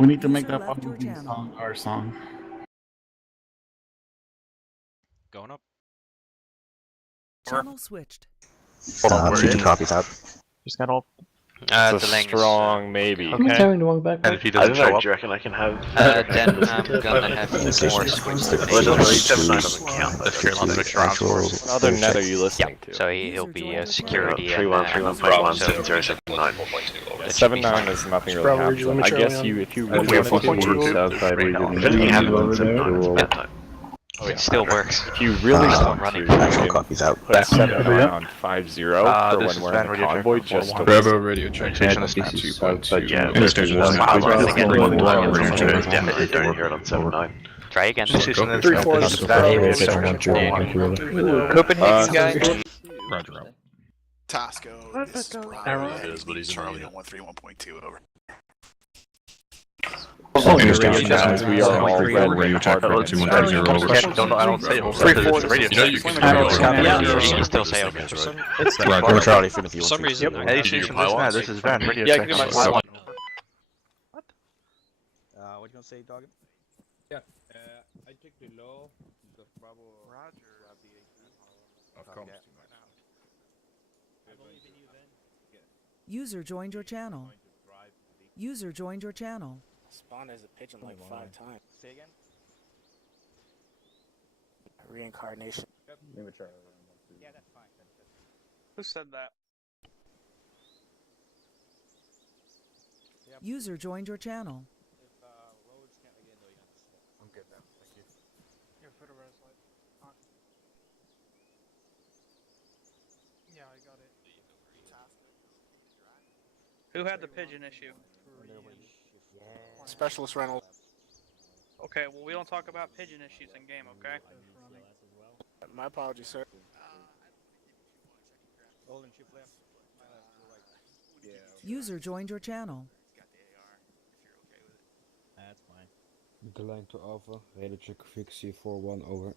We need to make User that left your fucking channel. song our song. Going up. Channel switched. Hold on, where is Copy that. Just got all. The It's a Lang strong maybe. Okay. Carrying the one back. And if he I doesn't don't know, show up, do you reckon I can have... then I'm gonna have more switch to Well, it doesn't, nature. 79 doesn't count. That's your last mixed rounds for. What other net are you listening to? So he'll be a security and 3.1, so 7079. 7.9 is nothing really happening. I guess if you really have want to, If anything happens on 79, it's bad time. it still works. if you really want running. to, Actual you can copies out. put 7.9 on 5.0 for this when is we're Van in a Radio convoy Check. just to Bravo radio check. Station This is is But yeah, this is I one. definitely don't hear it on 79. Try again. Station is 3-4 Van Radio Check. Copenhagen guy. Roger, Rob. Tasco, this is Bravo. It is, but he's Charlie on 131.2 over. We are all red radio check. hard. 2130 over. I don't say it. 3-4 Radio You know check. you can You can still say okay. It's Roger, Charlie, for the some reason. Hey, station this is Van Radio Yeah, I Check. can do my So- pilot. What you gonna say, dog? I checked below the Bravo. Roger. User joined your channel. User joined your channel. Spawned as a pigeon like 5 times. Say again? Reincarnation. Yeah, that's fine. Who said that? User joined your channel. If roads can't make it in, though, you can just. I'm good now. Thank you. Your footer res light. Yeah, I got it. Who had the pigeon issue? Specialist rental. Okay, well we don't talk about pigeon issues in game, okay? My apologies, sir. User joined your channel. That's fine. The line to Alpha, radar check Vic C41 over.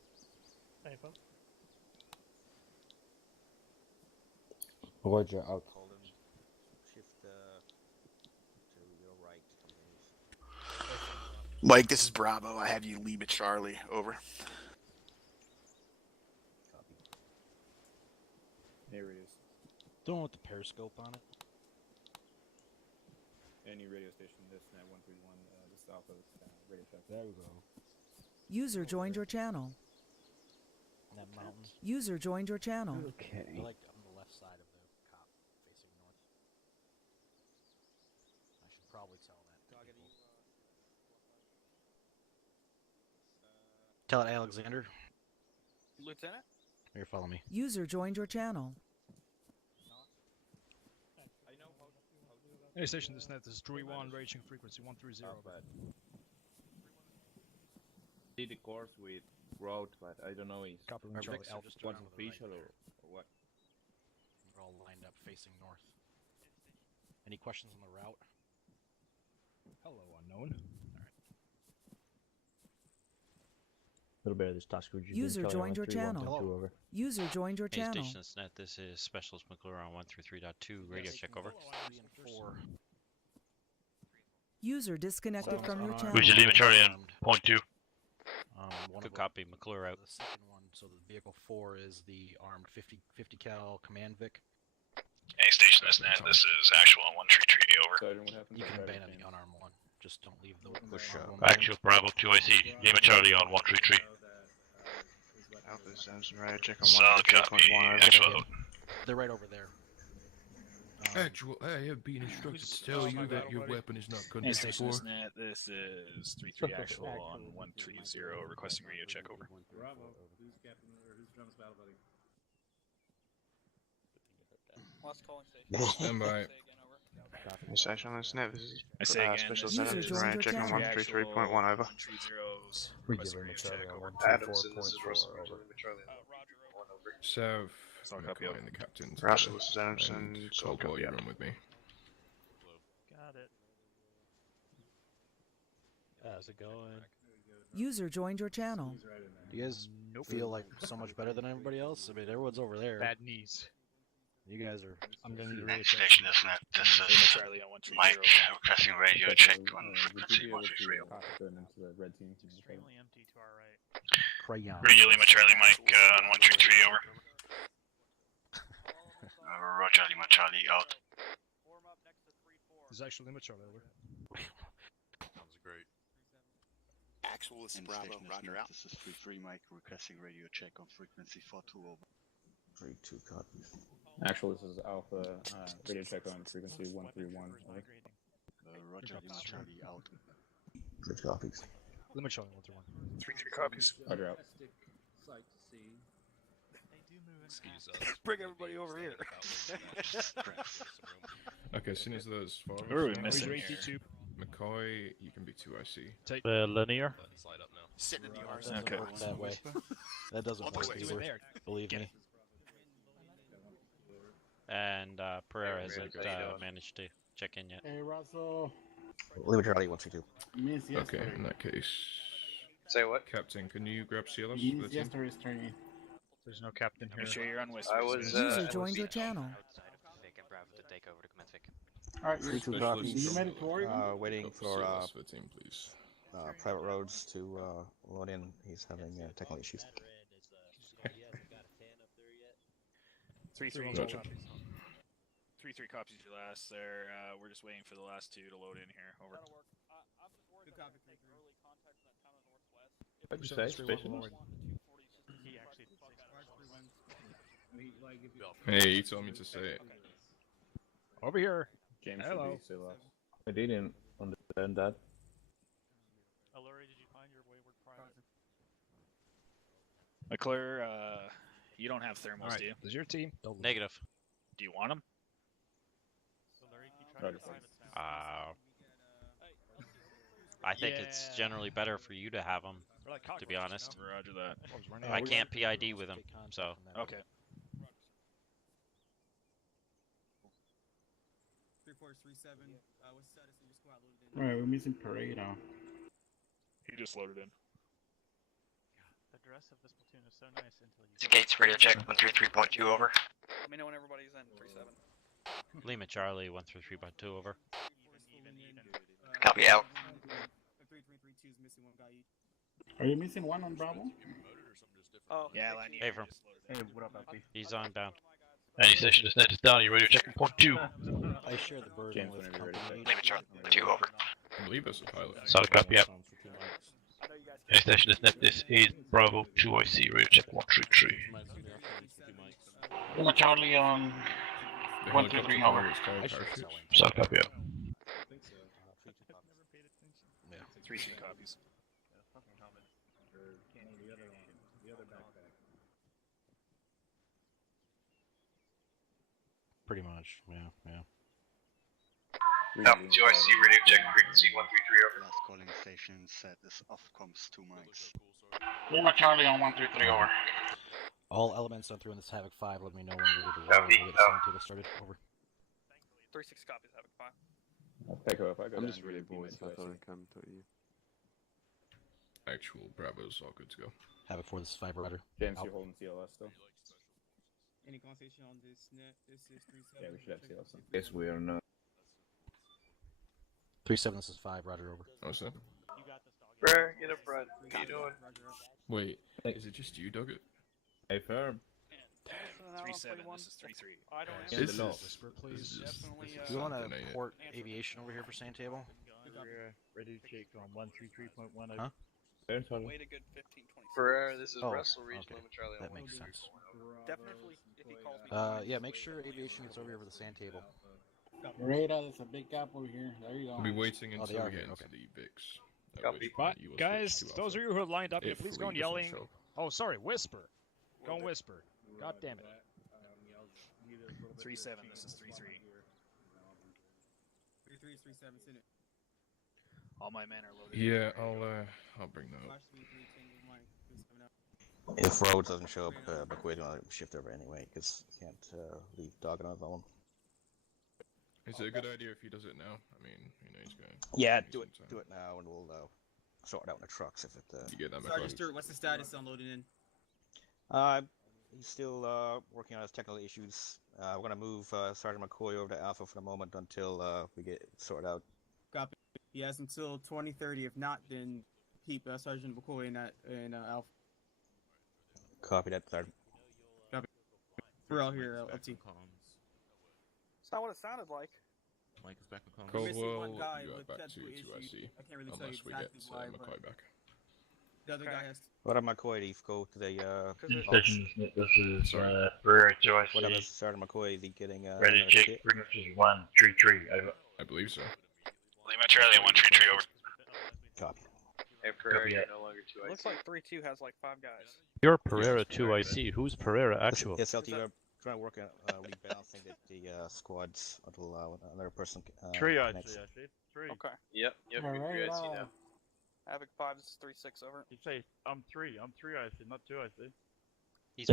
Roger out. Hold him. Shift to your right. Mike, this is Bravo. I have you Lima Charlie. Over. Copy. There it is. Don't want the periscope on it. Any radio station, this net 131, this Alpha, radio check. There we go. User joined your channel. That mountain. User joined your channel. Okay. I like on the left side of the cop facing north. I should probably tell that. Tell it, Alexander. Lieutenant? Here, follow me. User joined your channel. Hey station, this net is 3-1, raging frequency 130. Did the course with road, but I don't know if Copy Our Charlie Vic's Alpha. just what's around the official right or there. what. We're all lined up facing north. Any questions on the route? Hello, unknown. Little bit of this task. User joined your channel. Over. User joined your channel. Net, this is Specialist McClure on 133.2, radio check over. 4. User disconnected from your channel. Would you leave a Charlie on point 2? One Good of copy, McClure out. The second one, so the vehicle 4 is the armed 50 cal command Vic. Hey station, this net. This is actual on 133 over. So I don't know what happened. You to can Friday abandon the thing. unarmed one. Just don't leave the Push, Actual Bravo 2 IC. Lima Charlie on 133. Alpha Samson Radio Check on Solid copy. 133.1 Actual over. out. They're right over there. Actual, I have been instructed to tell you that your weapon is not conditioned for. This is 3-3 actual on 130, requesting radio check over. Bravo. Who's captain or who's drums battle buddy? Last calling station. Stand by. Station on this net, this is I say again, Specialist User Samson joined Radio your Check on channel. 133.1 over. 130's We requesting give him a radio Charlie check on over. 124.4 over. South, copy McCoy and the captain. Russell, this is Anderson. And Solid Caldwell, copy. you run with me. Got it. How's it going? User joined your channel. Do you guys feel like so much better than everybody else? I mean, everyone's over there. Bad knees. You guys are. I'm gonna need Main station is net. This is Charlie on 130. Mike requesting radio check on frequency 133 over. Extremely empty to our right. Crayon. Radio Lima Charlie Mike on 133 over. Roger Lima Charlie out. Form up next to 3-4. It's actually Lima Charlie over. Sounds great. Actual is Bravo, roger out. This is 33 Mike requesting radio check on frequency 42 over. 32 copies. Actually, this is Alpha. Radio check on frequency 131. Roger Lima Charlie out. 3 copies. Lima Charlie 131. 3 copies. Roger out. Bring everybody over here. Okay, as soon as those far. Who are we missing here? McCoy, you can be 2IC. Take the linear. Sitting in the That arse. doesn't work that way. That doesn't On the work way. either. Believe me. And Pereira hasn't managed to check in yet. Hey, Russell. Lima Charlie 132. Miss Okay, in that case. Say what? Captain, can you grab CLS for the team? Yesterday's training. There's no captain here. Make sure you're on Whisper. I was, User joined your channel. Alright, you're 32 copies. You made it to Oregon? Waiting for CLS for the team, please. Private Roads to load in. He's having technical issues. 3-3 Roger. copies. 3-3 copies your last there. We're just waiting for the last 2 to load in here. Over. What'd you say? Suspicious? Hey, you told me to say it. Over here. James Hello. should be CLS. I didn't understand that. Aluri, did you find your wayward private? McClure, you don't have thermals, do you? Is your team? Negative. Do you want them? Aluri, keep trying to Roger. private sound. I think it's generally better for you to have them, to be honest. Roger that. I can't PID with them, so. Okay. 3437. What's the status of your squad loaded in? Alright, we're missing Pereira. He just loaded in. The dress of this platoon is so nice until you. Gates radio check 133.2 over. Let me know when everybody's in. 37. Lima Charlie 133.2 over. Even. Copy out. 3332 is missing one guy each. Are you missing one on Bravo? Oh. Yeah, Lenny. Hey, from. Hey, what up, FP? He's on down. Any station is net is down. You radio check on point 2. I share the burden James, with whenever you're company. Lima Charlie 2 over. I believe it's a pilot. Solid copy out. I know you guys. Any station is net. This is Bravo 2IC. Radio check 133. Lima Charlie on The 123 helicopter over. is called I should parachutes. sell it. Solid copy out. 3-2 copies. Pretty much, yeah. Yep, 2IC radio check frequency 133 over. Last calling station set is off comms 2 mics. Lima Charlie on 133 over. All elements on through in this Havoc 5, let me know when you're ready to roll. We'll get the table started. Over. 36 copies, Havoc 5. I'm just really bored, so I thought I'd come to you. Actual Bravo's all good to go. Havoc 4, this is 5 rider. James, Out. you're holding CLS still? Any conversation on this net? This is 37. Yeah, we should have CLS. Yes, we are not. 3-7, this is 5 rider. Over. What's that? You got this, dog. Brer, get up front. What are you doing? Wait, is it just you, Doggett? Hey, firm. 3-7. This is 3-3. I don't This know. is Whisper, please. Definitely, Do you want something, to ain't it? port aviation over here for sand table? Ready to check on 133.1. Huh? Wait a good 15, 20 Brer, this is Oh, Russell Reach, okay. Lima Charlie. That makes sense. Definitely, if he calls me. Yeah, make sure aviation gets over here for the sand table. Pereira, there's a big gap over here. There you go. We'll be waiting Oh, they until are we get here, into okay. the VIX. At Copy. which point you will Guys, switch to those of Alpha. you who are lined up, If please we go on doesn't yelling. show. Oh, sorry, whisper. Go and whisper. God damn it. 3-7. This is 3-3. 33 is 37, isn't it? All my men are loaded. Yeah, I'll bring that up. If Rhodes doesn't show up, McQuaid will shift over anyway, because you can't leave Doggett on that one. Is it a good idea if he does it now? I mean, he's going. Yeah, do it now, and we'll sort it out in the trucks if it. You get that, Sergeant McCoy? Stewart, what's the status on loading in? he's still working on his technical issues. We're gonna move Sergeant McCoy over to Alpha for the moment until we get it sorted out. Copy. He has until 2030. If not, then keep Sergeant McCoy in Alpha. Copy that, Sergeant. Copy. We're all here, LT. It's not what it sounded like. Mike is back in We're missing Caldwell, one guy you are with back tattoo to issues. 2IC. I can't really tell you Unless we get exactly why, McCoy but back. the other guy has. What up, McCoy? Leave go to the Station, this is Pereira 2IC. What up, Sergeant McCoy? Is he getting Ready to check frequency 133, over. I believe so. Lima Charlie 133, over. Copy. Hey, Pereira, Copy. you're no longer 2IC. Looks like 3-2 has like 5 guys. You're Pereira 2IC. Who's Pereira actual? Yes, LT, we're trying to work on rebalancing the squads until another person Triage, connects. I see. Three. Okay. Yep, you're 3IC now. Havoc 5 is 3-6, over. You say I'm 3 IC, not 2 IC. He's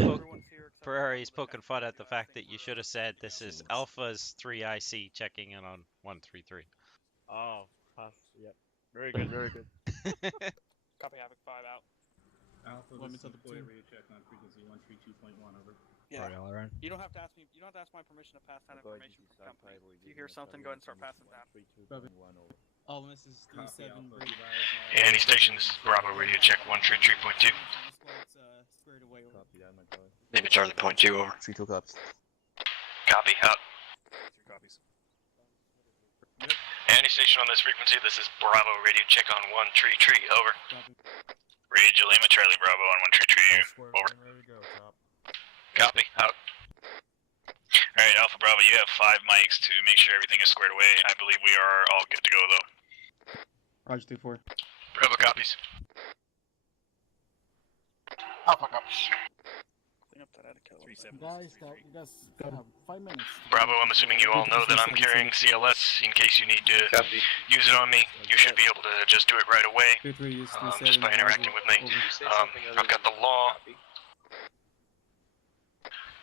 Pereira, he's poking fun at the fact that you should have said this is Alpha's 3IC checking in on 133. Oh, pass. Yep. Very good, very good. Copy Havoc 5 out. Alpha, this is McCoy, radio check on frequency 132.1, over. Yeah. You don't have to ask me. You don't have to ask my permission to pass that information from the company. If you hear something, go ahead and start passing it down. All this is 37. Any station, this is Bravo, radio check 133.2. Squared away. Over. Lima Charlie point 2, over. 3-2 cops. Copy, out. 3 copies. Any station on this frequency, this is Bravo, radio check on 133, over. Radio Lima Charlie Bravo on 133, over. Copy, out. Alright, Alpha Bravo, you have 5 mics to make sure everything is squared away. I believe we are all good to go, though. Roger 3-4. Bravo copies. Alpha copies. Clean up that etiquette. 3-7. Guys, you guys have 5 minutes. Bravo, I'm assuming you all know that I'm carrying CLS in case you need to use it on me. You should be able to just do it right away, 3-3 is 3-7. just by interacting with me. I've got the law.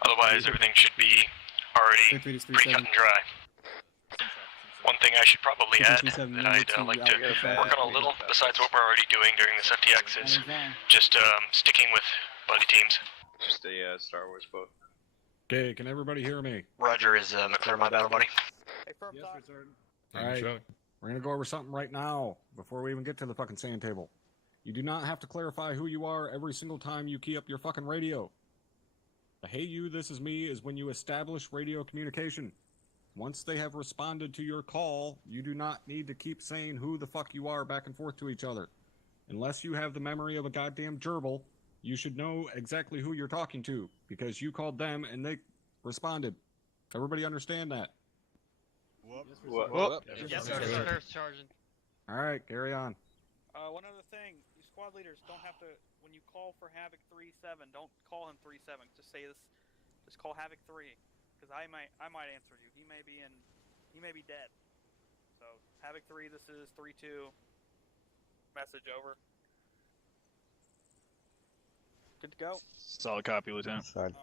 Otherwise, everything should be already pretty cut and dry. One thing I should probably add that I'd like to work on a little, besides what we're already doing during this FTX, is just sticking with buddy teams. Just a Star Wars boat. Okay, can everybody hear me? Roger, is McClure my battle buddy? Hey, firm talk. Alright, we're gonna go over something right now, before we even get to the fucking sand table. You do not have to clarify who you are every single time you key up your fucking radio. The "Hey you, this is me" is when you establish radio communication. Once they have responded to your call, you do not need to keep saying who the fuck you are back and forth to each other. Unless you have the memory of a goddamn gerbil, you should know exactly who you're talking to, because you called them and they responded. Everybody understand that? Whoop. Yes, sir, Sergeant. Alright, carry on. One other thing, you squad leaders don't have to, when you call for Havoc 3-7, don't call him 3-7. Just say this, just call Havoc 3, because I might answer you. He may be dead. So Havoc 3, this is 3-2. Message over. Good to go. Solid copy, Lieutenant. All right.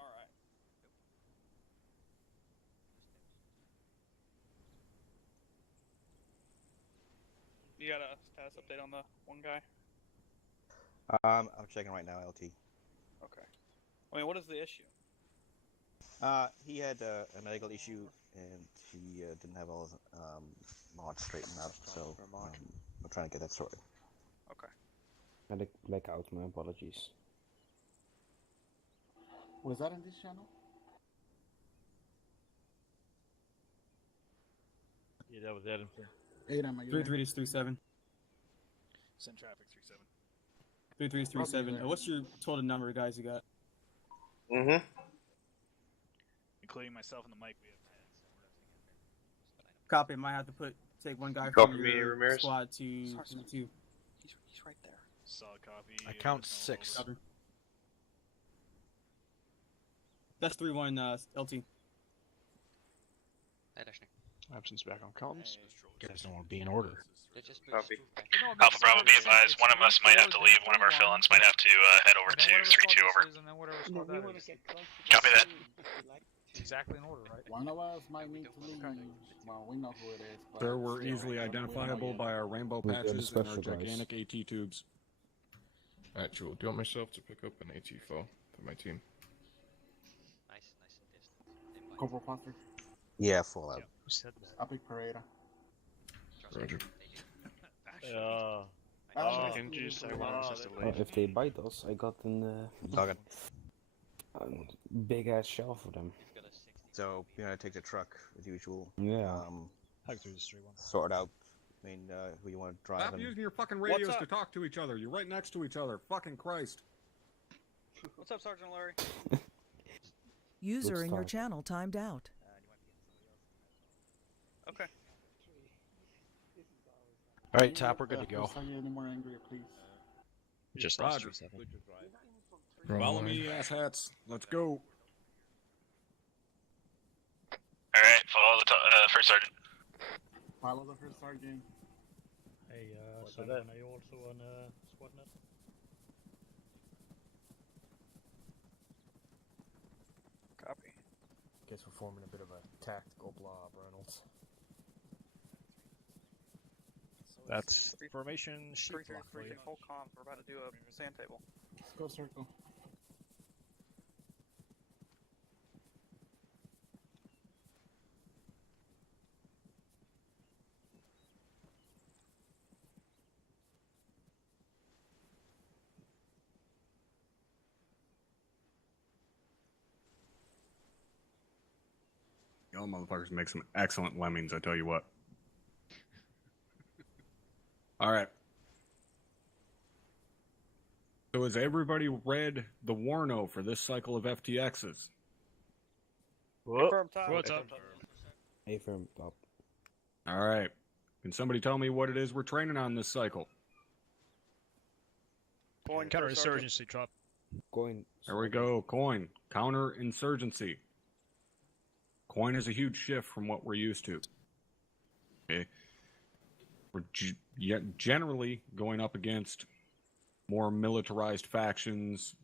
You got a status update on the one guy? I'm checking right now, LT. Okay. I mean, what is the issue? He had a medical issue, and he didn't have all his mods straightened out, so we're trying to get that sorted. Okay. Had a blackout, my apologies. Was that in this channel? Yeah, that was Adam. 3-3 is 3-7. Send traffic 3-7. 3-3 is 3-7. What's your total number of guys you got? Including myself and the mic, we have 10. Copy. Might have to take one guy Copy from me, your Ramirez. squad to 2. He's right there. Solid copy. I count 6. Copy. That's 3-1 LT. Absence back on comms. You guys don't want to be in order. Copy. Alpha Bravo, be advised, one of us might have to leave, one of our fill-ins might have to head over to 3-2, over. Copy that. Exactly in order, right? One of us might need to leave. Well, we know who it is. But Sir, we're easily identifiable by our rainbow We've got a patches and our special guys. gigantic AT tubes. Alright, Jewel, do you want myself to pick up an AT file for my team? Corporal Foster. Yeah, full out. Who said that? Epic Parade. Roger. Didn't you say one was just a leaf? If they bite us, I got Dog a big ass shell for them. So you're gonna take the truck as usual. Yeah. Sort out. I mean, who you want to drive? Stop using your fucking radios to talk to each other. You're right next to each other. Fucking Christ. What's up, Sergeant Larry? User Looks in your fine. channel timed out. Okay. All right, Top, we're good to go. Any more angrier, please? Just Roger. lost 7. Follow me, asshats. Let's go. Alright, follow the first sergeant. Follow the first sergeant. Hey, Simon, are you also on squad net? Copy. Guess we're forming a bit of a tactical blob, Reynolds. That's formation sheet 3-3, block for you. whole comms. We're about to do a sand table. Let's go circle. Y'all motherfuckers make some excellent lemmings, I tell you what. Alright. So has everybody read the warno for this cycle of FTXs? Confirm time. What's up? Hey, firm up. Alright. Can somebody tell me what it is we're training on this cycle? Going first sergeant. Counterinsurgency drop. Going. There we go. Coin. Counterinsurgency. Coin is a huge shift from what we're used to. Okay. We're generally going up against more militarized factions,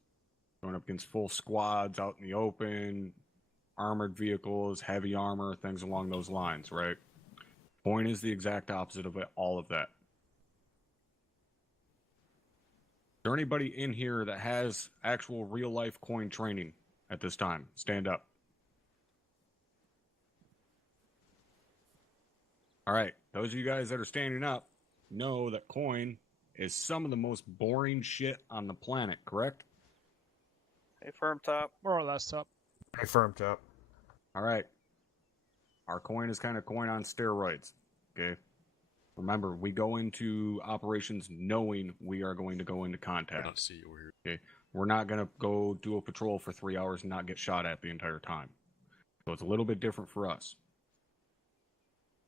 going up against full squads out in the open, armored vehicles, heavy armor, things along those lines, right? Coin is the exact opposite of all of that. Is there anybody in here that has actual real-life coin training at this time? Stand up. All right, those of you guys that are standing up know that coin is some of the most boring shit on the planet, correct? Hey, firm top. More or less, Top. Hey, firm top. All right. Our coin is kind of coin on steroids, okay? Remember, we go into operations knowing we are going to go into contact. I don't see you over here. Okay? We're not going to go do a patrol for 3 hours and not get shot at the entire time. So it's a little bit different for us.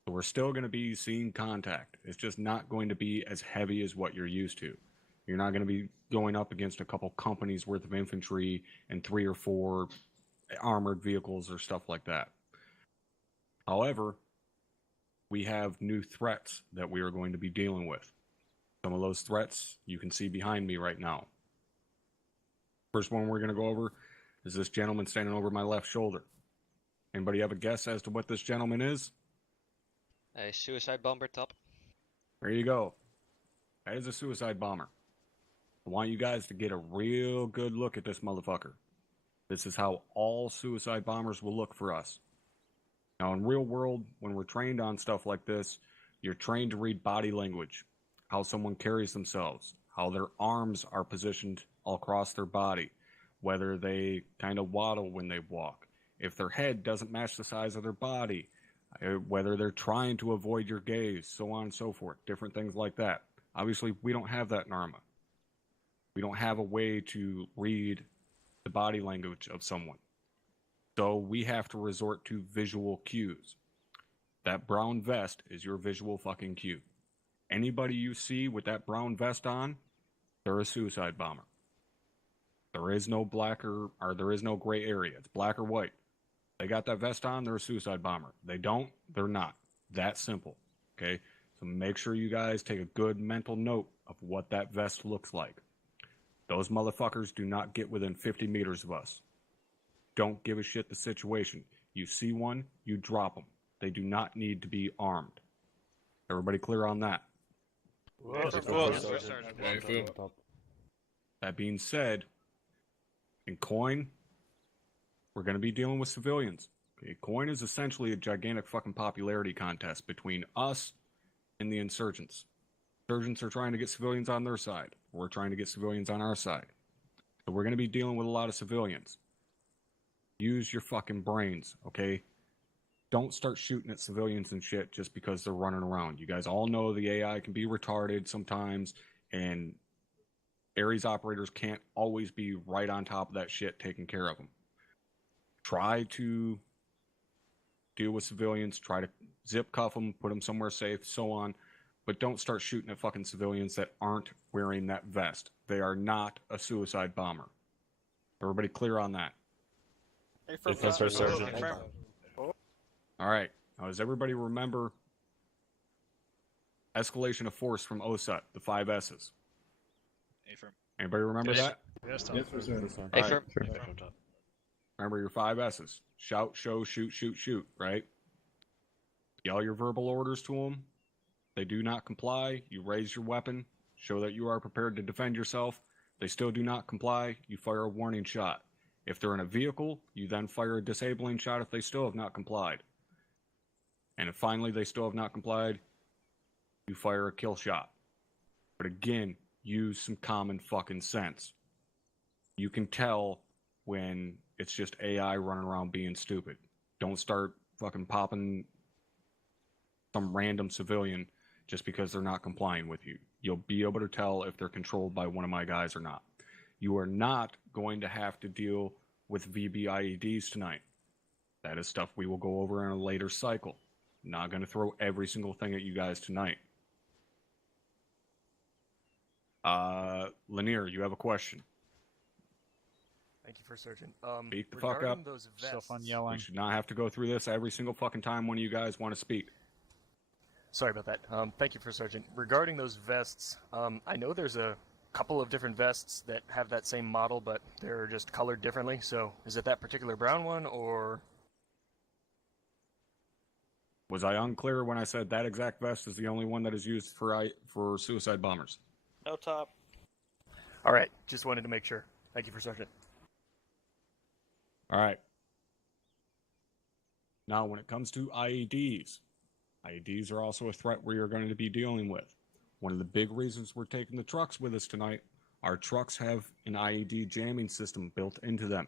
So we're still going to be seeing contact. It's just not going to be as heavy as what you're used to. You're not going to be going up against a couple companies worth of infantry and 3 or 4 armored vehicles or stuff like that. However, we have new threats that we are going to be dealing with. Some of those threats you can see behind me right now. First one we're going to go over is this gentleman standing over my left shoulder. Anybody have a guess as to what this gentleman is? A suicide bomber, Top. There you go. That is a suicide bomber. I want you guys to get a real good look at this motherfucker. This is how all suicide bombers will look for us. Now, in real world, when we're trained on stuff like this, you're trained to read body language, how someone carries themselves, how their arms are positioned all across their body, whether they kind of waddle when they walk, if their head doesn't match the size of their body, whether they're trying to avoid your gaze, so on and so forth, different things like that. Obviously, we don't have that in ARMA. We don't have a way to read the body language of someone. So we have to resort to visual cues. That brown vest is your visual fucking cue. Anybody you see with that brown vest on, they're a suicide bomber. There is no black or there is no gray area. It's black or white. They got that vest on, they're a suicide bomber. They don't, they're not. That simple. Okay? So make sure you guys take a good mental note of what that vest looks like. Those motherfuckers do not get within 50 meters of us. Don't give a shit the situation. You see one, you drop them. They do not need to be armed. Everybody clear on that? That being said, in coin, we're going to be dealing with civilians. Okay, coin is essentially a gigantic fucking popularity contest between us and the insurgents. Insurgents are trying to get civilians on their side. We're trying to get civilians on our side. So we're going to be dealing with a lot of civilians. Use your fucking brains, okay? Don't start shooting at civilians and shit just because they're running around. You guys all know the AI can be retarded sometimes, and Ares operators can't always be right on top of that shit taking care of them. Try to deal with civilians, try to zip cuff them, put them somewhere safe, so on. But don't start shooting at fucking civilians that aren't wearing that vest. They are not a suicide bomber. Everybody clear on that? Yes, sir, Sergeant. All right. Now, does everybody remember escalation of force from OSUT, the 5 S's? Affirm. Anybody remember that? Yes, Tom. Yes, sir. All right. Remember your 5 S's. Shout, show, shoot, shoot, shoot, right? Yell your verbal orders to them. They do not comply. You raise your weapon. Show that you are prepared to defend yourself. They still do not comply. You fire a warning shot. If they're in a vehicle, you then fire a disabling shot if they still have not complied. And if finally they still have not complied, you fire a kill shot. But again, use some common fucking sense. You can tell when it's just AI running around being stupid. Don't start fucking popping some random civilian just because they're not complying with you. You'll be able to tell if they're controlled by one of my guys or not. You are not going to have to deal with VB IEDs tonight. That is stuff we will go over in a later cycle. Not going to throw every single thing at you guys tonight. Lanier, you have a question. Thank you, First Sergeant. Speak the fuck up. Those vests, Still fun yelling. We should not have to go through this every single fucking time one of you guys want to speak. Sorry about that. Thank you, First Sergeant. Regarding those vests, I know there's a couple of different vests that have that same model, but they're just colored differently. So is it that particular brown one, or... Was I unclear when I said that exact vest is the only one that is used for suicide bombers? No top. All right, just wanted to make sure. Thank you, First Sergeant. All right. Now, when it comes to IEDs, IEDs are also a threat we are going to be dealing with. One of the big reasons we're taking the trucks with us tonight, our trucks have an IED jamming system built into them.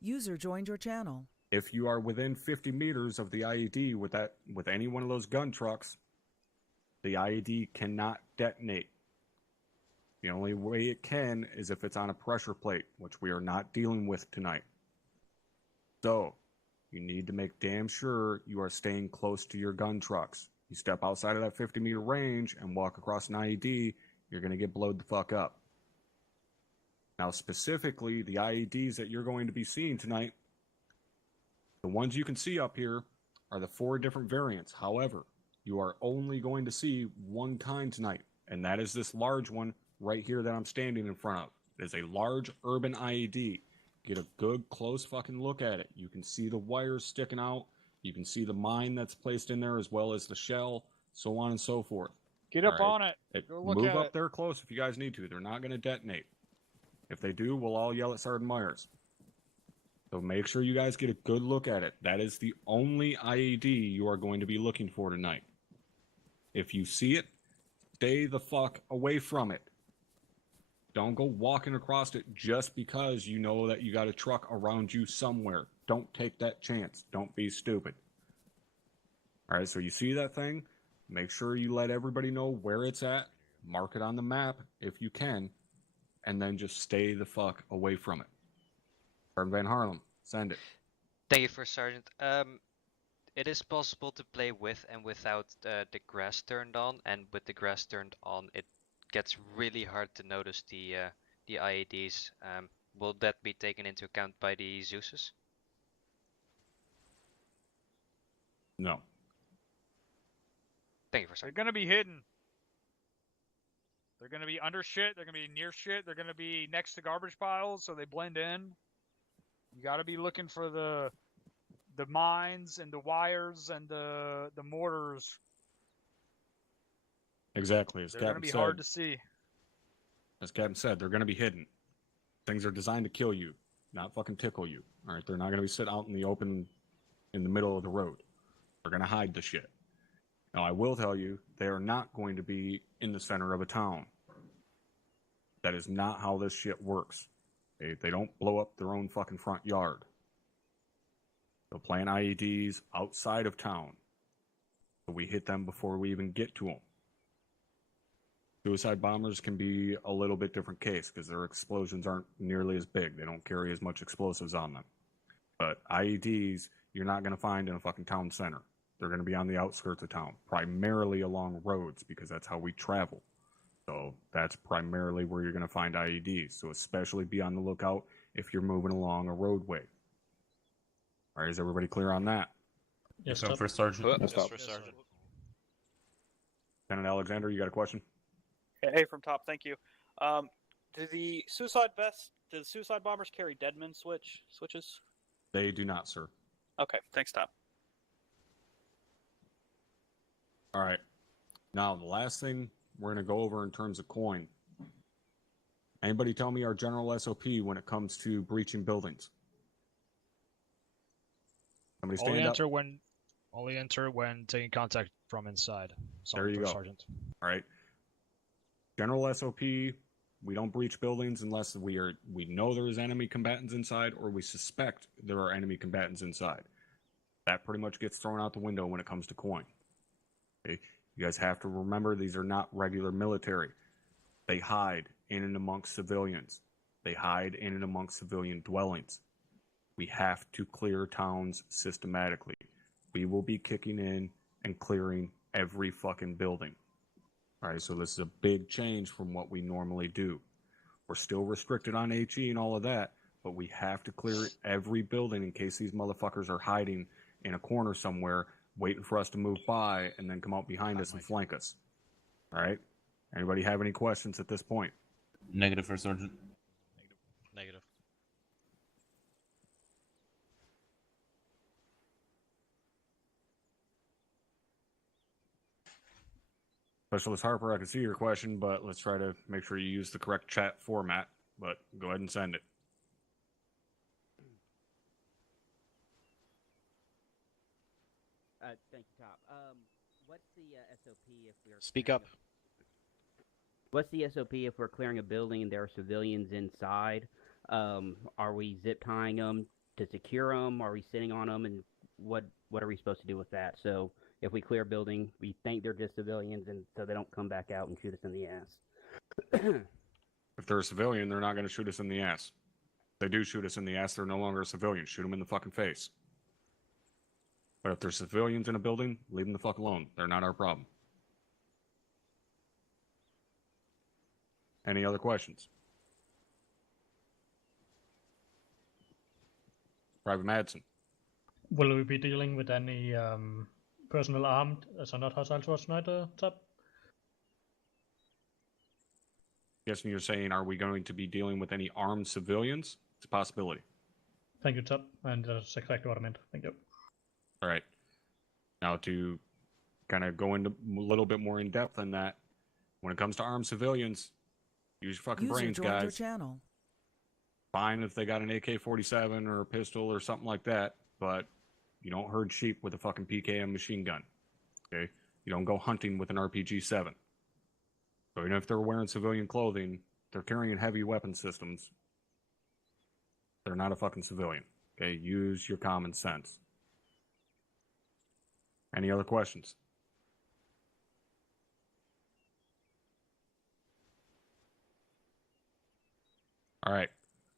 User joined your channel. If you are within 50 meters of the IED with any one of those gun trucks, the IED cannot detonate. The only way it can is if it's on a pressure plate, which we are not dealing with tonight. So, you need to make damn sure you are staying close to your gun trucks. You step outside of that 50-meter range and walk across an IED, you're going to get blowed the fuck up. Now, specifically, the IEDs that you're going to be seeing tonight, the ones you can see up here are the 4 different variants. However, you are only going to see one kind tonight, and that is this large one right here that I'm standing in front of. It is a large urban IED. Get a good close fucking look at it. You can see the wires sticking out. You can see the mine that's placed in there as well as the shell, so on and so forth. Get up on it. Go look Move at up it. there close if you guys need to. They're not going to detonate. If they do, we'll all yell at Sergeant Myers. So make sure you guys get a good look at it. That is the only IED you are going to be looking for tonight. If you see it, stay the fuck away from it. Don't go walking across it just because you know that you got a truck around you somewhere. Don't take that chance. Don't be stupid. All right, so you see that thing? Make sure you let everybody know where it's at. Mark it on the map if you can. And then just stay the fuck away from it. Sergeant Van Harlem, send it. Thank you, First Sergeant. It is possible to play with and without the grass turned on, and with the grass turned on, it gets really hard to notice the IEDs. Will that be taken into account by the Zeuses? No. Thank you, First They're Sergeant. gonna be hidden. They're gonna be under shit. They're gonna be near shit. They're gonna be next to garbage piles, so they blend in. You got to be looking for the mines and the wires and the mortars. Exactly. As They're gonna Captain be said, hard to see. As Captain said, they're going to be hidden. Things are designed to kill you, not fucking tickle you. All right, they're not going to be sitting out in the open in the middle of the road. They're going to hide the shit. Now, I will tell you, they are not going to be in the center of a town. That is not how this shit works. They don't blow up their own fucking front yard. They'll plant IEDs outside of town. So we hit them before we even get to them. Suicide bombers can be a little bit different case because their explosions aren't nearly as big. They don't carry as much explosives on them. But IEDs, you're not going to find in a fucking town center. They're going to be on the outskirts of town, primarily along roads because that's how we travel. So that's primarily where you're going to find IEDs. So especially be on the lookout if you're moving along a roadway. All right, is everybody clear on that? Yes, sir. First Sergeant. Yes, First Sergeant. Lieutenant Alexander, you got a question? Hey, from top, thank you. Do the suicide bombers carry deadman switches? They do not, sir. Okay, thanks, Top. All right. Now, the last thing we're going to go over in terms of coin. Anybody tell me our general SOP when it comes to breaching buildings? Somebody stand up. Only enter when taking contact from inside. There you go. Sergeant. All right. General SOP, we don't breach buildings unless we know there is enemy combatants inside or we suspect there are enemy combatants inside. That pretty much gets thrown out the window when it comes to coin. Okay? You guys have to remember these are not regular military. They hide in and amongst civilians. They hide in and amongst civilian dwellings. We have to clear towns systematically. We will be kicking in and clearing every fucking building. All right, so this is a big change from what we normally do. We're still restricted on HE and all of that, but we have to clear every building in case these motherfuckers are hiding in a corner somewhere, waiting for us to move by and then come out behind us and flank us. All right? Anybody have any questions at this point? Negative, First Sergeant. Negative. Specialist Harper, I can see your question, but let's try to make sure you use the correct chat format. But go ahead and send it. Thank you, Top. What's the SOP if we're... Speak up. What's the SOP if we're clearing a building and there are civilians inside? Are we zip tying them to secure them? Are we sitting on them? And what are we supposed to do with that? So if we clear a building, we think they're just civilians, and so they don't come back out and shoot us in the ass. If they're a civilian, they're not going to shoot us in the ass. If they do shoot us in the ass, they're no longer a civilian. Shoot them in the fucking face. But if there's civilians in a building, leave them the fuck alone. They're not our problem. Any other questions? Private Madsen. Will we be dealing with any personnel armed, also not hostile towards Snyder, Top? Guessing you're saying, are we going to be dealing with any armed civilians? It's a possibility. Thank you, Top. And that's exactly what I meant. Thank you. All right. Now to kind of go into a little bit more in depth on that, when it comes to armed civilians, use your fucking brains, guys. Your channel. Fine if they got an AK-47 or a pistol or something like that, but you don't herd sheep with a fucking PKM machine gun. Okay? You don't go hunting with an RPG-7. So even if they're wearing civilian clothing, they're carrying heavy weapon systems. They're not a fucking civilian. Okay? Use your common sense. Any other questions? All right.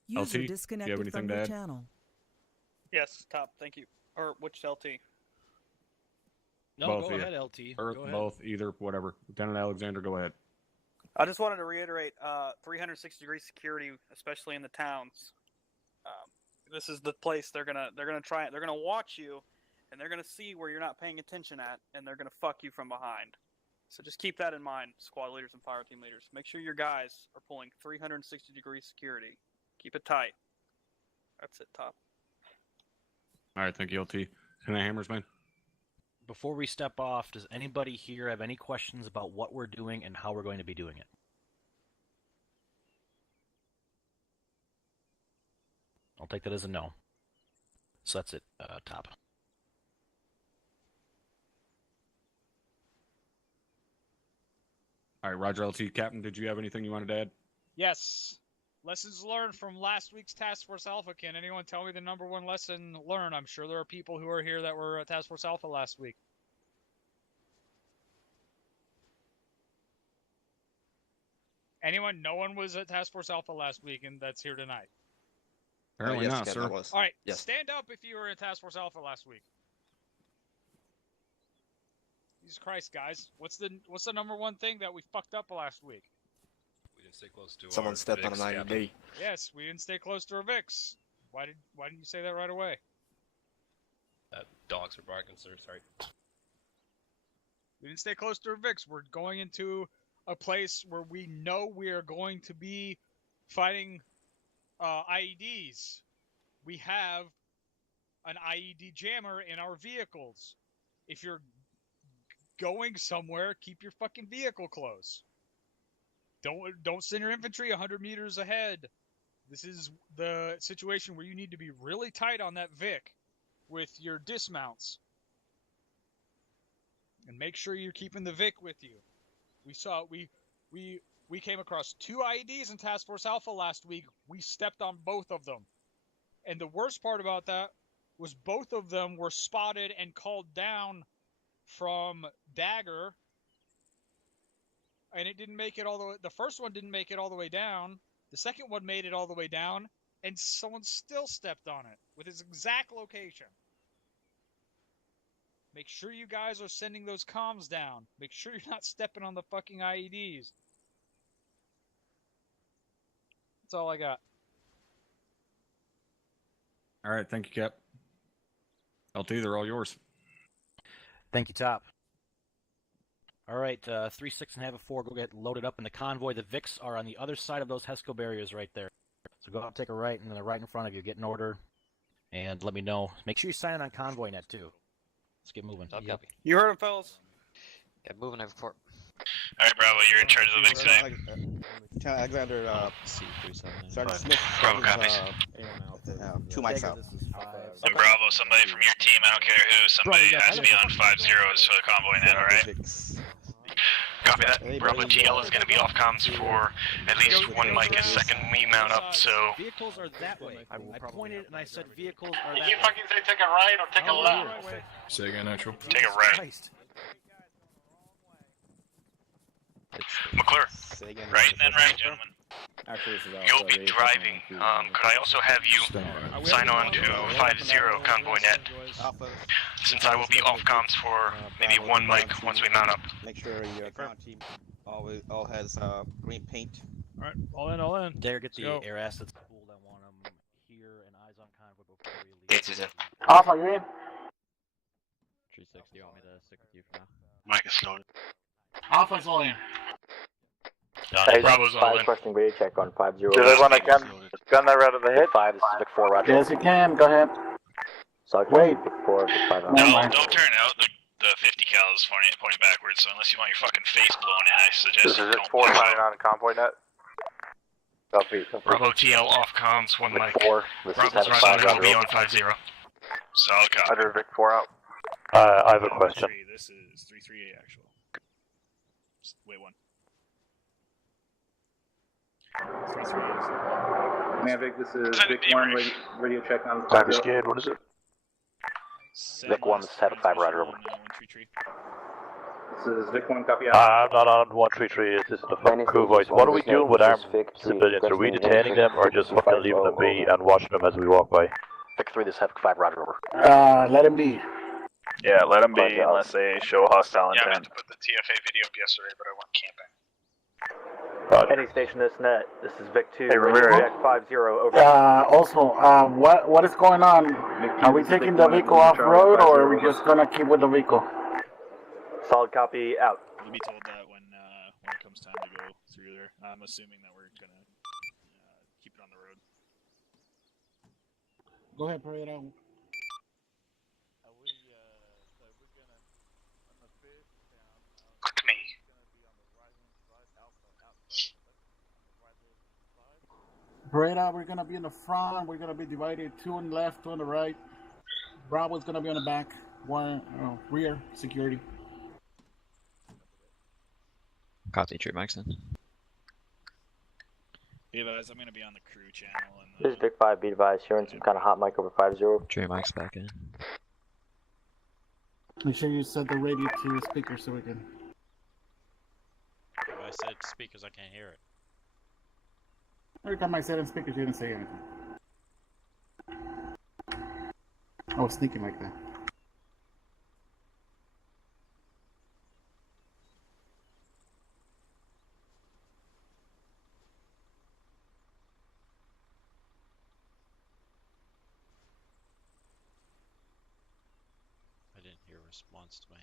User LT, do you disconnected have anything from to your add? channel. Yes, Top, thank you. Or which LT? No, Both go either. ahead, LT. Or Go ahead. both, either, whatever. Lieutenant Alexander, go ahead. I just wanted to reiterate 360-degree security, especially in the towns. This is the place they're gonna try it. They're gonna watch you, and they're gonna see where you're not paying attention at, and they're gonna fuck you from behind. So just keep that in mind, squad leaders and fire team leaders. Make sure your guys are pulling 360-degree security. Keep it tight. That's it, Top. All right, thank you, LT. And Hammersman? Before we step off, does anybody here have any questions about what we're doing and how we're going to be doing it? I'll take that as a no. So that's it, Top. All right, Roger LT. Captain, did you have anything you wanted to add? Yes. Lessons learned from last week's Task Force Alpha. Can anyone tell me the #1 lesson learned? I'm sure there are people who are here that were at Task Force Alpha last week. Anyone? No one was at Task Force Alpha last week, and that's here tonight. Apparently yes, not, Captain, sir. I was. All right, Yes. stand up if you were at Task Force Alpha last week. Jesus Christ, guys! What's the #1 thing that we fucked up last week? We didn't stay close to Someone our stepped on Vicks, an Captain. IED. Yes, we didn't stay close to our VIX. Why didn't you say that right away? Dogs are barking, sir. Sorry. We didn't stay close to our VIX. We're going into a place where we know we are going to be fighting IEDs. We have an IED jammer in our vehicles. If you're going somewhere, keep your fucking vehicle close. Don't send your infantry 100 meters ahead. This is the situation where you need to be really tight on that Vic with your dismounts. And make sure you're keeping the Vic with you. We came across 2 IEDs in Task Force Alpha last week. We stepped on both of them. And the worst part about that was both of them were spotted and called down from Dagger. And it didn't make it all the way. The first one didn't make it all the way down. The second one made it all the way down. And someone still stepped on it with its exact location. Make sure you guys are sending those comms down. Make sure you're not stepping on the fucking IEDs. That's all I got. All right, thank you, Cap. LT, they're all yours. Thank you, Top. All right, 3, 6, and have a 4. Go get loaded up in the convoy. The Vics are on the other side of those HESCO barriers right there. So go out and take a right, and then right in front of you. Get in order, and let me know. Make sure you sign in on Convoy Net, too. Let's get moving. Yep. You heard him, fellas. Get moving, have a 4. Alright, Bravo, you're in charge of the Vic today. Lieutenant Alexander, Sergeant Smith, Bravo copies. 2 mics out. And Bravo, somebody from your team, I don't care who, somebody has to be on 5 zeros for the convoy net, alright? Copy that. Bravo TL is going to be off comms for at least 1 mic a second we mount up, so... Vehicles are that way. I pointed and I said vehicles are that way. You fucking say take a right or take a left? Say again, actual. Take a right. McClure. Right and then right, gentlemen. Actually, this is You'll be driving. Could I also have you sign on to 5-0 convoy net? Since I will be off comms for maybe 1 mic once we mount up. Make sure your ground team all has green paint. All right, all in. Dare get the Go. air assets pulled. I want them here and eyes on convoy before we leave. Gates is in. Alpha, you in? 360, you want me to stick with you for now? Mic is loaded. Alpha's all in. Hey, Bravo's all in. Requesting radio check on 5-0. Do they want to gun that right of the hit? 5, this is Vic 4, Roger. Yes, you can, go ahead. Wait. Vic 4, Vic 5 out. No, don't turn out. The 50 cal is pointing backwards, so unless you want your fucking face blown in, I suggest you don't. 4 signing on convoy net. Copy. Bravo TL off comms, 1 mic. 4, this is Bravo's right on, will be on 5-0. Solid copy. Roger, Vic 4 out. I have a question. This is 338 actual. Wait, 1. 338. Mavic, this is Vic 1, radio check on 5 scared, what is it? Vic 1, this is 7-5, Roger, over. This is Vic 1, copy out. I'm not on 133, this is the fucking crew voice. What are we doing with armed civilians? Are we detaining them or just fucking leaving them be and watching them as we walk by? Vic 3, this is 5, Roger, over. Let him be. Yeah, let them be unless they show hostile Yeah, I intent. meant to put the TFA video up yesterday, but I went camping. Any station this net, this is Vic 2, Hey, Ramirez. check 5-0, over. Also, what is going on? Are we taking the vehicle off road or are we just gonna keep with the vehicle? Solid copy, out. You'll be told that when it comes time to go through there. I'm assuming that we're gonna keep it on the road. Go ahead, parade out. Look at me. Parade out, we're gonna be in the front, we're gonna be divided 2 on the left, 2 on the right. Bravo's gonna be on the back, 1 rear security. Copy, True Maxon. Be advised, I'm going to be on the crew channel. And This is Vic 5, be advised, hearing some kind of hot mic over 5-0. True Max back in. Make sure you set the radio to speaker so we can. If I said speakers, I can't hear it. Every time I said in speakers, you didn't say anything. I was thinking like that. I didn't hear a response to me.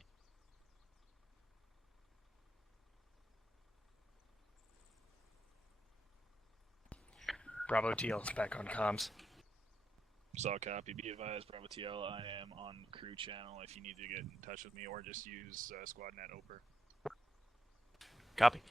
Bravo TL is back on comms. So copy. Be advised, Bravo TL, I am on crew channel if you need to get in touch with me, or just use SquadNet Oper. Copy.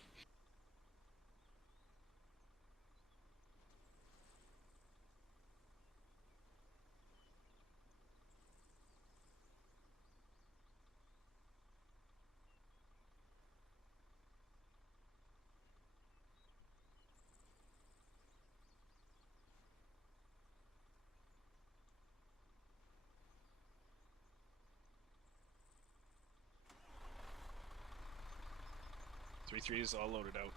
Three is all loaded out.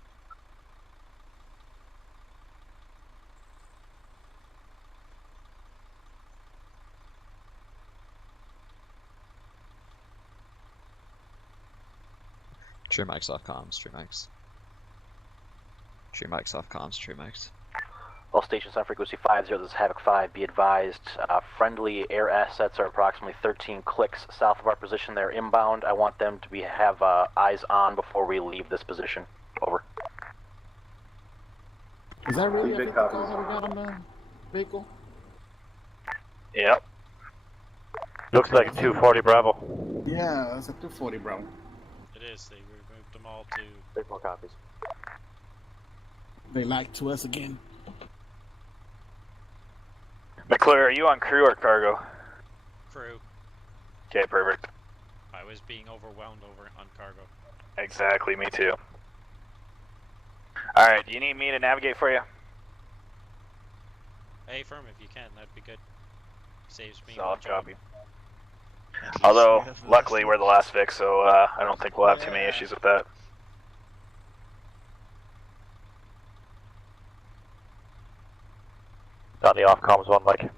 True Max off comms, True Max. True Max off comms, True Max. All stations on frequency 50, this is Havoc 5, be advised, friendly air assets are approximately 13 clicks south of our position. They're inbound. I want them to have eyes on before we leave this position. Over. Is that really a 50 call that we got on the vehicle? Yep. Looks like 240 Bravo. Yeah, that's a 240, bro. It is. They removed them all to. Take more copies. They lied to us again. McClure, are you on crew or cargo? Crew. Okay, perfect. I was being overwhelmed over on cargo. Exactly, me too. Alright, do you need me to navigate for you? Hey, firm, if you can, that'd be good. Saves me. Solid more copy. trouble. Although, luckily, we're the last Vic, so I don't think we'll have too many issues with that. On the off comms one, Mike.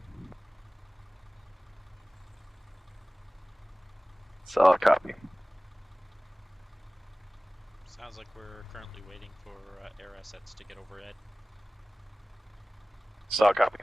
Solid copy. Sounds like we're currently waiting for air assets to get overhead. Solid copy.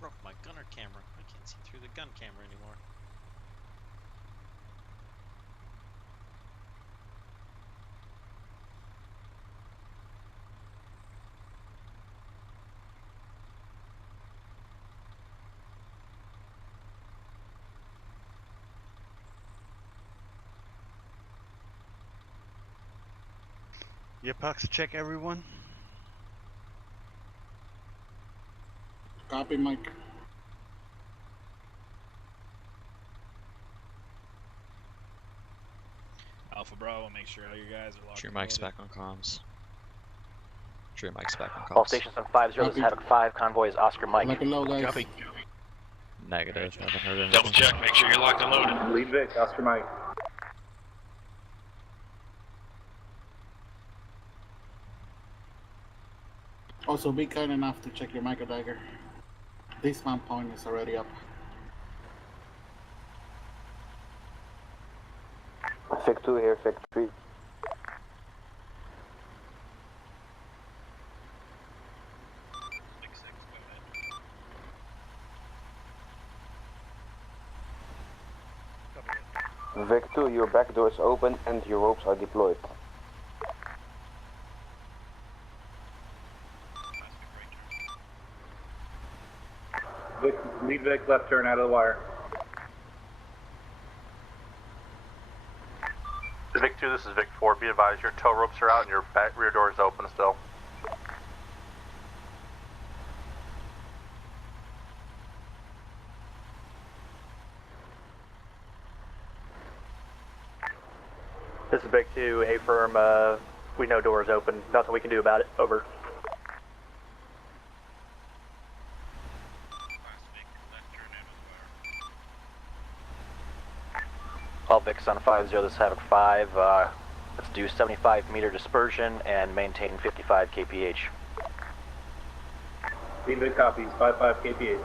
Broke my gunner camera. I can't see through the gun camera anymore. Epox check everyone. Copy, Mike. Alpha Bravo, make sure all your guys are locked. True Mike's back on comms. True Mike's back on comms. All stations on 50, this is Havoc 5, convoy is Oscar Mike. Like a low, guys. Copy. Negative, haven't heard anything. Double check, make sure you're locked and loaded. Lead Vic, Oscar Mike. Also, be kind enough to check your micro dagger. This man point is already up. Vic 2 here, Vic 3. Vic 2, your back door is open and your ropes are deployed. Vic, lead Vic, left turn out of the wire. Vic 2, this is Vic 4. Be advised, your tow ropes are out and your back rear door is open still. This is Vic 2, A firm, we know doors open. Nothing we can do about it. Over. All Vics on 5-0, this is Havoc 5. Let's do 75 meter dispersion and maintain 55 kph. Lead Vic copies, 55 kph.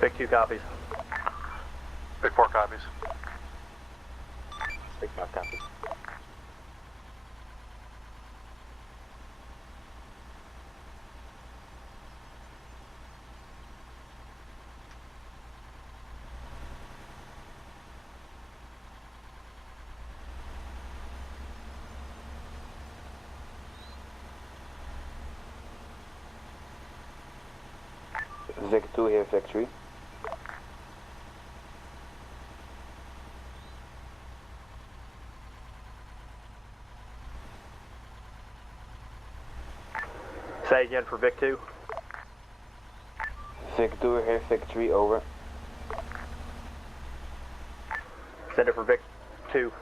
Vic 2 copies. Vic 4 copies. Vic 5 copies. Vic 2 here, factory. Say again for Vic 2. Vic 2 here, factory, over. Send it for Vic 2.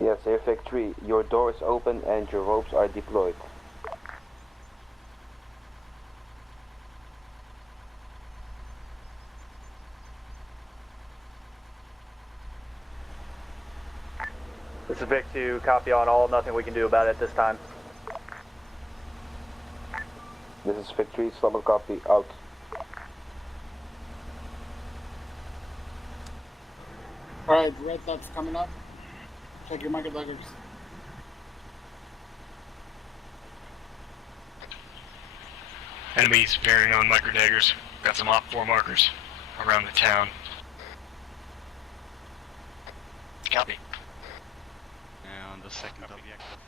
Yes, here, factory. Your door is open and your ropes are deployed. This is Vic 2, copy on all, nothing we can do about it at this time. This is factory, solid copy, out. Alright, red dots coming up. Check your market daggers. Enemies bearing on micro daggers. Got some Op 4 markers around the town. Copy. And the second objective.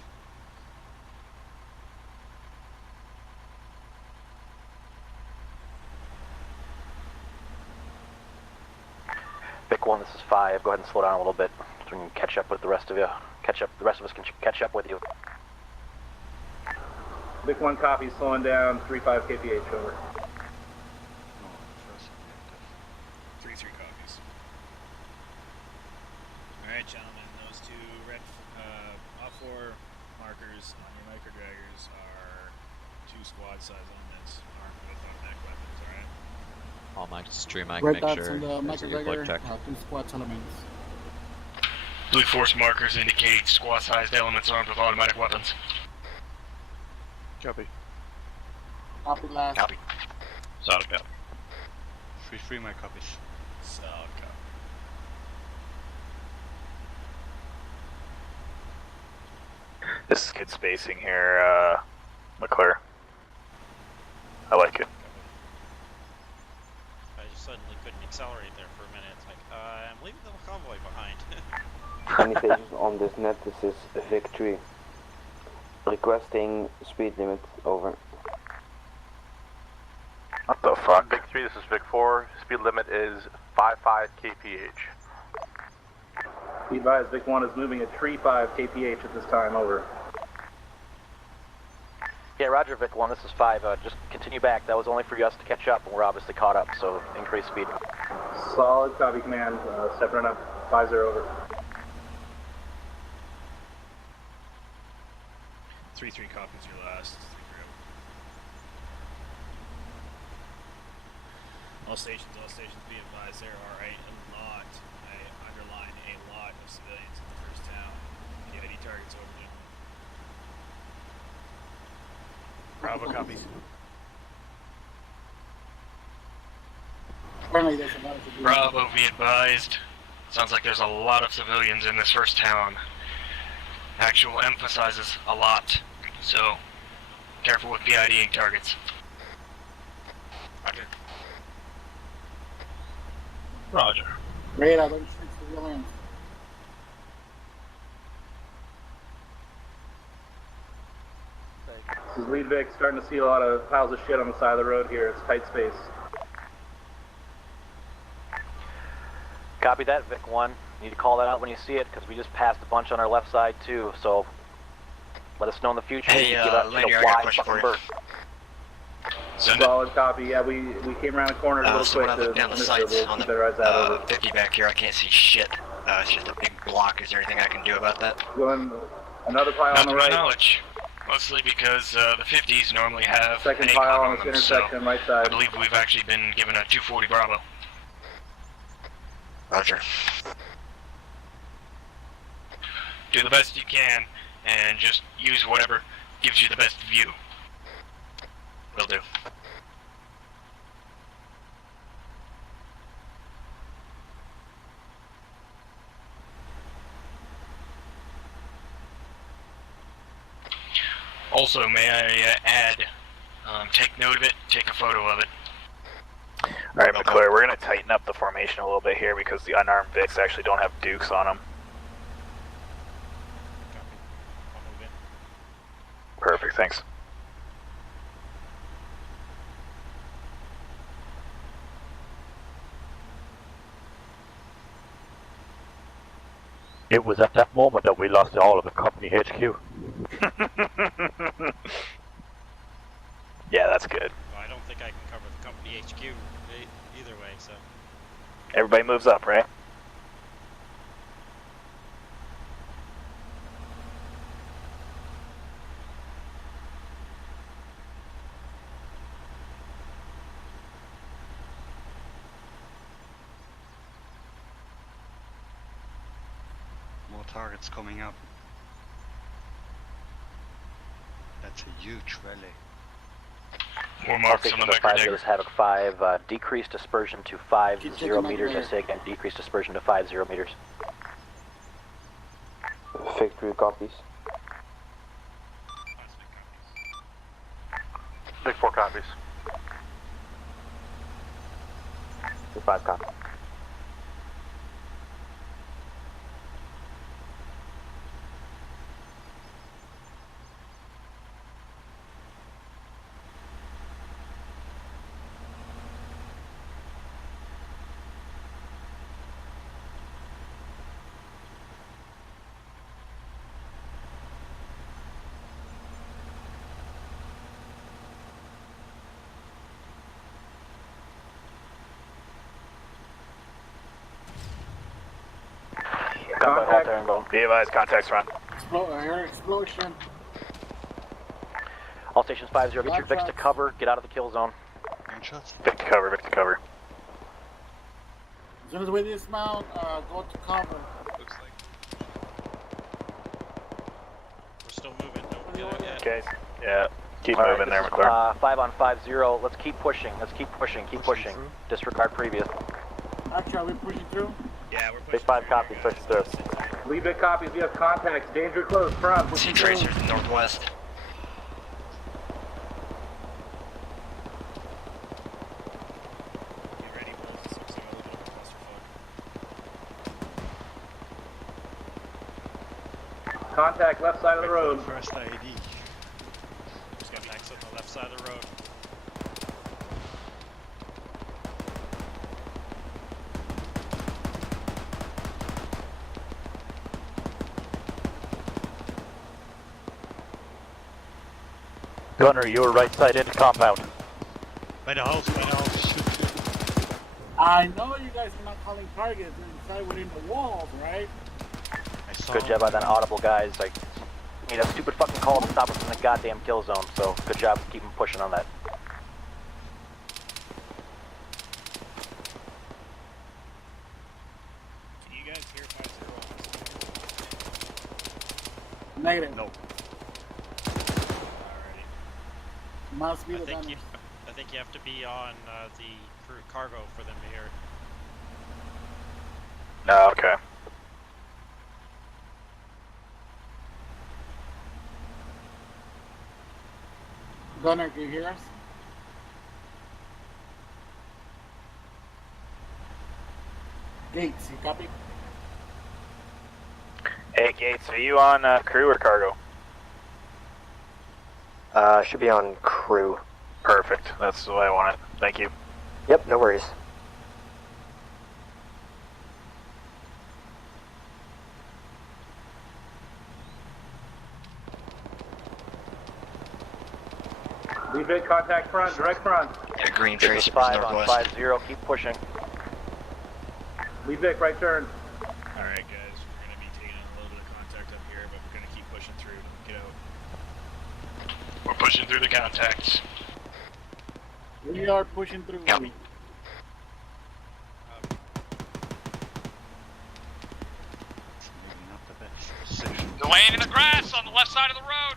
Vic 1, this is 5. Go ahead and slow down a little bit so we can catch up with the rest of you. The rest of us can catch up with you. Vic 1 copy, slowing down, 35 kph, over. 3-3 copies. Alright, gentlemen, those two red Op 4 markers on your micro draggers are 2 squad size elements armed with automatic weapons, alright? All my stream mic, Red make dots sure on the there's a micro new plug dagger, check. 2 squad elements. Blue force markers indicate squad-sized elements armed with automatic weapons. Copy. Copy last. Copy. Solid copy. 3-3 my copies. Solid copy. This is good spacing here, McClure. I like it. I just suddenly couldn't accelerate there for a minute. It's like, I'm leaving the convoy behind. Any stations on this net, this is Victory. Requesting speed limit, over. What the fuck? Vic 3, this is Vic 4. Speed limit is 55 kph. Be advised, Vic 1 is moving at 35 kph at this time, over. Yeah, roger, Vic 1, this is 5. Just continue back. That was only for us to catch up, and we're obviously caught up, so increase speed. Solid copy, command. Separating up, 5-0, over. 3-3 copies your last. 3-3. All stations, be advised, there are a lot, I underline a lot of civilians in the first town. The ID targets over there. Bravo copies. Apparently there's a lot of civilians. Bravo, be advised. Sounds like there's a lot of civilians in this first town. Actual emphasizes a lot, so careful with PIDing targets. Roger. Roger. Radar, don't shoot civilians. This is Lead Vic, starting to see a lot of piles of shit on the side of the road here. It's tight space. Copy that, Vic 1. You need to call that out when you see it, because we just passed a bunch on our left side too, so let us know in the future. Hey, Lady, I got a question for you. Solid copy. Yeah, we came around the corner a little So when quick I look to down the miss sights it. on We'll the better that over. 50 back here, I can't see shit. It's just a big block. Is there anything I can do about that? Going another pile Not on the to my right. knowledge. Mostly because the 50s normally have Second an 8 pile on on this them, intersection, so right side. I believe we've actually been given a 240 Bravo. Roger. Do the best you can, and just use whatever gives you the best view. Will do. Also, may I add, take note of it, take a photo of it. Alright, McClure, we're going to tighten up the formation a little bit here because the unarmed Vics actually don't have Dukes on them. Perfect, thanks. It was at that moment that we lost all of the company HQ. Yeah, that's good. Well, I don't think I can cover the company HQ either way, so. Everybody moves up, right? More targets coming up. That's a huge rally. More marks on the micro dagger. Havoc 5, decrease dispersion to 50 meters. I say again, decrease dispersion to 50 meters. Victory copies. Big 4 copies. Big 5 copy. Contact. Be advised, contacts run. Air explosion. All stations 50, get your Vics to cover, get out of the kill zone. Vic to cover, Vic to cover. As soon as we dismount, go to cover. Looks like we're still moving. Don't get out yet. Okay, yeah. Keep moving there, McClure. 5 on 50, let's keep pushing, keep pushing. Disregard previous. Actually, are we pushing through? Yeah, we're pushing. Big 5 copies, pushing through. Lead Vic copies, we have contacts, danger close, front. Sea tracers northwest. Get ready, Wolves. This looks like a little bit of a clusterfuck. Contact left side of the road. First ID. Just got Max on the left side of the road. Gunner, you were right side into compound. By the house, by the house. I know you guys are not calling targets inside within the walls, right? Good job on that audible, guys. I made a stupid fucking call to stop us in the goddamn kill zone, so good job keeping pushing on that. Can you guys hear 50? Negative. No. Must be I the think gunner. I think you have to be on the cargo for them to hear it. No, okay. Gunner, can you hear us? Gates, you copy? Hey, Gates, are you on crew or cargo? Should be on crew. Perfect. That's the way I want it. Thank you. Yep, no worries. Vic, contact front, direct front. Yeah, green This trace is 5 on northwest. 50, keep pushing. Vic, right turn. Alright, guys, we're going to be taking a little bit of contact up here, but we're going to keep pushing through. Get out. We're pushing through the contacts. We are pushing through. Copy. They're laying in the grass on the left side of the road.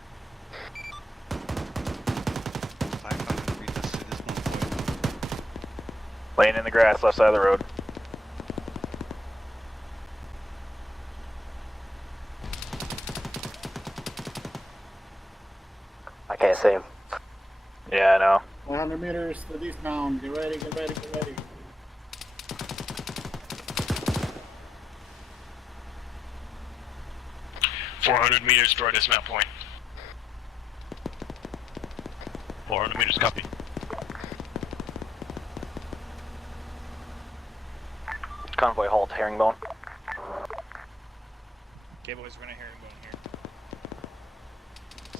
Laying in the grass, left side of the road. I can't see him. Yeah, I know. 100 meters to this mound. Get ready, get ready, get ready. .400 meters toward dismount point. 400 meters, copy. Convoy halt, herringbone. Okay, boys, we're going to herringbone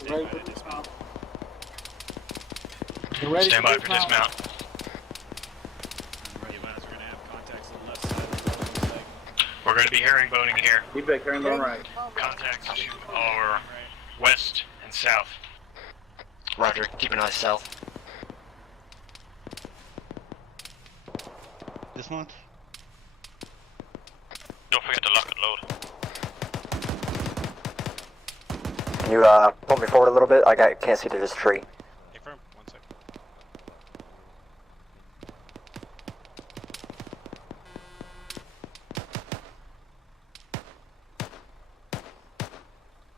here. Ready for dismount. Get ready Stand by for dismount. You guys are going to have contacts on the left side of the road, looks like. We're going to be herringboning here. Vic, herringbone right. Contacts to our west and south. Roger, keep an eye south. This one? Don't forget to lock and load. Can you pull me forward a little bit? Can't see through this tree. Hey, firm. 1 second.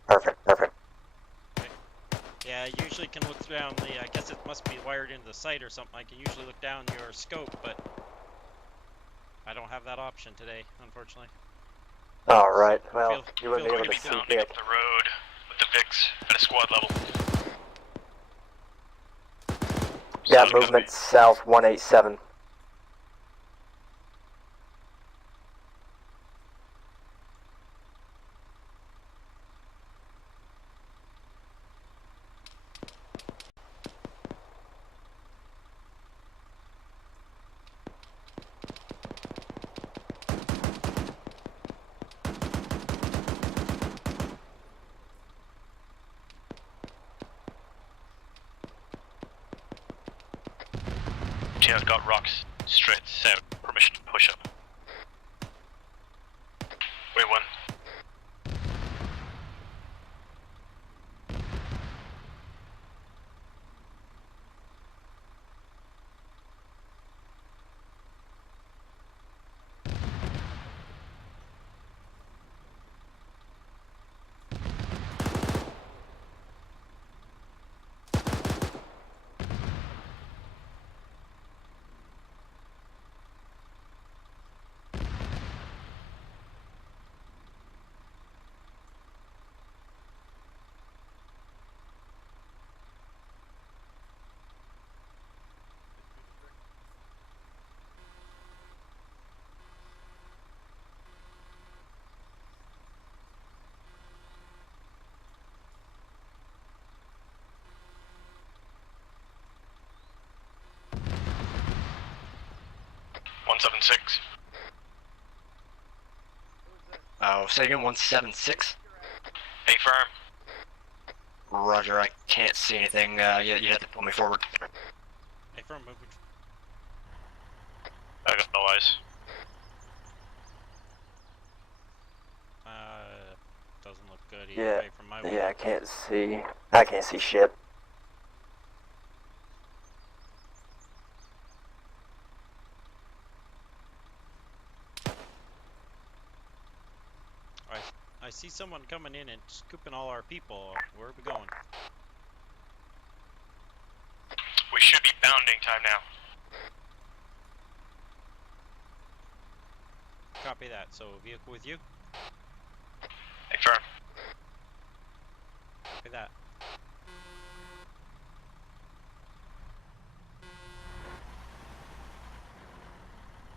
Perfect, perfect. Yeah, I usually can look down the, I guess it must be wired into the sight or something. I can usually look down your scope, but I don't have that option today, unfortunately. Alright, well, you wouldn't be We're able going to to be see pounding Vic. up the road with the VIX at a squad level. Yeah, movement south 187. Gio's got rocks straight south. Permission to push up. Wait, one. .176. Oh, say again, 176? Hey, firm. Roger, I can't see anything. You have to pull me forward. Hey, firm, move. I got no eyes. Doesn't look good either Yeah, way from my yeah, I can't see shit. I see someone coming in and scooping all our people. Where are we going? We should be bounding time now. Copy that. So vehicle with you. Confirm. Copy that.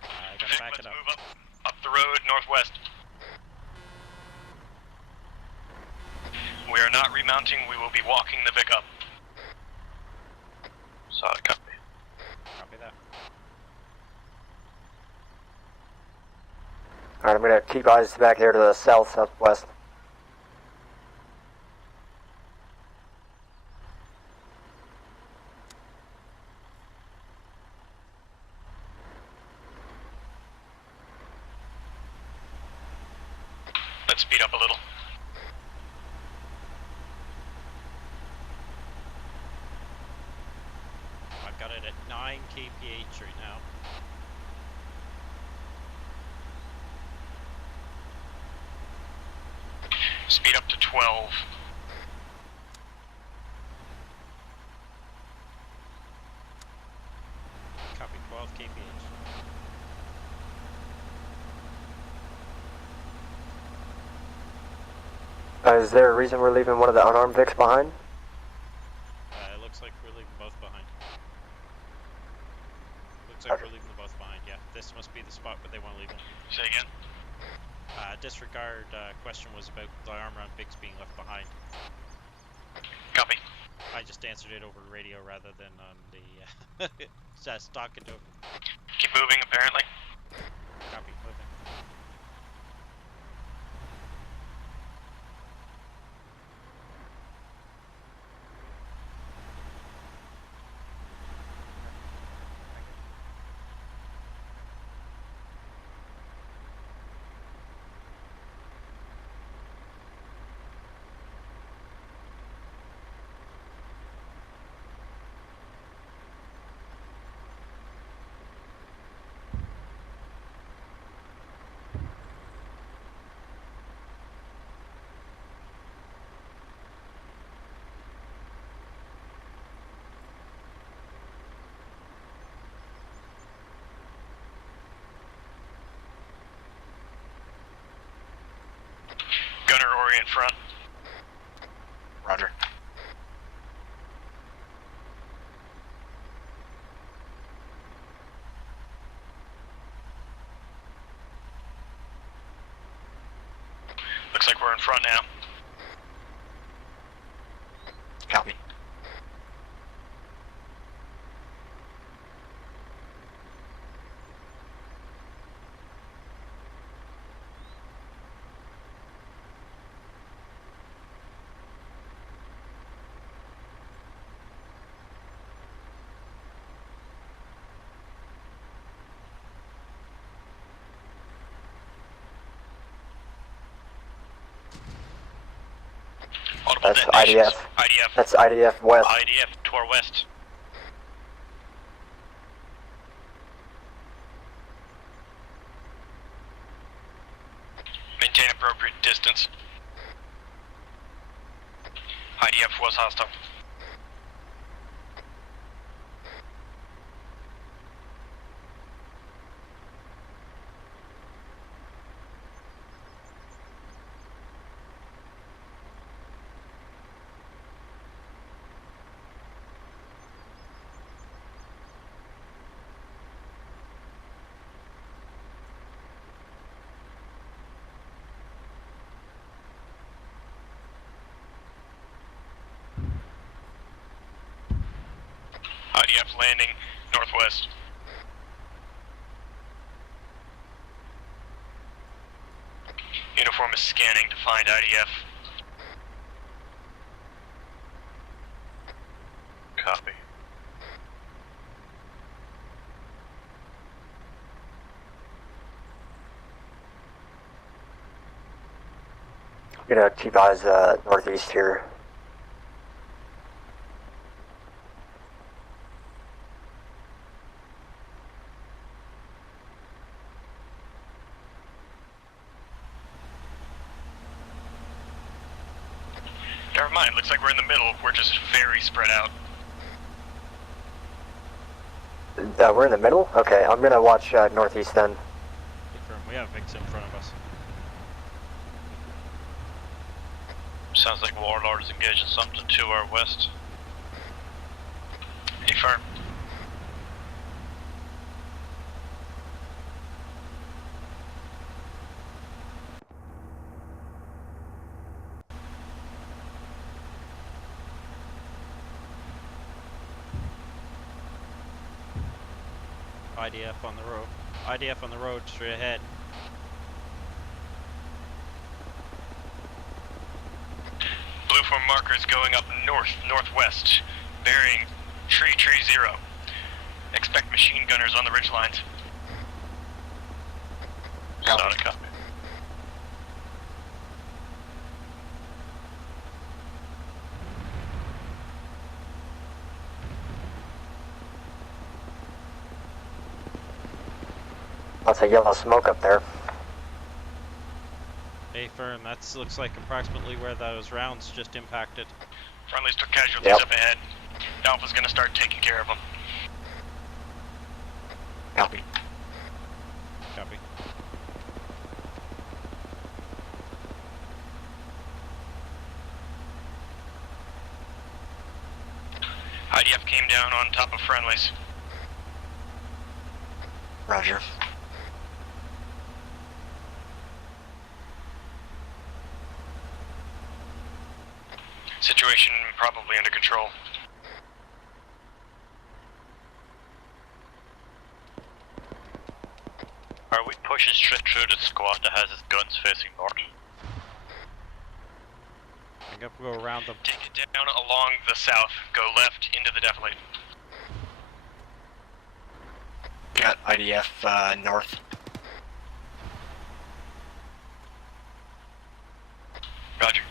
I gotta back Let's it up. move up the road northwest. We are not remounting, we will be walking the Vic up. Solid copy. Copy that. Alright, I'm gonna keep eyes back here to the southwest. Let's speed up a little. I've got it at 9 kph right now. Speed up to 12. Copy 12 kph. Is there a reason we're leaving one of the unarmed Vics behind? It looks like we're leaving both behind. Looks like we're leaving them both behind, yeah. This must be the spot where they want to leave them. Say again? Disregard question was about the armor on Vics being left behind. Copy. I just answered it over radio rather than on the just talking to him. Keep moving, apparently. Copy, moving. Gunner orient front. Roger. Looks like we're in front now. Copy. That's IDF. IDF. That's IDF west. IDF to our west. Maintain appropriate distance. IDF was hostile. IDF landing northwest. Uniform is scanning to find IDF. Copy. I'm gonna keep eyes northeast here. Never mind, looks like we're in the middle. We're just very spread out. We're in the middle? Okay, I'm gonna watch northeast then. Confirm, We have Vic's in front of us. Sounds like Warlord is engaging something to our west. Affirm. IDF on the road. IDF on the road, straight ahead. Blue form markers going up northwest, bearing tree 0. Expect machine gunners on the ridge lines. Solid copy. Lots of yellow smoke up there. A firm, that looks like approximately where those rounds just impacted. Friendlies took casualties up ahead. Alpha's gonna start taking care of them. Copy. Copy. IDF came down on top of friendlies. Roger. Situation probably under control. Are we pushing straight through the squad that has its guns facing north? I think we'll go around them. Take it down along the south. Go left into the defilade. Got IDF north. Roger.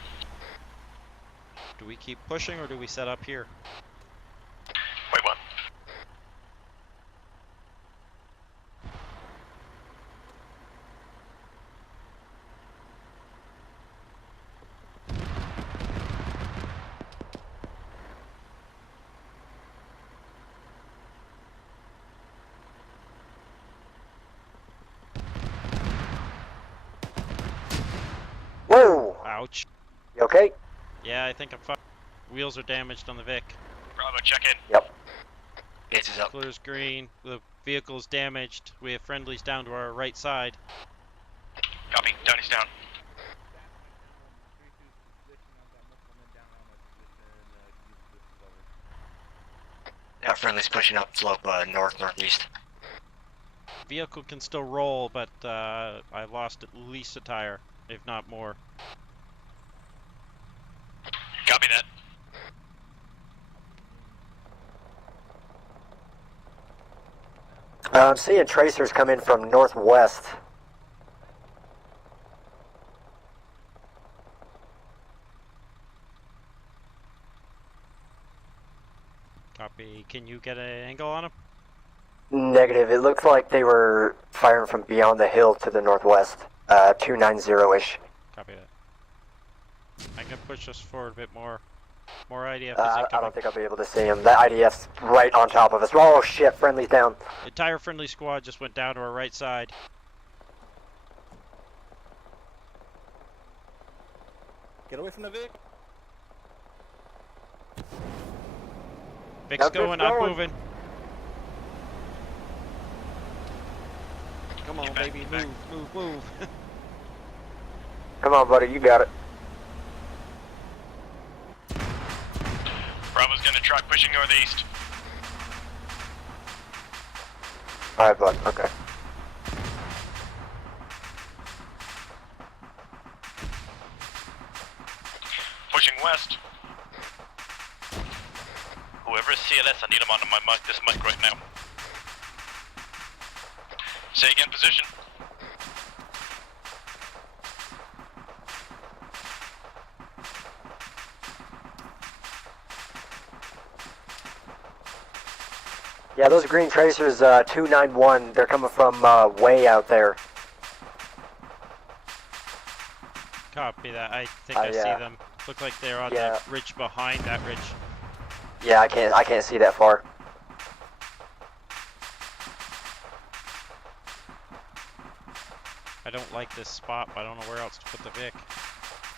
Do we keep pushing or do we set up here? Wait, what? Whoa! Ouch. You okay? Yeah, I think I'm fine. Wheels are damaged on the Vic. Bravo, check in. Yep. Gates is up. Clear's green. The vehicle's damaged. We have friendlies down to our right side. Copy. Downey's down. Yeah, friendly's pushing up slope northeast. Vehicle can still roll, but I lost at least a tire, if not more. Copy that. I'm seeing tracers come in from northwest. Copy. Can you get an angle on them? Negative. It looks like they were firing from beyond the hill to the northwest. 290-ish. Copy that. I can push us forward a bit more. More IDF is I incoming. don't think I'll be able to see him. That IDF's right on top of us. Oh shit, friendly's down. The entire friendly squad just went down to our right side. Get away from the Vic. Vic's Yep, going, it's I'm going. moving. Come on, baby, move. Come on, buddy, you got it. Bravo's gonna try pushing northeast. Alright, bud, okay. Pushing west. Whoever is CLS, I need him on this mic right now. Say again, position. Yeah, those green tracers, 291, they're coming from way out there. Copy that. I think I see yeah. them. Look like they're on Yeah. the ridge behind that ridge. Yeah, I can't see that far. I don't like this spot, but I don't know where else to put the Vic.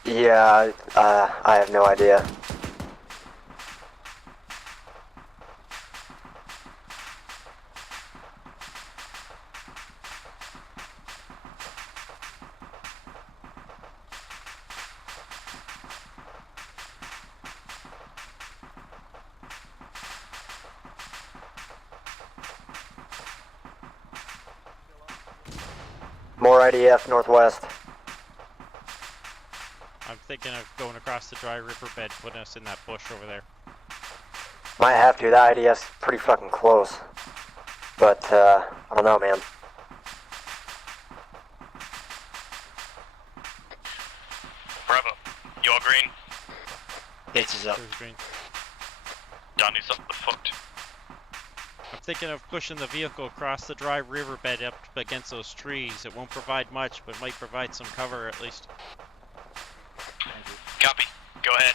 Yeah, I have no idea. More IDF northwest. I'm thinking of going across the dry riverbed, putting us in that bush over there. Might have to. That IDF's pretty fucking close. But, I don't know, man. Bravo. You all green? Base is up. Green. Donnie's up the foot. I'm thinking of pushing the vehicle across the dry riverbed up against those trees. It won't provide much, but might provide some cover at least. Copy. Go ahead.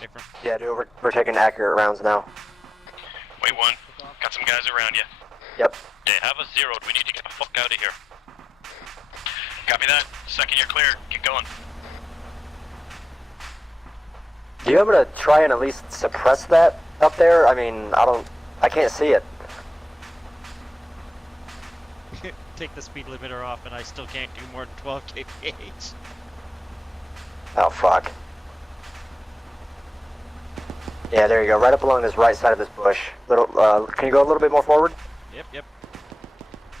Different. Yeah, dude, we're taking accurate rounds now. Wait one. Got some guys around you. Yep. They have us zeroed. We need to get the fuck out of here. Copy that. Second you're clear. Get going. Do you want me to try and at least suppress that up there? I mean, I can't see it. Take the speed limiter off and I still can't do more than 12 kph. Oh, fuck. Yeah, there you go. Right up along this right side of this bush. Little, can you go a little bit more forward? Yep.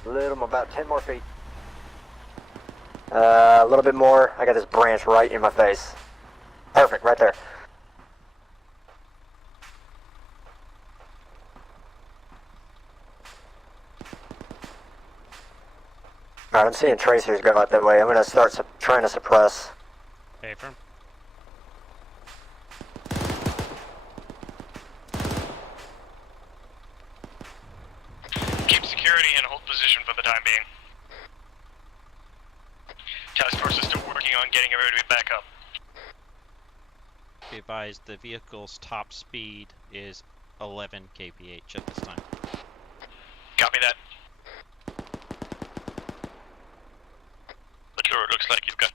A little more, about 10 more feet. A little bit more. I got this branch right in my face. Perfect, right there. Alright, I'm seeing tracers go out that way. I'm gonna start trying to suppress. Hey, firm. Keep security and hold position for the time being. Task force is still working on getting everybody back up. Be advised, the vehicle's top speed is 11 kph at this time. Copy that. It looks like you've got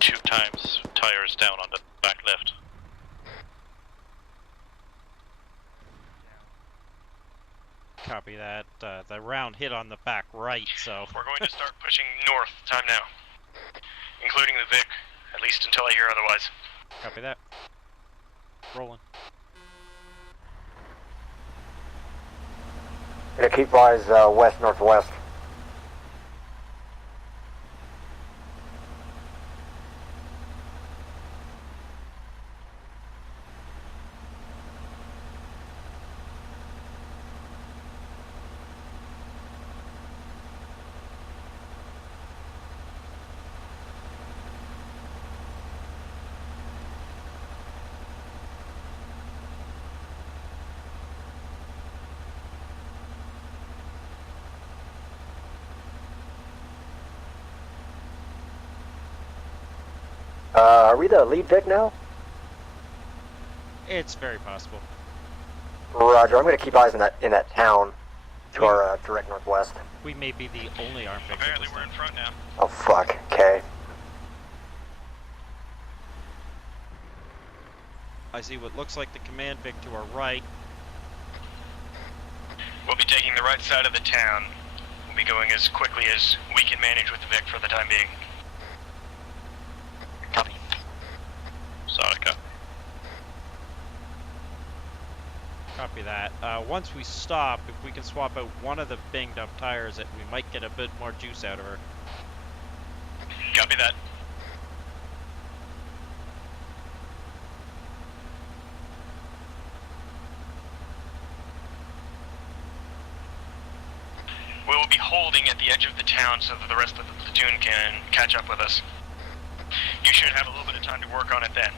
2 times tires down on the back left. Copy that. The round hit on the back right, so... We're going to start pushing north. Time now. Including the Vic, at least until I hear otherwise. Copy that. Rolling. Gonna keep eyes west-northwest. Are we the lead Vic now? It's very possible. Roger, I'm gonna keep eyes in that town to our direct northwest. We may be the only armed Vic. Apparently we're in front now. Oh fuck, okay. I see what looks like the command Vic to our right. We'll be taking the right side of the town. We'll be going as quickly as we can manage with the Vic for the time being. Copy. Solid copy. Copy that. Once we stop, if we can swap out one of the banged up tires, we might get a bit more juice out of her. Copy that. We will be holding at the edge of the town so that the rest of the platoon can catch up with us. You should have a little bit of time to work on it then.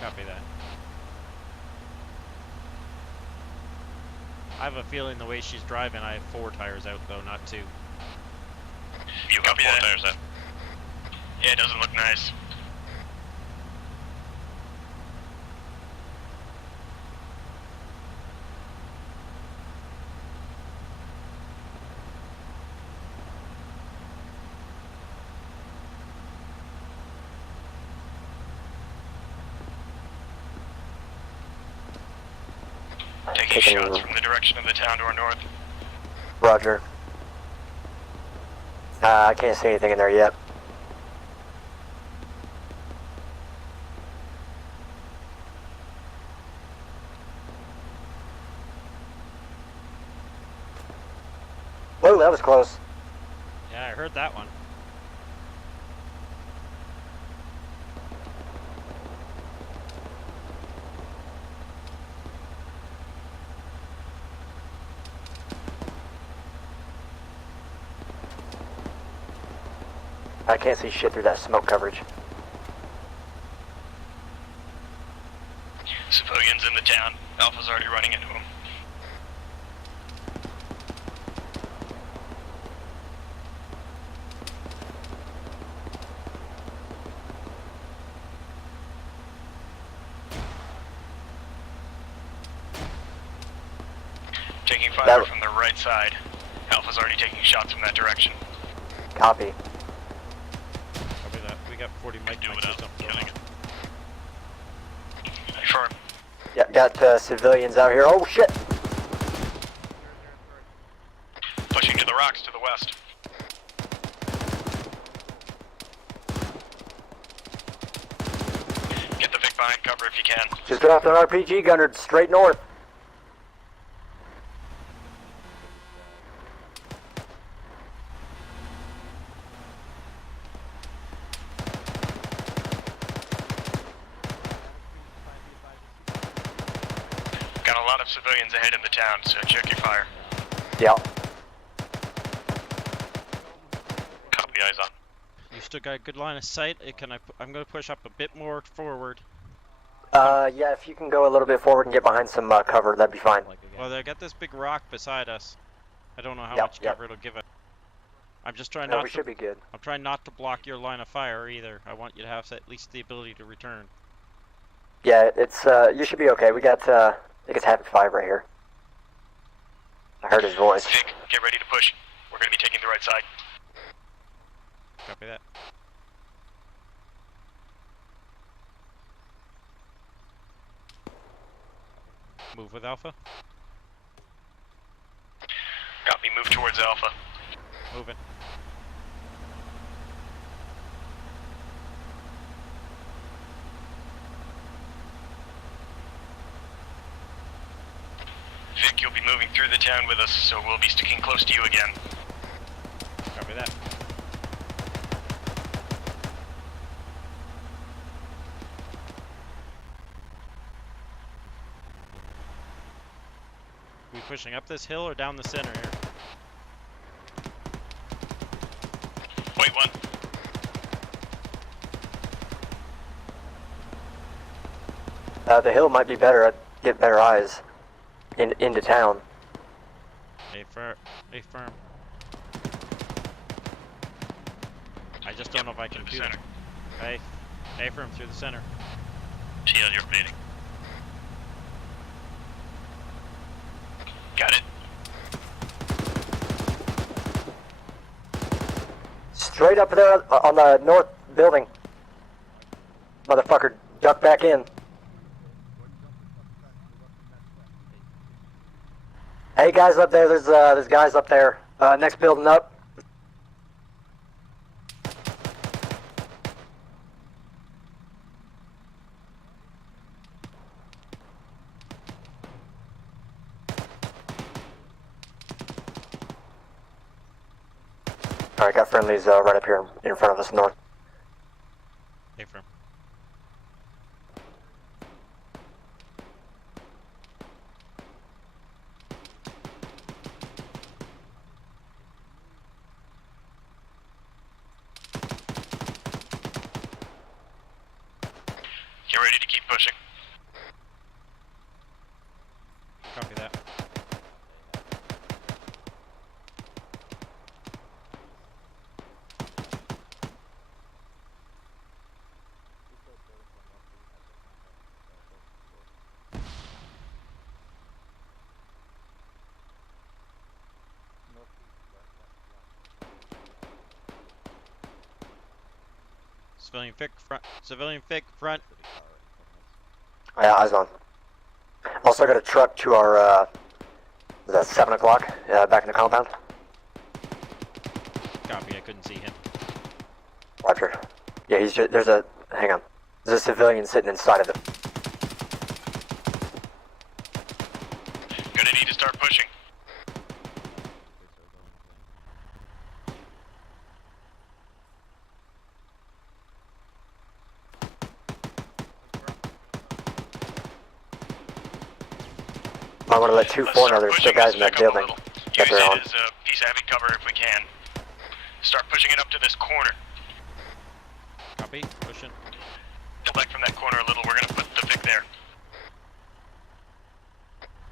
Copy that. I have a feeling the way she's driving, I have 4 tires out though, not 2. You got 4 tires out. Yeah, it doesn't look nice. Taking shots from the direction of the town to our north. Roger. I can't see anything in there yet. Whoa, that was close. Yeah, I heard that one. I can't see shit through that smoke coverage. Civilians in the town. Alpha's already running into them. Taking fire from the right side. Alpha's already taking shots from that direction. Copy. Copy that. We got 40 mic system going on. Confirm. Yeah, got civilians out here. Oh shit! Pushing to the rocks to the west. Get the Vic behind cover if you can. Just dropped an RPG gunner straight north. Got a lot of civilians ahead in the town, so check your fire. Yeah. Copy, eyes on. You still got a good line of sight. I'm going to push up a bit more forward. Yeah, if you can go a little bit forward and get behind some cover, that'd be fine. Well, they got this big rock beside us. I don't know how Yep, much cover it'll give it. I'm just trying No, not we to. should be good. I'm trying not to block your line of fire either. I want you to have at least the ability to return. Yeah, it's you should be okay. We got I think it's Havoc 5 right here. I heard his voice. Vic, get ready to push. We're going to be taking the right side. Copy that. Move with Alpha. Copy, move towards Alpha. Moving. Vic, you'll be moving through the town with us, so we'll be sticking close to you again. Copy that. We pushing up this hill or down the center here? Wait, one. The hill might be better. I'd get better eyes into town. A firm. I just don't know if I can do it. A firm through the center. TL, you're bleeding. Got it. Straight up there on the north building. Motherfucker, duck back in. Hey guys up there, there's guys up there. Next building up. Alright, got friendlies right up here in front of us north. A firm. Get ready to keep pushing. Copy that. Civilian Vic front. Civilian Vic front. Yeah, eyes on. Also got a truck to our, was that 7 o'clock, back in the compound? Copy, I couldn't see him. Roger. Yeah, he's just, hang on. There's a civilian sitting inside of it. Gonna need to start pushing. I want to let 2-4 know there's still guys in that building. Use it as a piece of heavy cover if we can. Start pushing it up to this corner. Copy, pushing. Deflect from that corner a little, we're gonna put the Vic there.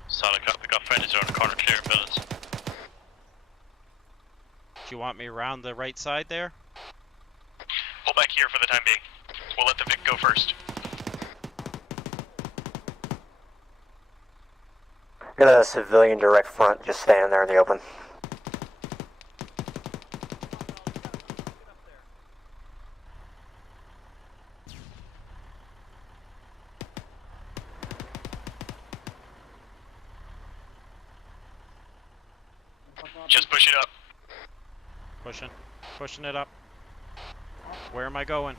Solid copy, got friendly zone, corner clear, buildings. Do you want me around the right side there? Hold back here for the time being. We'll let the Vic go first. Got a civilian direct front just standing there in the open. Just push it up. Pushing it up. Where am I going?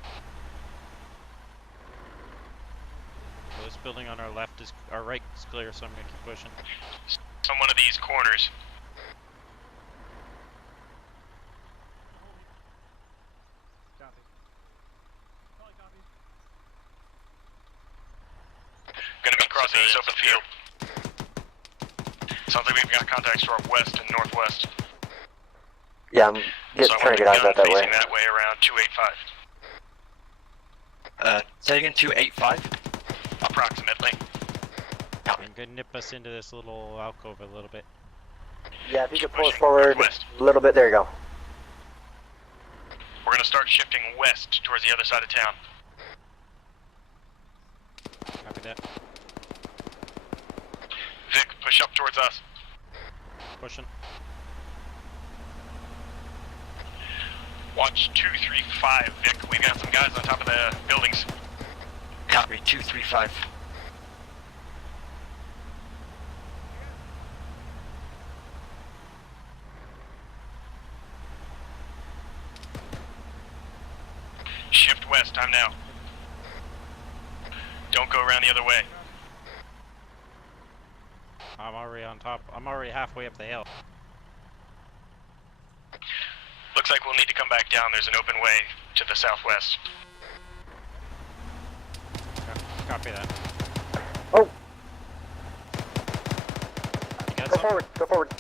Well, this building on our left is, our right is clear, so I'm gonna keep pushing. On one of these corners. Gonna be crossing this open field. Sounds like we've got contacts to our west and northwest. Yeah, I'm trying to get out of that way. Facing that way around 285. Say again, 285? Approximately. I'm gonna nip us into this little alcove a little bit. Yeah, if you could pull us forward a little bit, there you go. We're gonna start shifting west towards the other side of town. Copy that. Vic, push up towards us. Pushing. Watch 235, Vic. We've got some guys on top of the buildings. Copy, 235. Shift west, time now. Don't go around the other way. I'm already on top. I'm already halfway up the hill. Looks like we'll need to come back down. There's an open way to the southwest. Copy that. Oh! You got Go some? forward, go forward.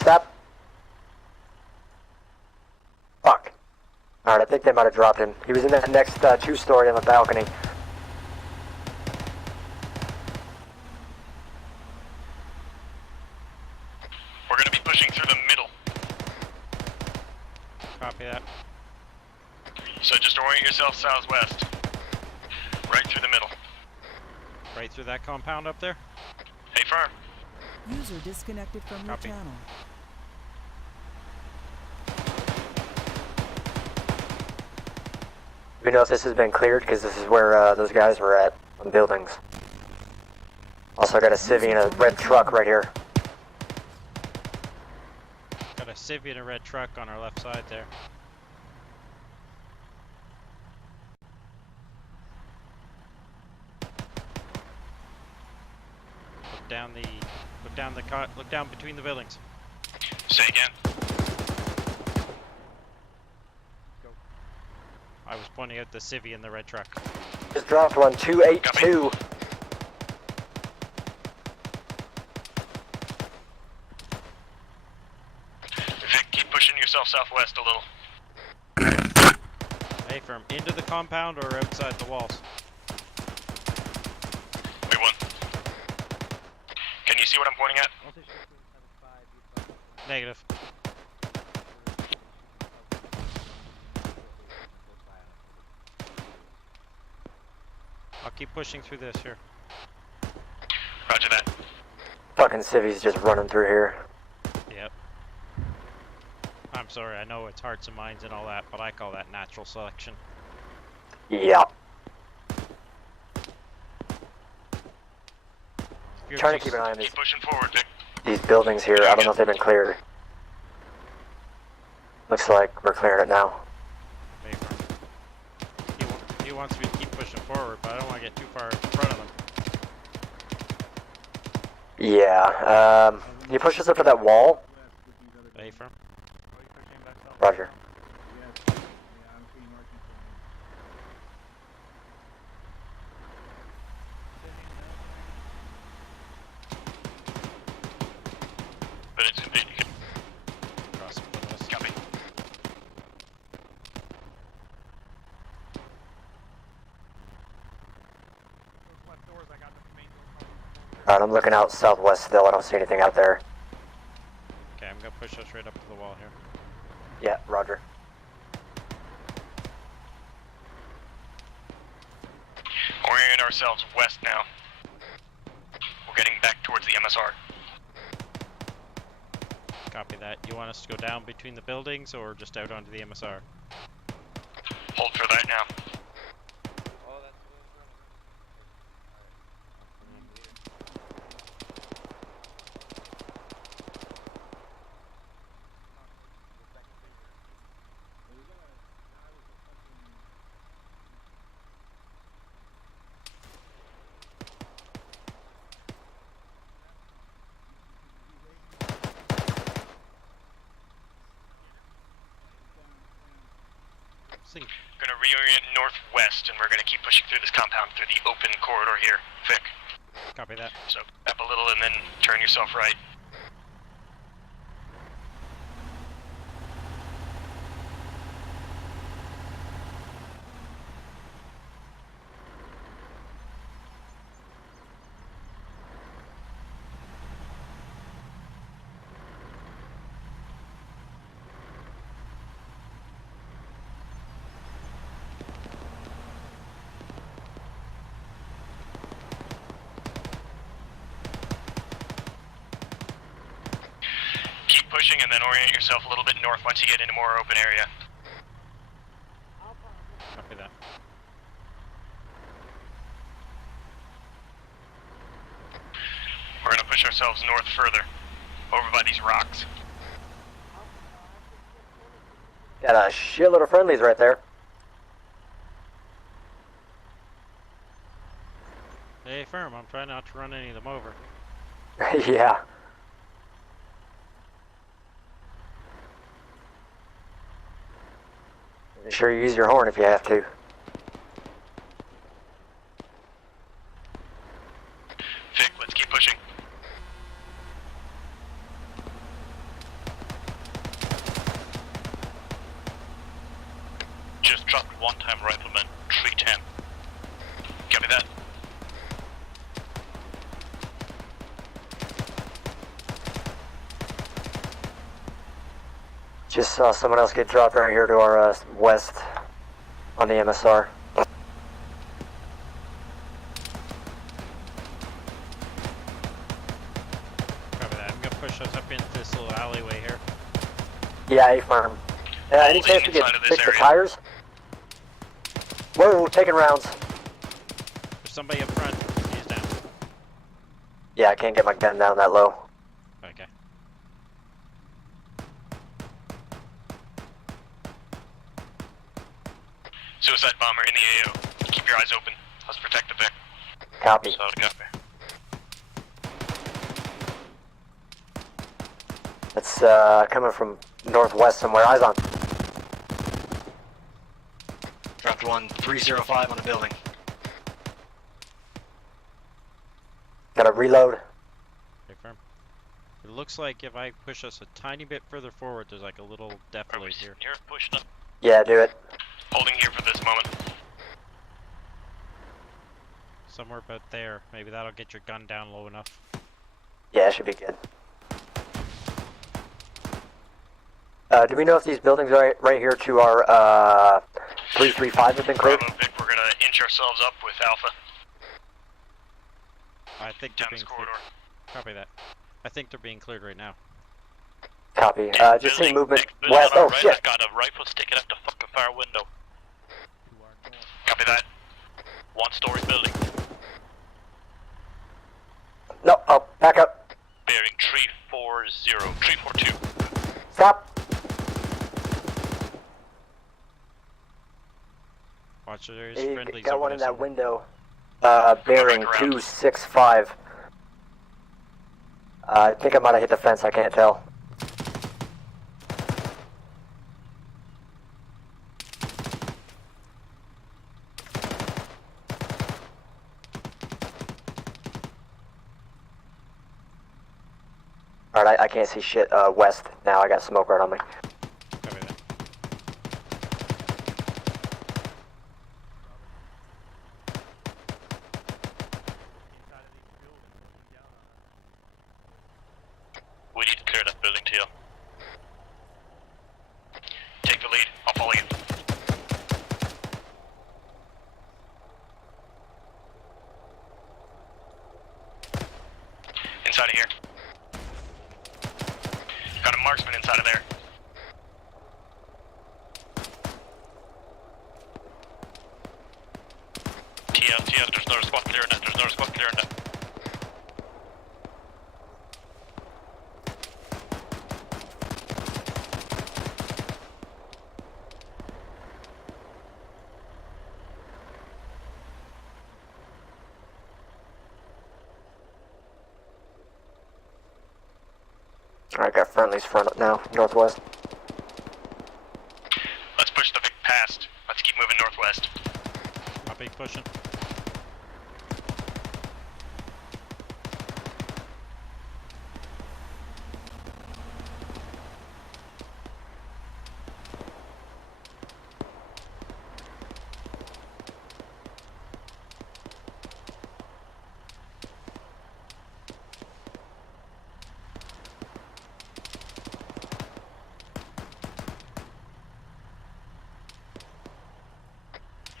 Stop. Fuck. Alright, I think they might have dropped him. He was in that next 2-story on the balcony. We're gonna be pushing through the middle. Copy that. So just orient yourself southwest. Right through the middle. Right through that compound up there? Hey, firm. User disconnected from your channel. We know if this has been cleared because this is where those guys were at on buildings. Also got a civvy and a red truck right here. Got a civvy and a red truck on our left side there. Look down between the buildings. Say again. I was pointing out the civvy and the red truck. Just dropped one, 282. Vic, keep pushing yourself southwest a little. Hey, firm, into the compound or outside the walls? Wait, one. Can you see what I'm pointing at? Negative. I'll keep pushing through this here. Roger that. Fucking civvies just running through here. Yep. I'm sorry, I know it's hearts and minds and all that, but I call that natural selection. Yeah. your Trying to keep an eye on Keep pushing forward, Vic. these buildings here. I don't know if they've been cleared. Looks like we're clearing it now. He wants me to keep pushing forward, but I don't want to get too far in front of him. Yeah, can you push us up to that wall? Affirm. Roger. But it's complete. You can Cross with us. copy. Alright, I'm looking out southwest still. I don't see anything out there. Okay, I'm gonna push us right up to the wall here. Yeah, roger. Orient ourselves west now. We're getting back towards the MSR. Copy that. You want us to go down between the buildings or just out onto the MSR? Hold for that now. Gonna reorient northwest, and we're gonna keep pushing through this compound through the open corridor here. Vic. Copy that. So up a little and then turn yourself right. Keep pushing and then orient yourself a little bit north once you get into more open area. Copy that. We're gonna push ourselves north further, over by these rocks. Got a shitload of friendlies right there. Hey, firm. I'm trying not to run any of them over. Yeah. Make sure you use your horn if you have to. Vic, let's keep pushing. just dropped one time Rifleman 310. Copy that. Just saw someone else get dropped right here to our west on the MSR. Copy that. I'm gonna push us up into this little alleyway here. Yeah, A-firm. Any chance we get fix the tires? Whoa, taking rounds. There's somebody up front. He's down. Yeah, I can't get my gun down that low. Okay. Suicide bomber in the AO. Keep your eyes open. Let's protect the Vic. Copy. Solid copy. It's coming from northwest somewhere. Eyes on. Dropped one 305 on a building. Gotta reload. Okay, firm. It looks like if I push us a tiny bit further forward, there's like a little defilade here. You're pushing up. Yeah, do it. Holding here for this moment. Somewhere about there. Maybe that'll get your gun down low enough. Yeah, it should be good. Do we know if these buildings right here to our 335 have been cleared? Bravo, Vic, we're gonna inch ourselves up with Alpha. I think they're Down being this cleared. corridor. Copy that. I think they're being cleared right now. Copy. Just see movement Building west. on our Oh, right, shit. I've got a rifle sticking out the fucking far window. Copy that. One-story building. No, Watch it, there's Hey, friendlies got over one in there that somewhere. window. Bearing 265. I think I might have hit the fence, I can't tell. Alright, I can't see shit west now, I got smoke right on me. Copy that. We need to clear that building, Teal. Take the lead. I'll follow you. Inside of here. Got a marksman inside of there. Teal, there's another squad clearing that. There's another squad clearing that. Alright, got friendlies front now, northwest. Let's push the Vic past. Let's keep moving northwest. Copy, pushing.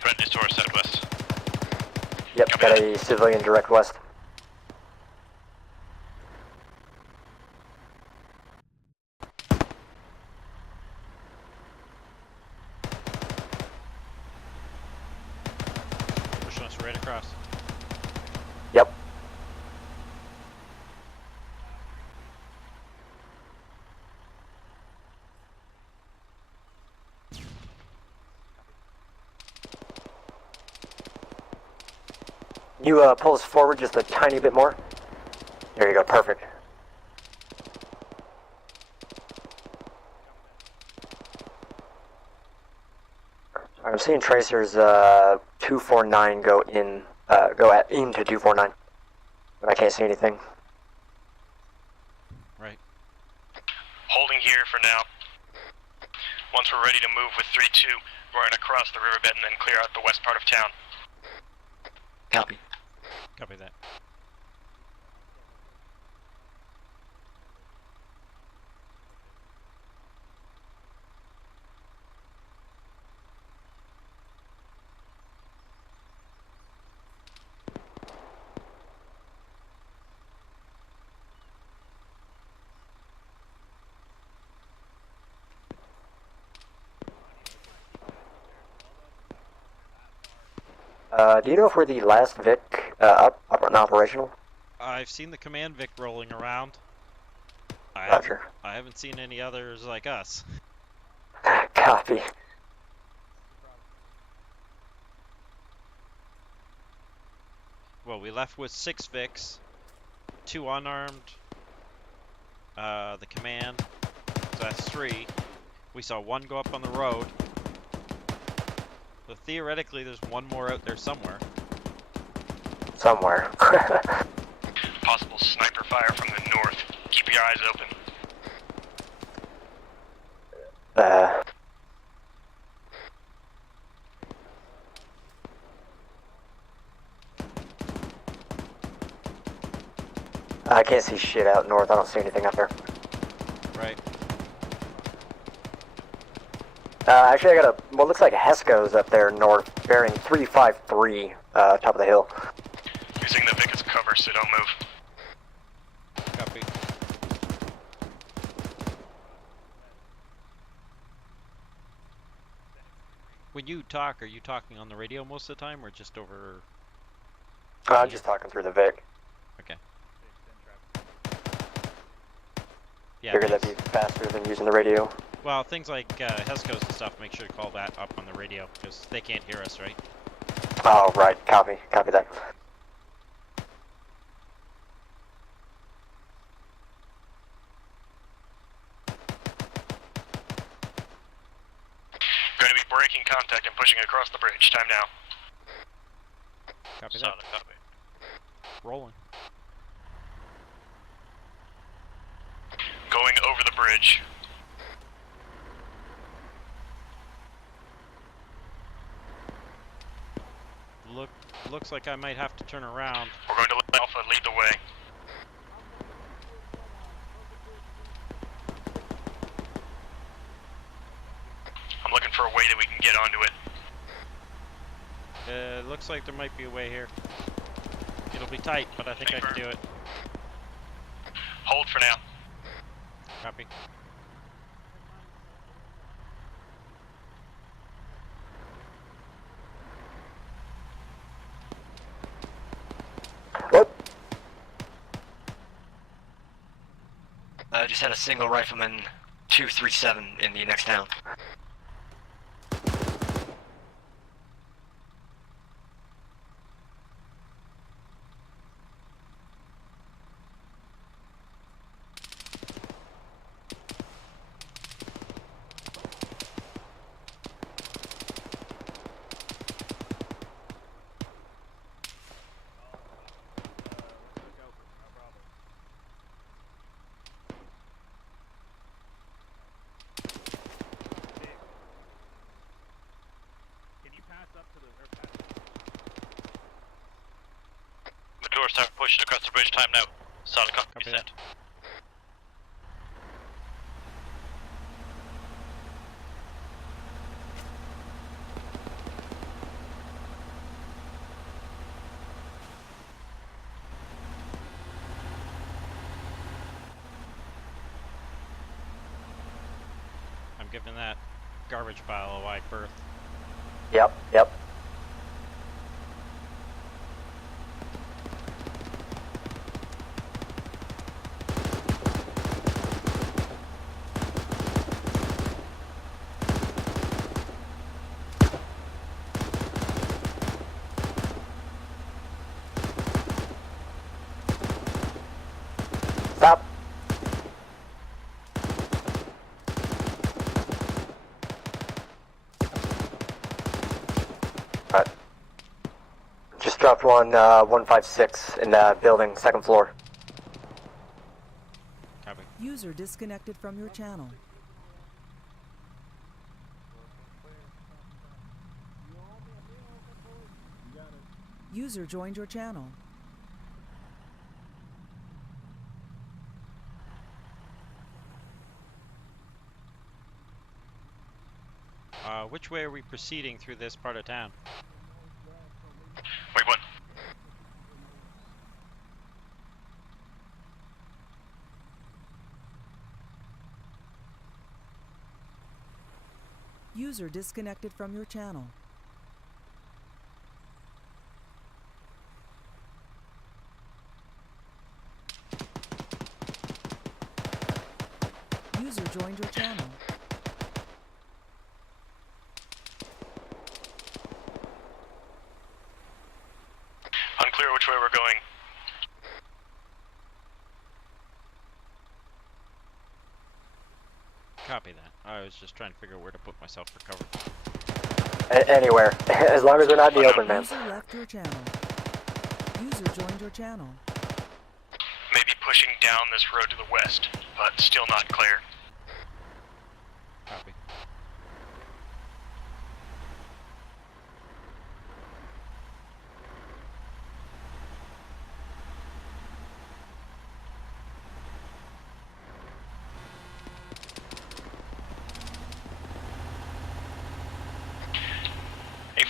Friendly's to our southwest. Yep, got a civilian direct west. Pushing us right across. Yep. You pull us forward just a tiny bit more. There you go, perfect. I'm seeing tracers 249 go in, into 249, but I can't see anything. Right. Holding here for now. Once we're ready to move with 3-2, we're going to cross the riverbed and then clear out the west part of town. Copy. Copy that. Do you know if we're the last Vic up and operational? I've seen the command Vic rolling around. Roger. I haven't seen any others like us. Copy. Well, we left with 6 Vics, 2 unarmed, the command, so that's 3. We saw 1 go up on the road. So theoretically, there's 1 more out there somewhere. Somewhere. Possible sniper fire from the north. Keep your eyes open. I can't see shit out north. I don't see anything up there. Right. Actually, I got what looks like Hesco's up there north, bearing 353, top of the hill. Using the Vic as cover, so don't move. Copy. When you talk, are you talking on the radio most of the time, or just over? I'm just talking through the Vic. Okay. Yeah. Figured that'd be faster than using the radio. Well, things like Hescos and stuff, make sure to call that up on the radio, because they can't hear us, right? Oh, right. Copy. Copy that. Going to be breaking contact and pushing across the bridge. Time now. Copy that. Solid copy. Rolling. Going over the bridge. Looks like I might have to turn around. We're going to let Alpha lead the way. I'm looking for a way that we can get onto it. Looks like there might be a way here. It'll be tight, but I think I can do it. Hold for now. Copy. Just had a single Rifleman 237 in the next town. Doors start pushing across the bridge. Time now. Solid copy. Sent. I'm giving that garbage pile a wide berth. Yep, yep. Stop. Alright. Just dropped one 156 in the building, second floor. Copy. User disconnected from your channel. User joined your channel. Which way are we proceeding through this part of town? Wait, what? User disconnected from your channel. User joined your channel. Unclear which way we're going. Copy that. I was just trying to figure out where to put myself for cover. Anywhere, as long as we're not in the open, man. User left your channel. User joined your channel. Maybe pushing down this road to the west, but still not clear. Copy.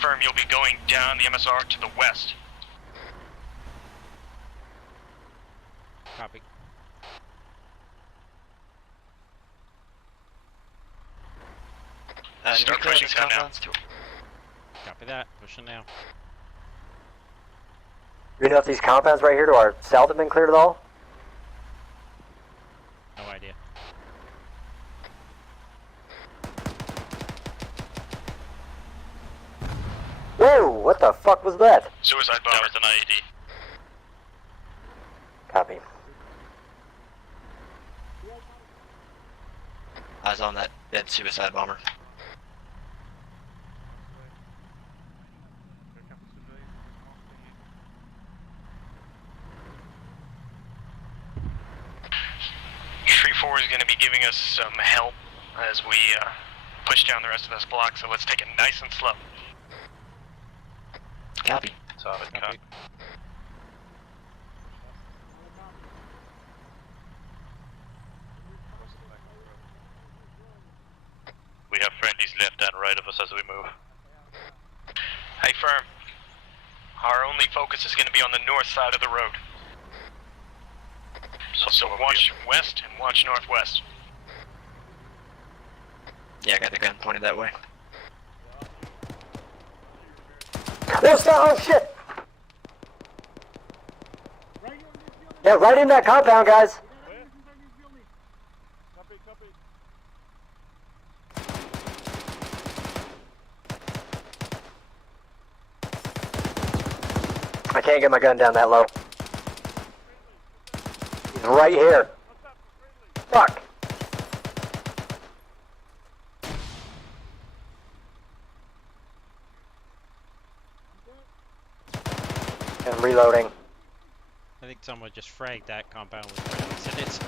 Firm, you'll be going down the MSR to the west. Copy. Start pushing down now. Copy that. Pushing now. You know if these compounds right here to our south have been cleared at all? No idea. what the fuck was that? Suicide bomber. That was an IED. Copy. Eyes on that dead suicide bomber. Tree 4 is going to be giving us some help as we push down the rest of this block, so let's take it nice and slow. Copy. Solid copy. We have friendlies left and right of us as we move. Hey, firm. Our only focus is going to be on the north side of the road. So watch west and watch northwest. Yeah, I got the gun pointed that way. Oh shit! Yeah, right in that compound, guys. I can't get my gun down that low. He's right here. Fuck. I'm reloading. I think someone just fragged that compound with friendlies in it.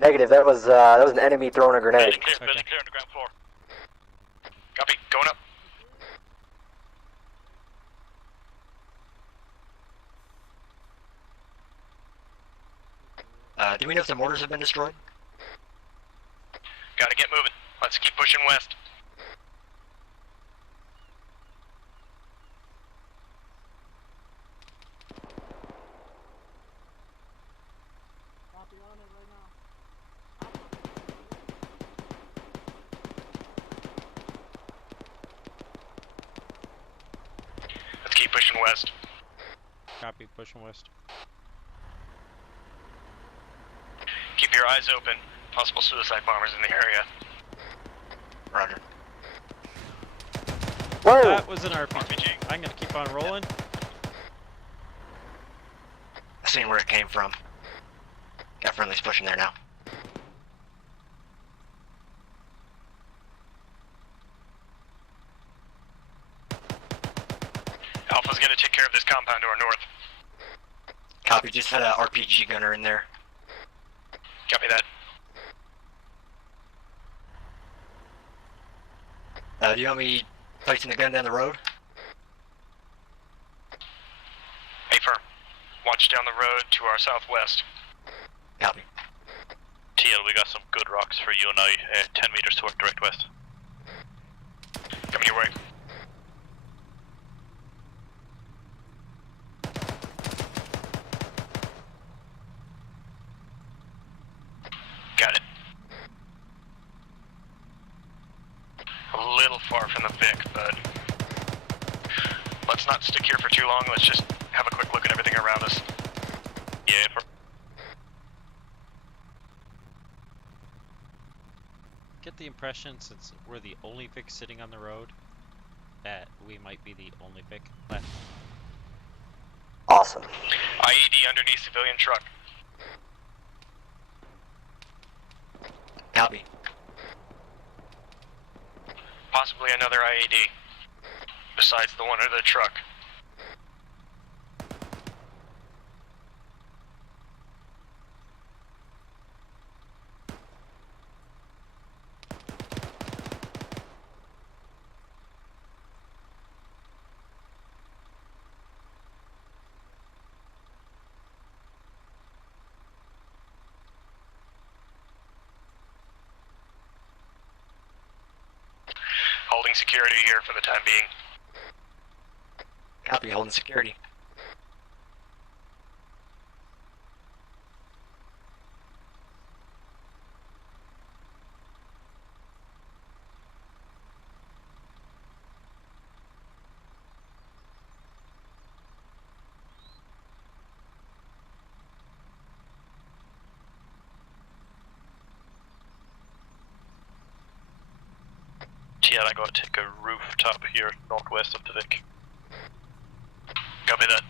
Negative. That was an enemy throwing a grenade. Building clear on the ground floor. Copy. Going up. Do we know if the mortars have been destroyed? Gotta get moving. Let's keep pushing west. Let's keep pushing west. Copy, pushing west. Keep your eyes open. Possible suicide bombers in the area. Roger. Whoa! That was an RPG. I'm gonna keep on rolling. I seen where it came from. Got friendlies pushing there now. Alpha's gonna take care of this compound to our north. Copy, just had a RPG gunner in there. Copy that. Do you want me placing the gun down the road? Hey, firm. Watch down the road to our southwest. Copy. TL, we got some good rocks for you and I, 10 meters to our direct west. Coming your way. Got it. A little far from the Vic, but let's not stick here for too long. Let's just have a quick look at everything around us. Yeah, Get the impression, since we're the only Vic sitting on the road, that we might be the only Vic left. Awesome. IED underneath civilian truck. Copy. Possibly another IED. Besides the one under the truck. Holding security here for the time being. Copy, holding security. TL, I gotta take a rooftop here northwest of the Vic. Copy that.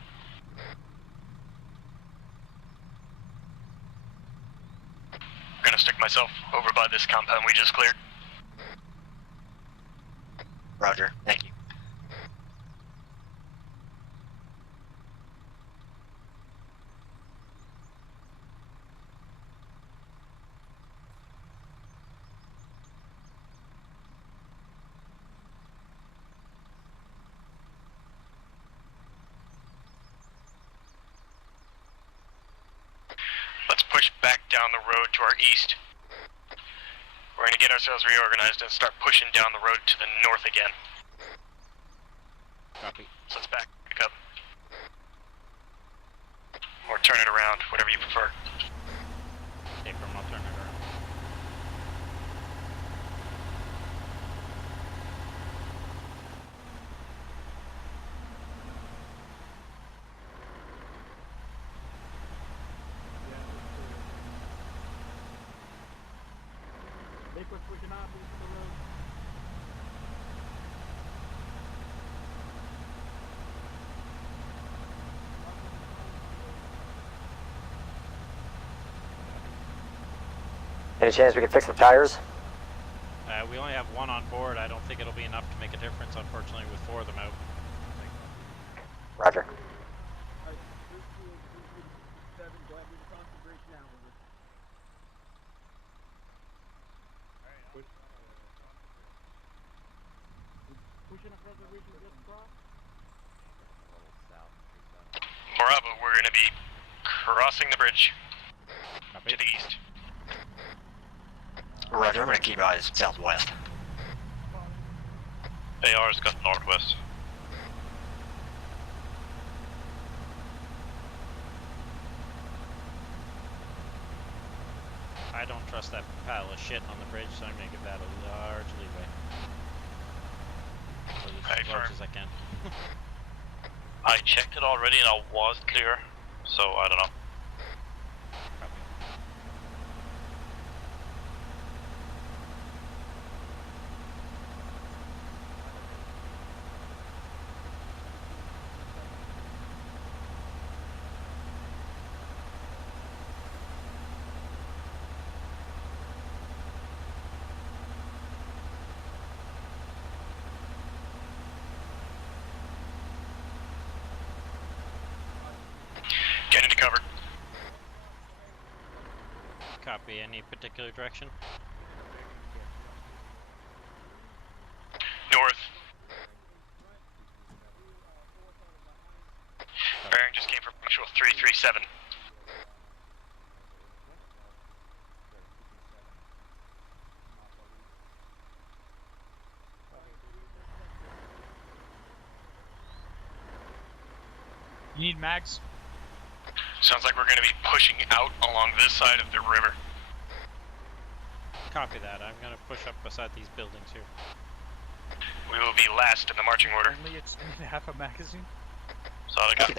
I'm gonna stick myself over by this compound we just cleared. Roger, thank you. Let's push back down the road to our east. We're gonna get ourselves reorganized and start pushing down the road to the north again. Copy. So let's back up. Or turn it around, whatever you prefer. Okay, from I'll turn it around. Liquid switching off into the road. Any chance we can fix the tires? We only have one on board. I don't think it'll be enough to make a difference, unfortunately, with 4 of them out. Roger. Pushing across the ridge and just cross. Bravo, we're gonna be crossing the bridge to the east. Roger, I'm gonna keep eyes southwest. AR's got northwest. I don't trust that pile of shit on the bridge, so I'm gonna give that a large leeway. As large as I can. I checked it already and I was clear, so I don't know. Get into cover. Copy. Any particular direction? North. Bearing just came from actual 337. You need mags? Sounds like we're going to be pushing out along this side of the river. Copy that. I'm gonna push up beside these buildings here. We will be last in the marching order. Only it's half a magazine. Solid gun.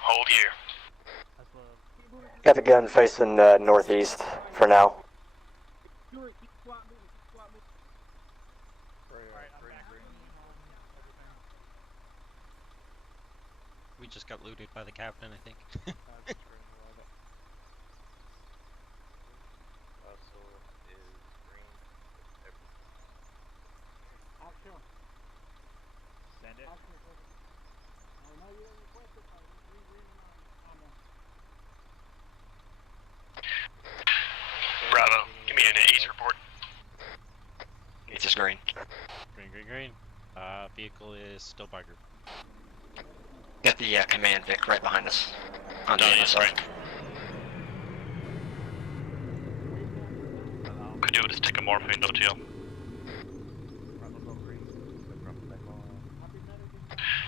Hold here. Got the gun facing northeast for now. We just got looted by the captain, I think. Send it. Bravo, give me an ace report. It's just green. Green, green, green. Vehicle is still by group. Got the command Vic right behind us. On the other side. Could do is take a morphine though, too.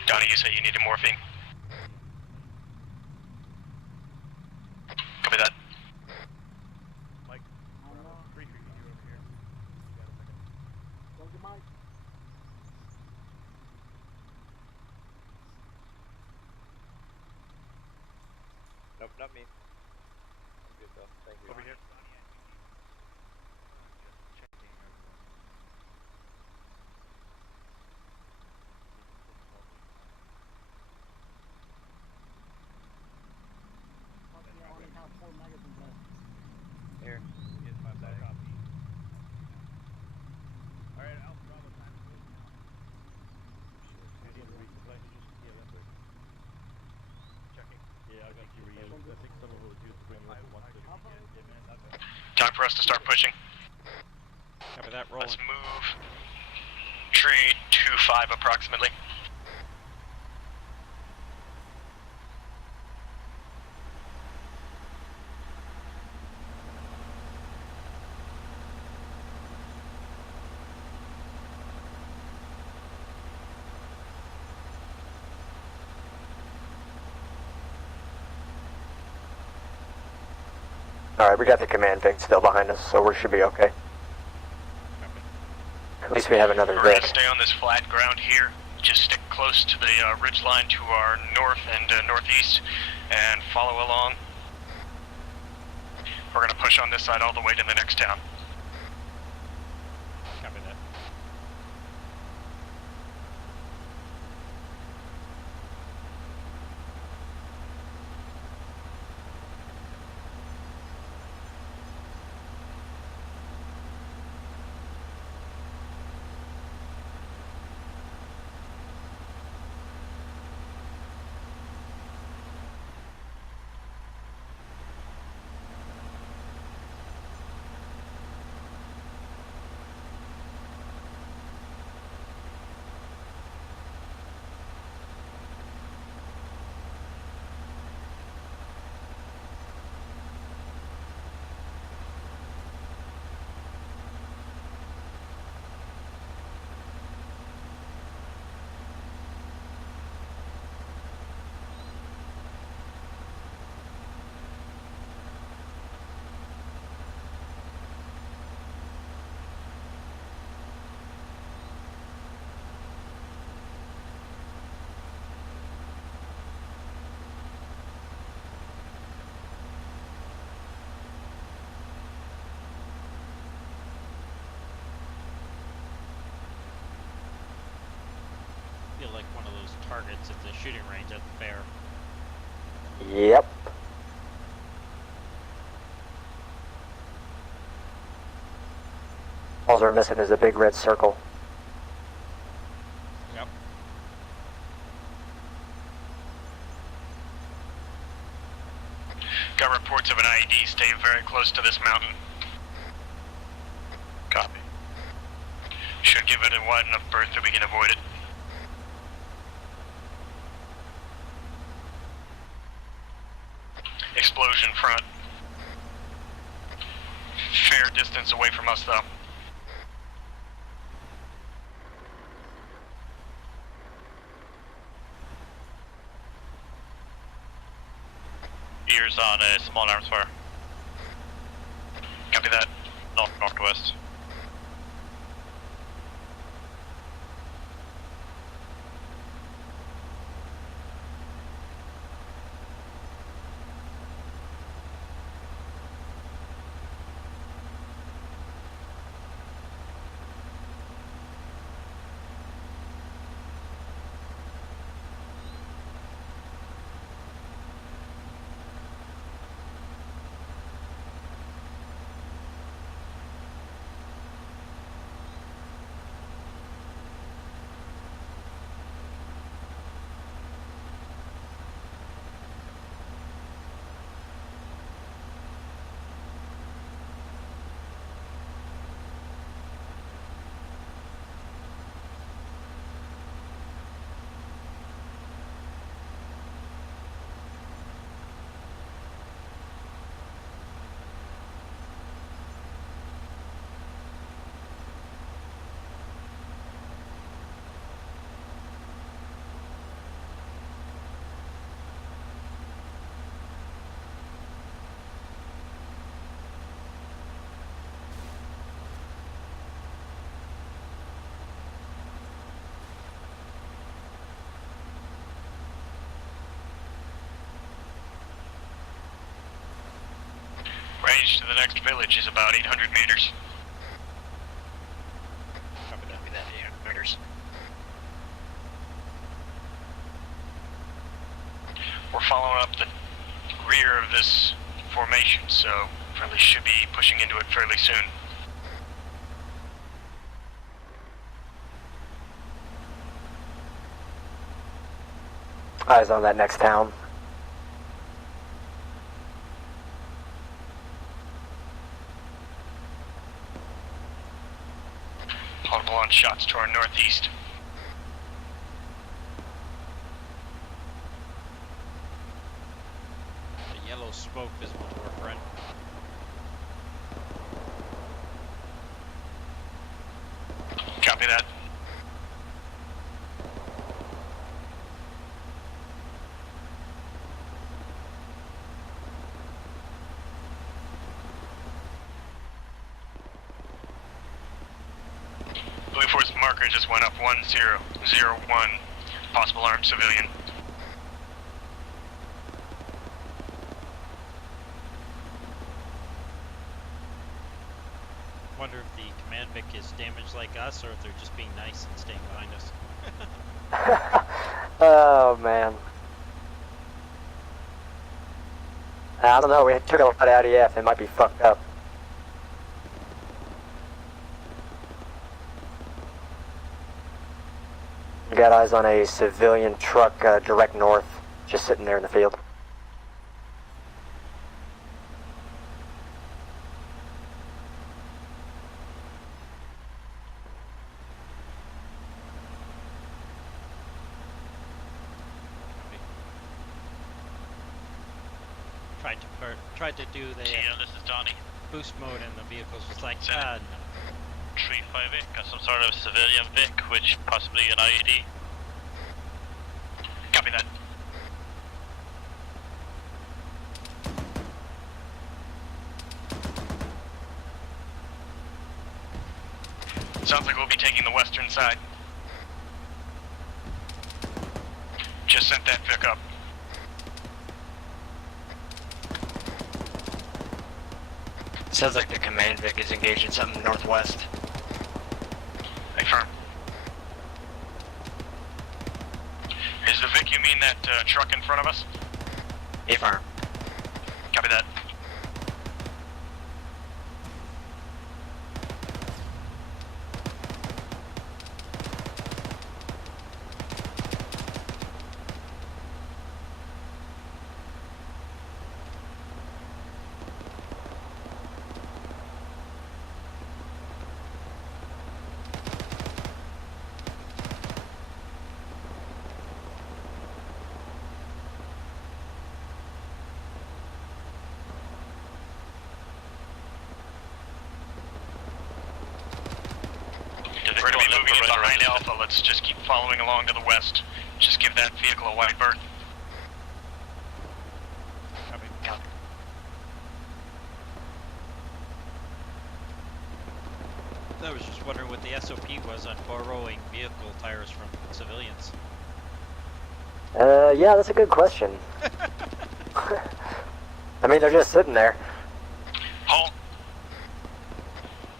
Donnie, you say you needed morphine. Copy that. Mike, 3 you over here. Nope, not me. I'm good though. Thank you. Over here. us to start pushing. Copy that, rolling. Let's move. Tree 2-5 approximately. Alright, we got the command Vic still behind us, so we should be okay. At least we have another We're going Vic. to stay on this flat ground here. Just stick close to the ridge line to our north and northeast and follow along. We're going to push on this side all the way to the next town. Copy that. Feel like one of those targets at the shooting range at the fair. Yep. All we're missing is a big red circle. Yep. Got reports of an IED. Stay very close to this mountain. Copy. Should give it a wide enough berth that we can avoid it. Explosion front. Fair distance away from us though. Ears on a small arms fire. Copy that. Northwest. Range to the next village is about 800 meters. Copy that. 800 meters. We're following up the rear of this formation, so friendly should be pushing into it fairly soon. Eyes on that next town. shots to our northeast. The yellow smoke visible to our friend. Copy that. Blue Force marker just went up 1001. Possible armed civilian. Wonder if the command Vic is damaged like us, or if they're just being nice and staying behind us. Oh man. I don't know, we took a lot of IDF, it might be fucked up. We got eyes on a civilian truck direct north, just sitting there in the field. Tried to do the this is Donnie. boost mode and the vehicles was like, Senate. Tree 5 Vic, got some sort of civilian Vic, which possibly an IED. Copy that. Sounds like we'll be taking the western side. Just sent that Vic up. Sounds like the command Vic is engaged in something northwest. Confirm. Is the Vic, you mean that truck in front of us? Affirm. Copy that. We're going to be moving in behind Alpha. Let's just keep following along to the west. Just give that vehicle a wide berth. Copy. I was just wondering what the SOP was on borrowing vehicle tires from civilians. Yeah, that's a good question. I mean, they're just sitting there. Halt.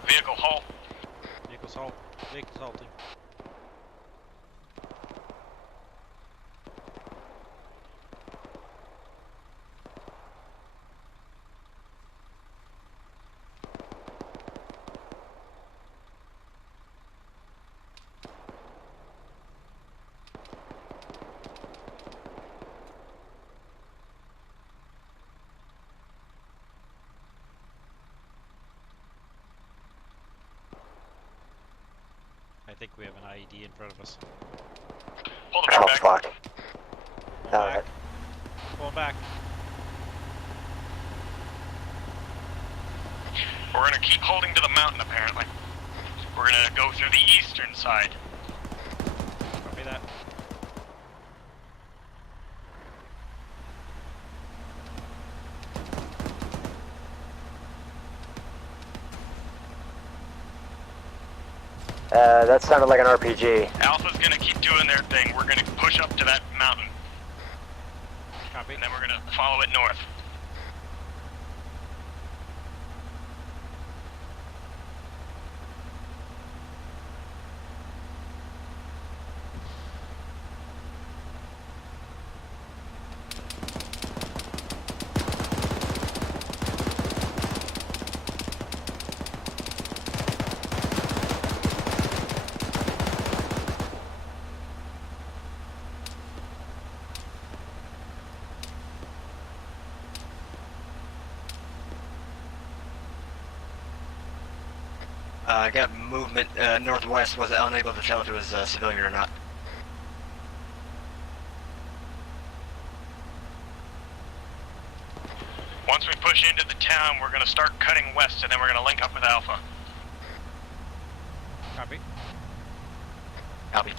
Vehicle halt. Vehicles halt. Vehicles halting. I think we have an IED in front of us. Pull the truck back. Fuck. Pull Alright. back. Pull back. We're going to keep holding to the mountain, apparently. We're going to go through the eastern side. Copy that. That sounded like an RPG. Alpha's going to keep doing their thing. We're going to push up to that mountain. Copy. And then we're going to follow it north. I got movement northwest. Was unable to tell if it was a civilian or not. Once we push into the town, we're going to start cutting west, and then we're going to link up with Alpha. Copy. Copy.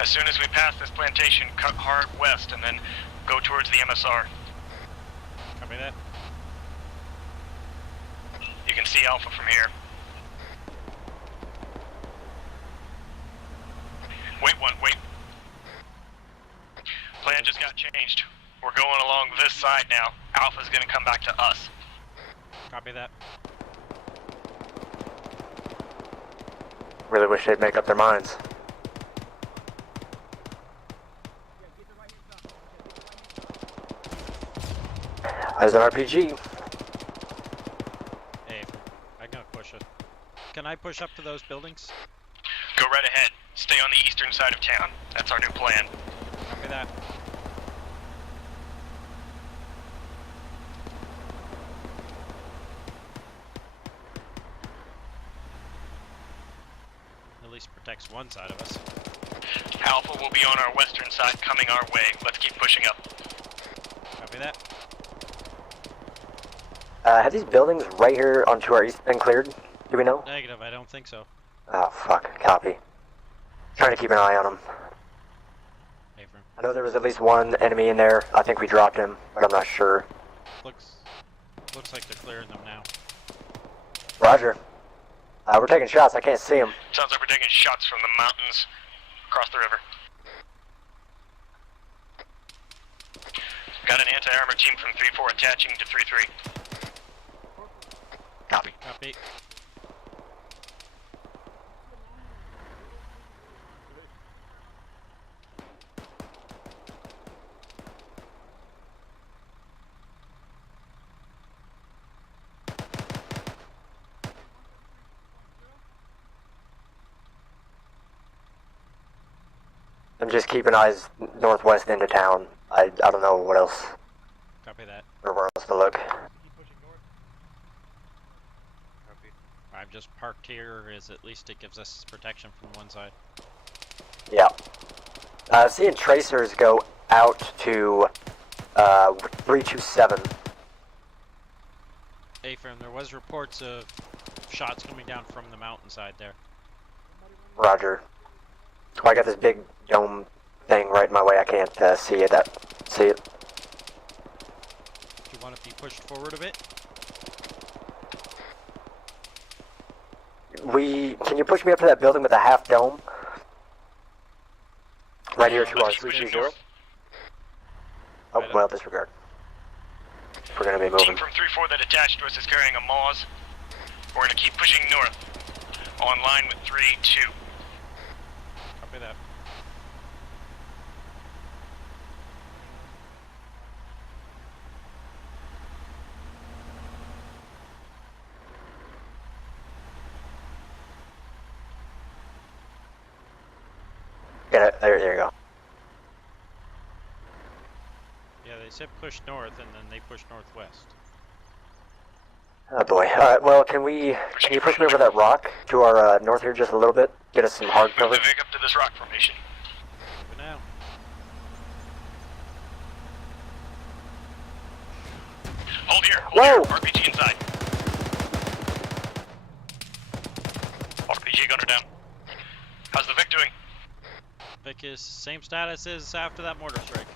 As soon as we pass this plantation, cut hard west, and then go towards the MSR. Copy that. You can see Alpha from here. Wait. Plan just got changed. We're going along this side now. Alpha's gonna come back to us. Copy that. Really wish they'd make up their minds. As an RPG. Hey, I'm gonna push it. Can I push up to those buildings? Go right ahead. Stay on the eastern side of town. That's our new plan. Copy that. At least protects one side of us. Alpha will be on our western side coming our way. Let's keep pushing up. Copy that. Have these buildings right here onto our east been cleared? Do we know? Negative, I don't think so. Oh, fuck. Copy. Trying to keep an eye on them. I know there was at least one enemy in there. I think we dropped him, but I'm not sure. Looks like they're clearing them now. Roger. We're taking shots. I can't see them. Sounds like we're taking shots from the mountains across the river. Got an anti-armor team from 3-4 attaching to 3-3. Copy. Copy. I'm just keeping eyes northwest into town. I don't know what else. Copy that. Or where else to look. I've just parked here, as at least it gives us protection from one side. Yeah. Seeing tracers go out to 327. Affirm, there was reports of shots coming down from the mountainside there. Roger. I got this big dome thing right in my way. I can't see it. See it. Do you want to be pushed forward a bit? Can you push me up to that building with a half dome? Right here to our 320. Oh, well, disregard. We're gonna be Team moving. from 3-4 that attached to us is carrying a Moz. We're gonna keep pushing north. On line with 3-2. Copy that. Get it. There you go. Yeah, they said push north, and then they pushed northwest. Oh boy. Alright, well, can you push me over that rock to our north here just a little bit? Get us some hard cover? Move the Vic up to this rock formation. For now. Hold here. Whoa! RPG inside. RPG gunner down. How's the Vic doing? Vic is same status as after that mortar strike.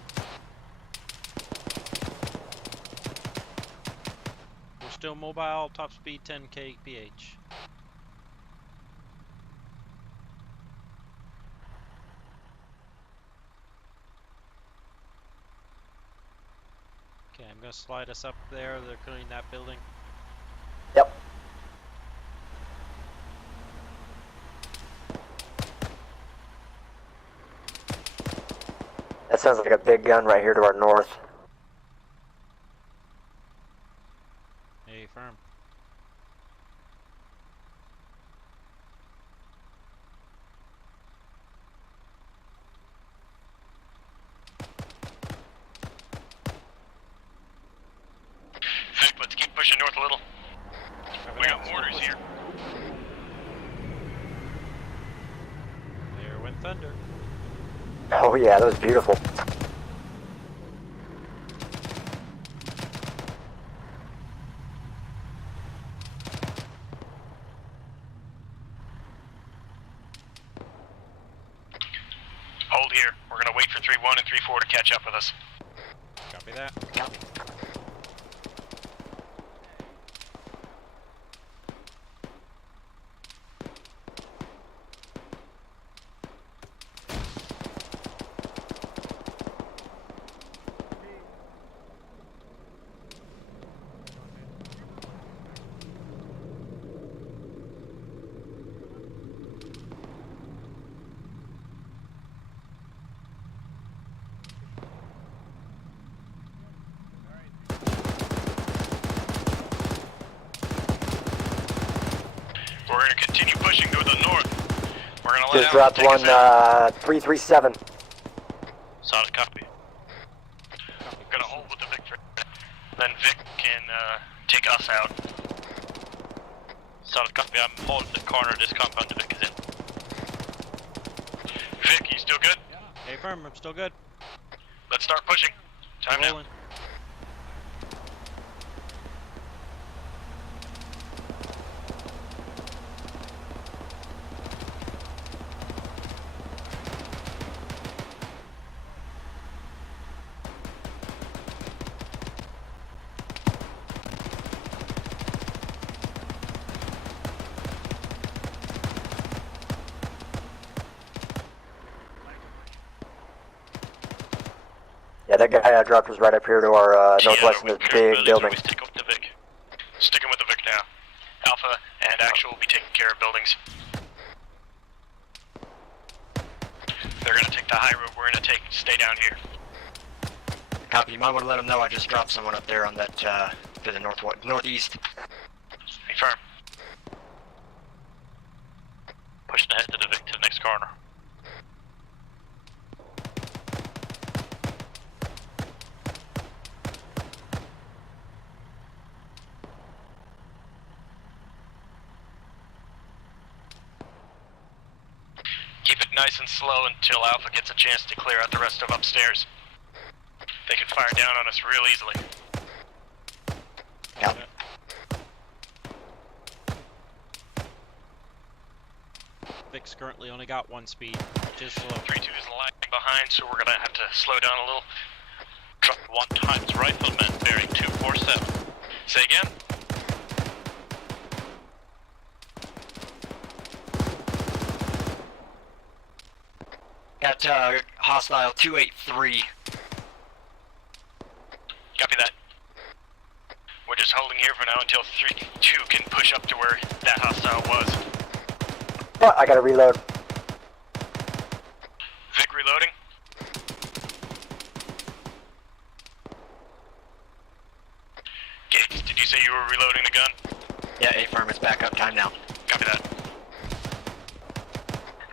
We're still mobile, top speed 10 kph. Okay, I'm gonna slide us up there. They're clearing that building. Yep. That sounds like a big gun right here to our north. Hey, firm. Oh yeah, that was beautiful. Hold here. We're gonna wait for 3-1 and 3-4 to catch up with us. Copy that. Copy. We're gonna continue pushing to the north. We're gonna let Just Alpha dropped take one, us out. 337. Solid copy. Gonna hold with the Victor. Then Vic can take us out. Solid copy. I'm holding the corner of this compound the Vic is in. Vic, you still good? Hey, firm. I'm still good. Let's start pushing. Time now. Rolling. Yeah, that guy dropped us right up here to our northwest in this big building. We stick with the Vic. Sticking with the Vic now. Alpha and Actual will be taking care of buildings. They're gonna take the high road. We're gonna stay down here. Copy. You might want to let them know I just dropped someone up there on that to the northeast. Confirm. Pushing ahead to the Vic to the next corner. Keep it nice and slow until Alpha gets a chance to clear out the rest of upstairs. They can fire down on us real easily. Yep. Vic's currently only got 1 speed, which is slow. 3-2 is lagging behind, so we're gonna have to slow down a little. Drop 1 times Rifleman, bearing 247. Say again? Got hostile 283. Copy that. We're just holding here for now until 3-2 can push up to where that hostile was. Oh, I gotta reload. Vic reloading. Gates, did you say you were reloading the gun? Yeah, A-firm, it's back up time now. Copy that.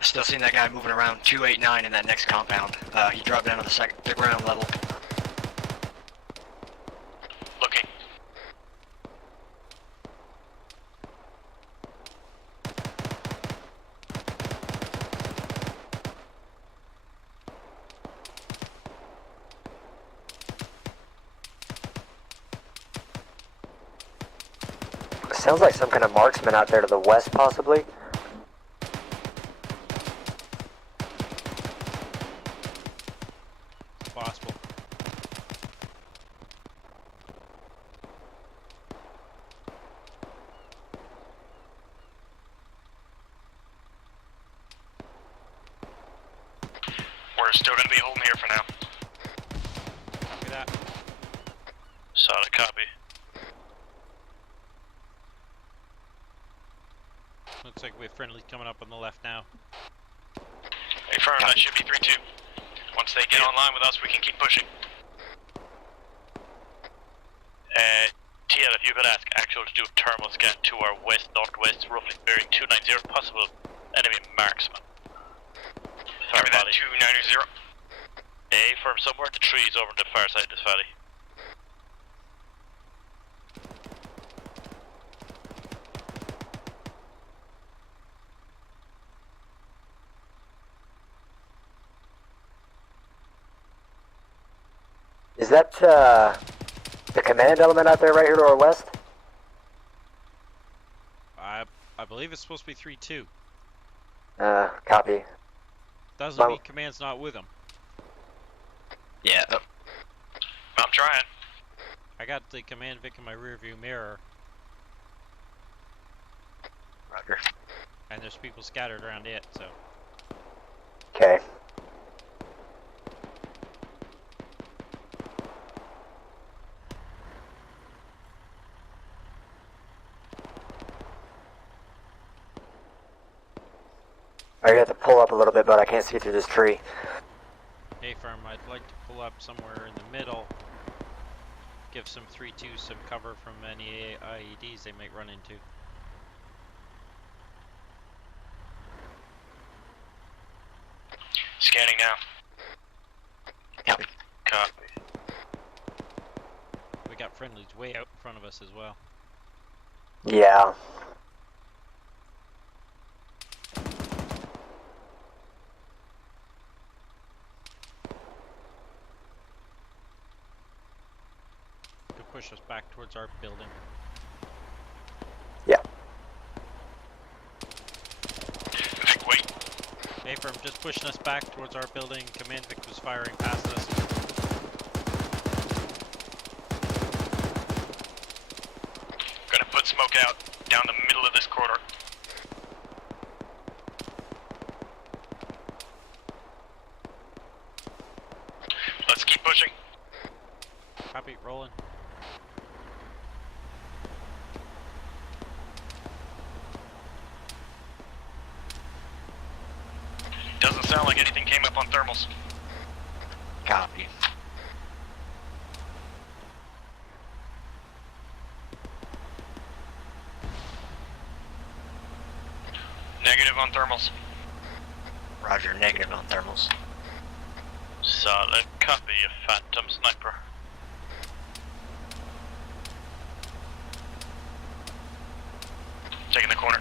Still seeing that guy moving around 289 in that next compound. He dropped down to the ground level. Looking. Sounds like some kind of marksman out there to the west, possibly. Possible. We're still gonna be holding here for now. Copy that. Solid copy. Looks like we have friendlies coming up on the left now. Hey, firm, that should be 3-2. Once they get online with us, we can keep pushing. TL, if you could ask Actual to do a thermal scan to our west-northwest, roughly bearing 290, possible enemy marksman. Copy that, 290. A firm somewhere in the trees over on the far side of this valley. Is that the command element out there right here to our west? I believe it's supposed to be 3-2. Copy. Doesn't mean command's not with him. Yeah. I'm trying. I got the command Vic in my rear view mirror. Roger. And there's people scattered around it, so. Okay. I have to pull up a little bit, but I can't see through this tree. Hey firm, I'd like to pull up somewhere in the middle. Give some 3-2 some cover from any IEDs they might run into. Scanning now. Copy. Copy. We got friendlies way out in front of us as well. Yeah. Could push us back towards our building. Yeah. Vic, wait. Hey firm, just pushing us back towards our building. Command Vic was firing past us. Gonna put smoke out down the middle of this corridor. Let's keep pushing. Copy, rolling. Doesn't sound like anything came up on thermals. Copy. Negative on thermals. Roger, negative on thermals. Solid copy, you phantom sniper. Taking the corner.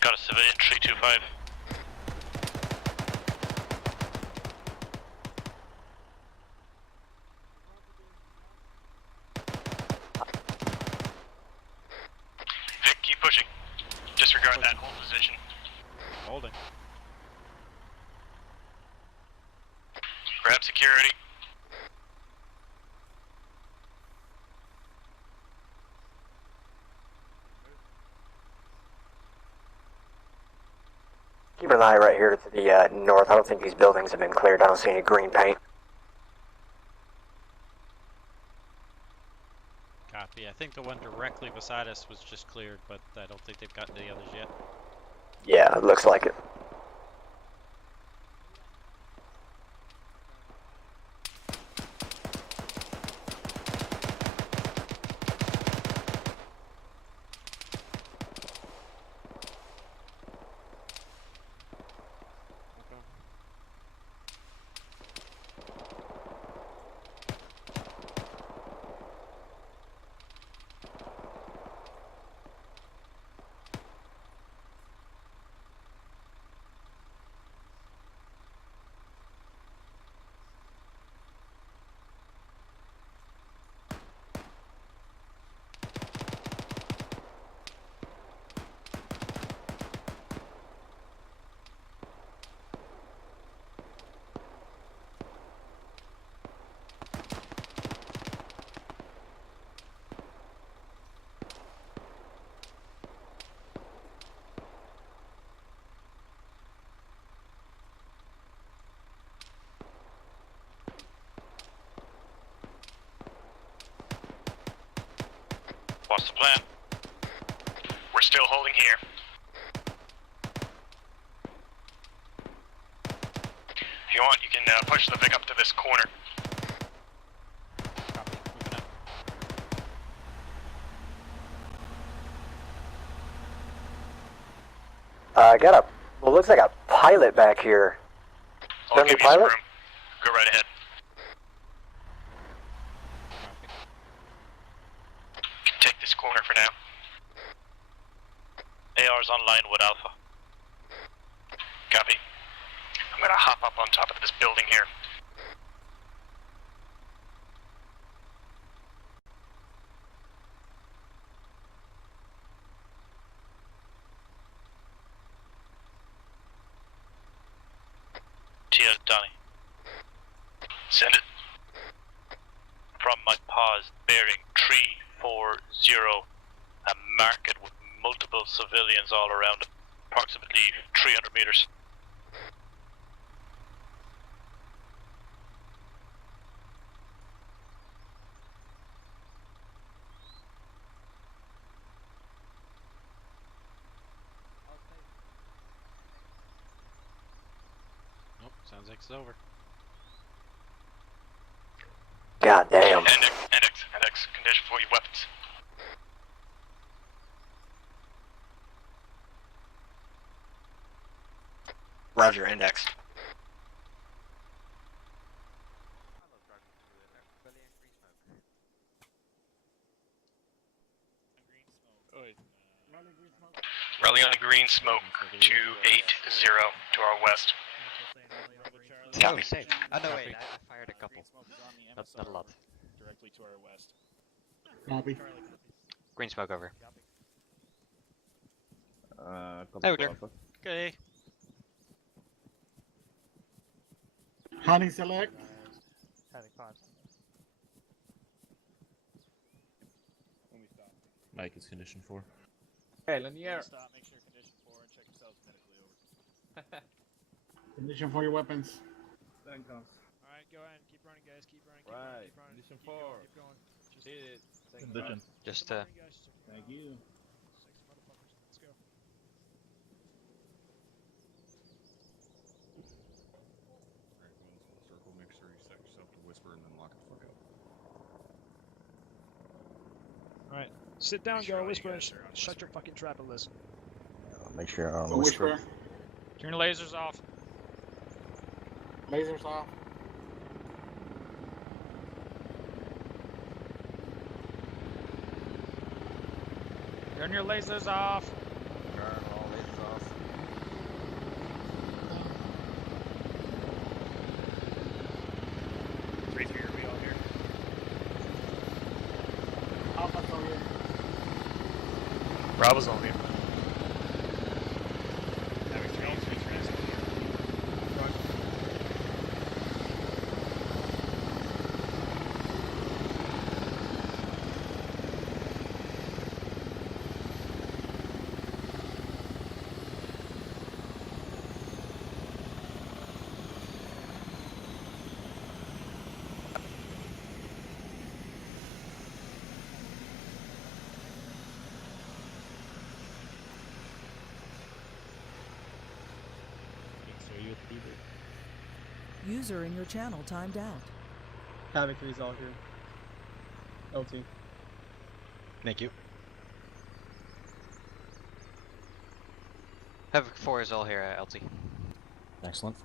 Got a civilian 325. Vic, keep pushing. Disregard that whole position. Holding. Grab security. Keep an eye right here to the north. I don't think these buildings have been cleared. I don't see any green paint. Copy. I think the one directly beside us was just cleared, but I don't think they've gotten to the others yet. Yeah, it looks like it. What's the plan? We're still holding here. If you want, you can push the Vic up to this corner. Copy. Moving up. I got a, well, looks like a pilot back here. I'll give you some room. Go right ahead. You can take this corner for now. AR's online with Alpha. Copy. I'm gonna hop up on top of this building here. Cheers, Donnie. Send it. From my pause, bearing 340. A market with multiple civilians all around it. Approximately 300 meters. Nope, sounds like it's over. God damn. NX, condition for your weapons. Roger, index. Rally on the green smoke, 280 to our west. Copy. Oh no, wait, I fired a couple. Not a lot. Directly to our west. Copy. Green smoke over. Couple there. Alpha. Okay. Honey select. Mike is condition 4. Hey, Lanier. Stop, make sure condition 4 and check yourselves medically over. Condition for your weapons. Alright, go ahead and keep running, guys. Keep running. Keep running. Keep running. Condition Keep 4. going. Keep going. Just Hit it. Condition. Just Thank you. 6 motherfuckers. Let's go. Circle, make sure you set yourself to whisper and then lock it the fuck up. Alright, sit down, go whisper, and shut your fucking trap and listen. Make sure Go whisper. Turn your lasers off. Lasers off. Turn your lasers off. Turn all lasers off. Are we all here? Alpha's over here. Bravo's on here. Having 3 here. User in your channel timed out. Havoc 3 is all here. LT. Thank you. Havoc 4 is all here at LT. Excellent.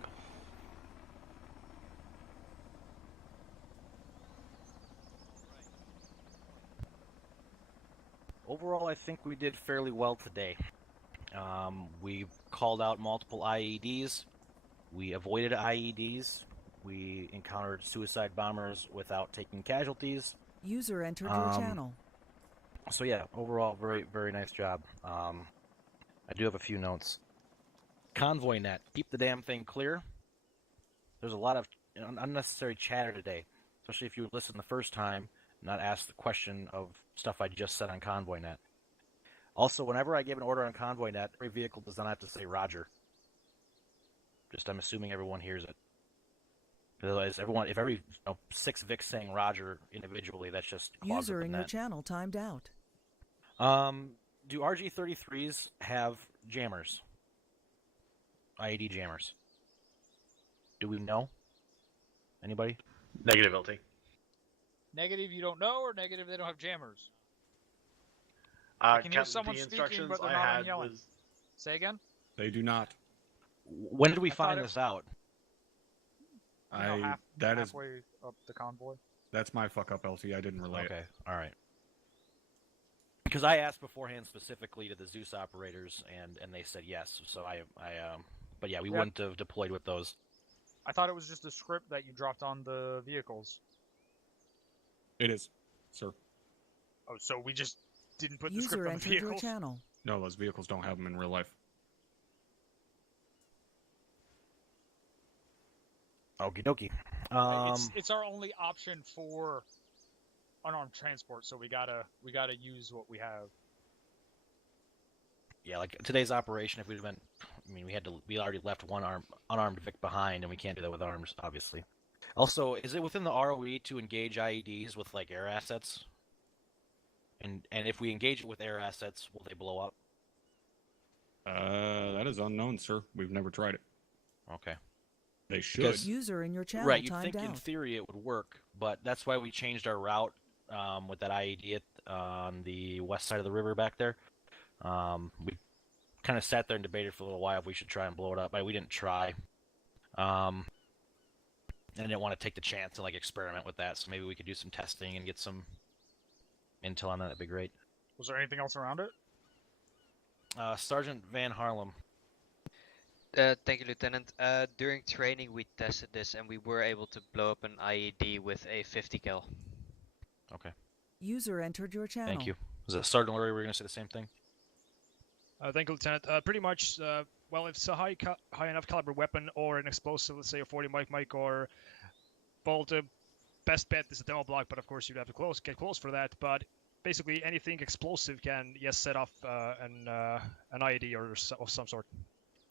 Overall, I think we did fairly well today. We called out multiple IEDs. We avoided IEDs. We encountered suicide bombers without taking casualties. User entered your channel. So yeah, overall, very, very nice job. I do have a few notes. Convoy net, keep the damn thing clear. There's a lot of unnecessary chatter today, especially if you listened the first time, not ask the question of stuff I just said on Convoy net. Also, whenever I give an order on Convoy net, every vehicle does not have to say Roger. I'm assuming everyone hears it. Otherwise, if every 6 Vics saying Roger individually, that's just clogs User up in your channel timed out. Do RG-33s have jammers? IED jammers? Do we know? Anybody? Negative, LT. Negative, you don't know, or negative, they don't have jammers? I can hear someone speaking, but they're not yelling. Say again? They do not. When did we find this out? Halfway up the convoy. That's my fuck up, LT. I didn't relay it. Okay, all right. Because I asked beforehand specifically to the Zeus operators, and they said yes. So but yeah, we wouldn't have deployed with those. I thought it was just a script that you dropped on the vehicles. It is, sir. Oh, so we just didn't put the User script on the entered your vehicles? channel. No, those vehicles don't have them in real life. Okie dokie. It's our only option for unarmed transport, so we gotta use what we have. Yeah, like today's operation, if we'd been, I mean, we already left one unarmed Vic behind, and we can't do that with arms, obviously. Also, is it within the ROE to engage IEDs with like air assets? And if we engage it with air assets, will they blow up? That is unknown, sir. We've never tried it. Okay. They should. Because, User in your channel right, you'd timed think in out. theory it would work, but that's why we changed our route with that IED on the west side of the river back there. We kind of sat there and debated for a little while if we should try and blow it up. We didn't try. And I didn't want to take the chance and like experiment with that, so maybe we could do some testing and get some intel on that. That'd be great. Was there anything else around it? Sergeant Van Harlem. Thank you, Lieutenant. During training, we tested this, and we were able to blow up an IED with a 50 cal. Okay. User entered your channel. Thank you. Was it Sergeant Lurie? We're going to say the same thing? Thank you, Lieutenant. Pretty much, well, if it's a high enough caliber weapon or an explosive, let's say a 40 mic or bolt, best bet is a demo block, but of course you'd have to get close for that. But basically, anything explosive can, yes, set off an IED or of some sort.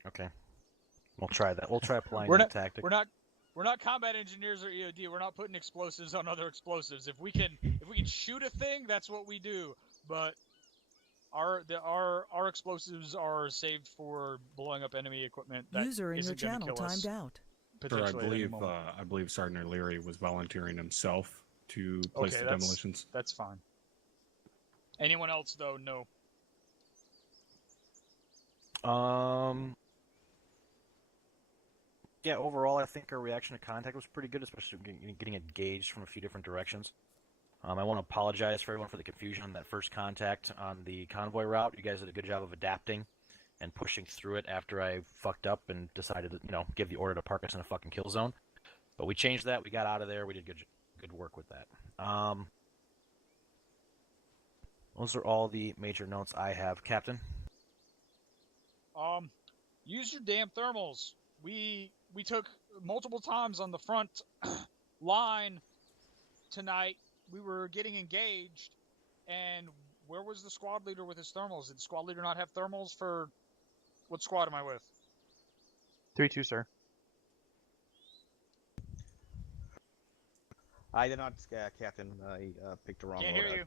Okay. We'll try that. We'll try applying We're that not, tactic. We're not combat engineers or EOD. We're not putting explosives on other explosives. If we can shoot a thing, that's what we do. But our explosives are saved for blowing up enemy equipment. That User in your isn't gonna channel kill us timed out. Sir, potentially. I believe Sergeant O'Leary was volunteering himself to place the demolitions. That's fine. Anyone else though? No. Yeah, overall, I think our reaction to contact was pretty good, especially getting engaged from a few different directions. I want to apologize for everyone for the confusion on that first contact on the convoy route. You guys did a good job of adapting and pushing through it after I fucked up and decided to, give the order to park us in a fucking kill zone. But we changed that. We got out of there. We did good work with that. Those are all the major notes I have, Captain. Use your damn thermals. We took multiple times on the front line tonight. We were getting engaged, and where was the squad leader with his thermals? Did the squad leader not have thermals for... What squad am I with? 3-2, sir. I did not, Captain. I picked the wrong Can't loadout. hear you.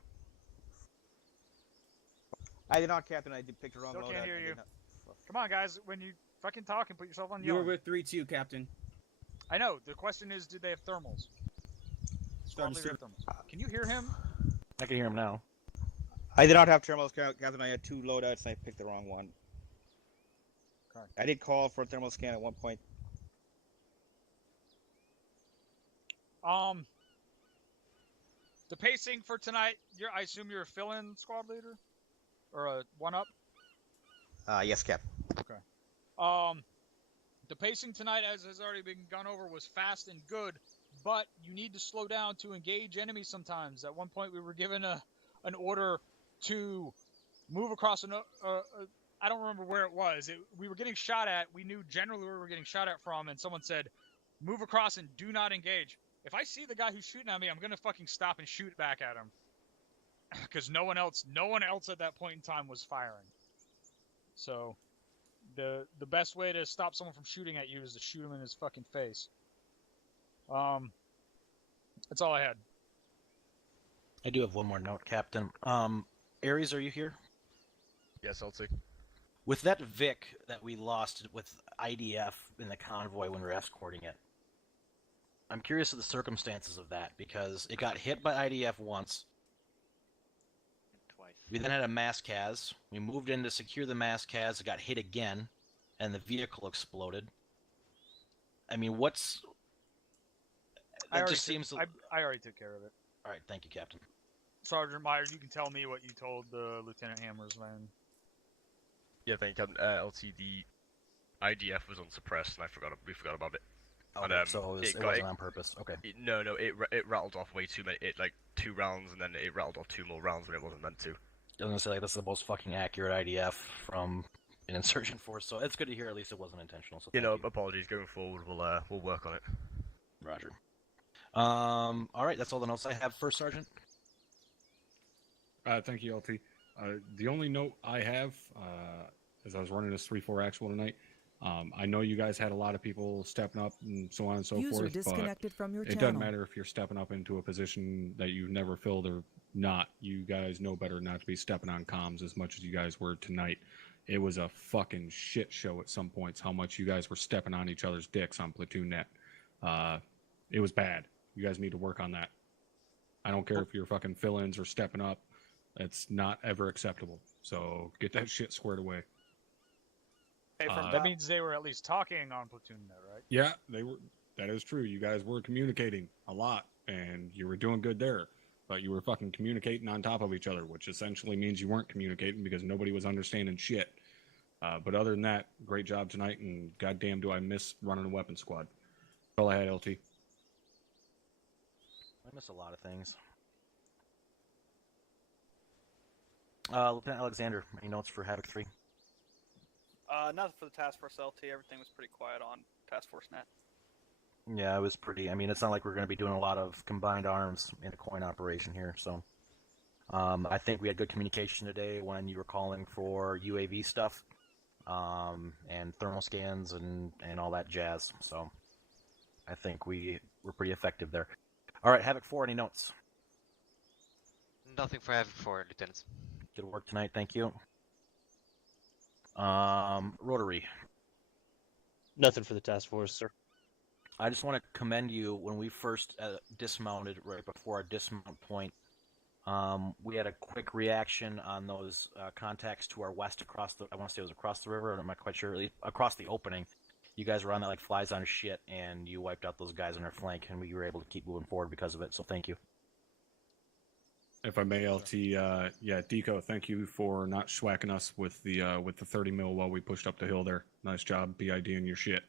I did not, Captain. I did pick the wrong Still loadout. can't hear you. Come on, guys. When you fucking talk and put yourself on the You were with 3-2, Captain. I know. The question is, did they have thermals? Squad leader have thermals. Can you hear him? I can hear him now. I did not have thermals, Captain. I had two loadouts, and I picked the wrong one. Okay. I did call for a thermal scan at one point. The pacing for tonight, I assume you're a fill-in squad leader? Or a one-up? Yes, Cap. Okay. The pacing tonight, as has already been gone over, was fast and good, but you need to slow down to engage enemies sometimes. At one point, we were given an order to move across I don't remember where it was. We were getting shot at. We knew generally where we were getting shot at from, and someone said, move across and do not engage. If I see the guy who's shooting at me, I'm going to fucking stop and shoot back at him. Because no one else at that point in time was firing. So, the best way to stop someone from shooting at you is to shoot him in his fucking face. That's all I had. I do have one more note, Captain. Ares, are you here? Yes, LT. With that Vic that we lost with IDF in the convoy when we were escorting it, I'm curious of the circumstances of that, because it got hit by IDF once. Twice. We then had a mass CAS. We moved in to secure the mass CAS. It got hit again, and the vehicle exploded. I mean, what's... It just seems... I already took care of it. All right, thank you, Captain. Sergeant Myers, you can tell me what you told Lieutenant Hammers, man. Yeah, thank you, Captain. LT, the IDF was unsuppressed, and we forgot about it. Okay, And, so it wasn't on purpose. Okay. No, it rattled off way too many. It like 2 rounds, and then it rattled off 2 more rounds when it wasn't meant to. I was gonna say, like, this is the most fucking accurate IDF from an insurgent force, so it's good to hear at least it wasn't intentional. So apologies. Going forward, we'll work on it. Roger. All right, that's all the notes I have. First Sergeant. Thank you, LT. The only note I have, as I was running this 3-4 actual tonight, I know you guys had a lot of people stepping up and so on and so User forth. disconnected from your it doesn't matter if you're stepping up into a position that you've never filled or not. You guys know better not to be stepping on comms as much as you guys were tonight. It was a fucking shit show at some points how much you guys were stepping on each other's dicks on platoon net. It was bad. You guys need to work on that. I don't care if you're fucking fill-ins or stepping up. It's not ever acceptable. So get that shit squared away. Hey, that means they were at least talking on platoon net, right? Yeah, they were. That is true. You guys were communicating a lot, and you were doing good there. But you were fucking communicating on top of each other, which essentially means you weren't communicating because nobody was understanding shit. But other than that, great job tonight, and goddamn do I miss running a weapon squad. That's all I had, LT. I miss a lot of things. Lieutenant Alexander, any notes for Havoc 3? Nothing for the Task Force LT. Everything was pretty quiet on Task Force Net. Yeah, it was pretty... I mean, it's not like we're going to be doing a lot of combined arms in a coin operation here, so... I think we had good communication today when you were calling for UAV stuff, and thermal scans and all that jazz, so... I think we were pretty effective there. Alright, Havoc 4, any notes? Nothing for Havoc 4, Lieutenants. Good work tonight, thank you. Rotary. Nothing for the task force, sir. I just want to commend you. When we first dismounted, right before our dismount point, we had a quick reaction on those contacts to our west across the, I want to say it was across the river, I'm not quite sure, across the opening. You guys were on that like flies on shit, and you wiped out those guys on our flank, and we were able to keep moving forward because of it, so thank you. If I may, LT, yeah, Deco, thank you for not schwacking us with the 30 mil while we pushed up the hill there. Nice job, BID and your shit.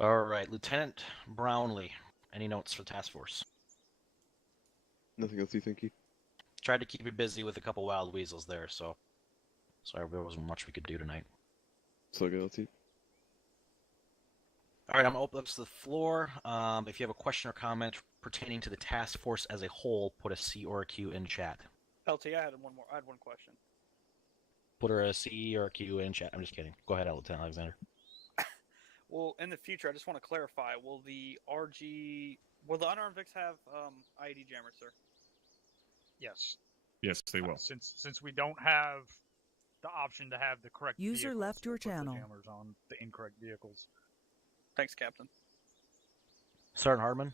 All right, Lieutenant Brownlee, any notes for task force? Nothing else, thank you. Tried to keep you busy with a couple wild weasels there, so sorry there wasn't much we could do tonight. So good, LT. All right, I'm going to open up to the floor. If you have a question or comment pertaining to the task force as a whole, put a C or a Q in chat. LT, I had one question. Put her a C or a Q in chat. I'm just kidding. Go ahead, Lieutenant Alexander. Well, in the future, I just want to clarify: will the unarmed Vics have IED jammers, sir? Yes. Yes, they will. Since we don't have the option to have the correct User vehicles, left your we'll put the channel. jammers on the incorrect vehicles. Thanks, Captain. Sergeant Hardman.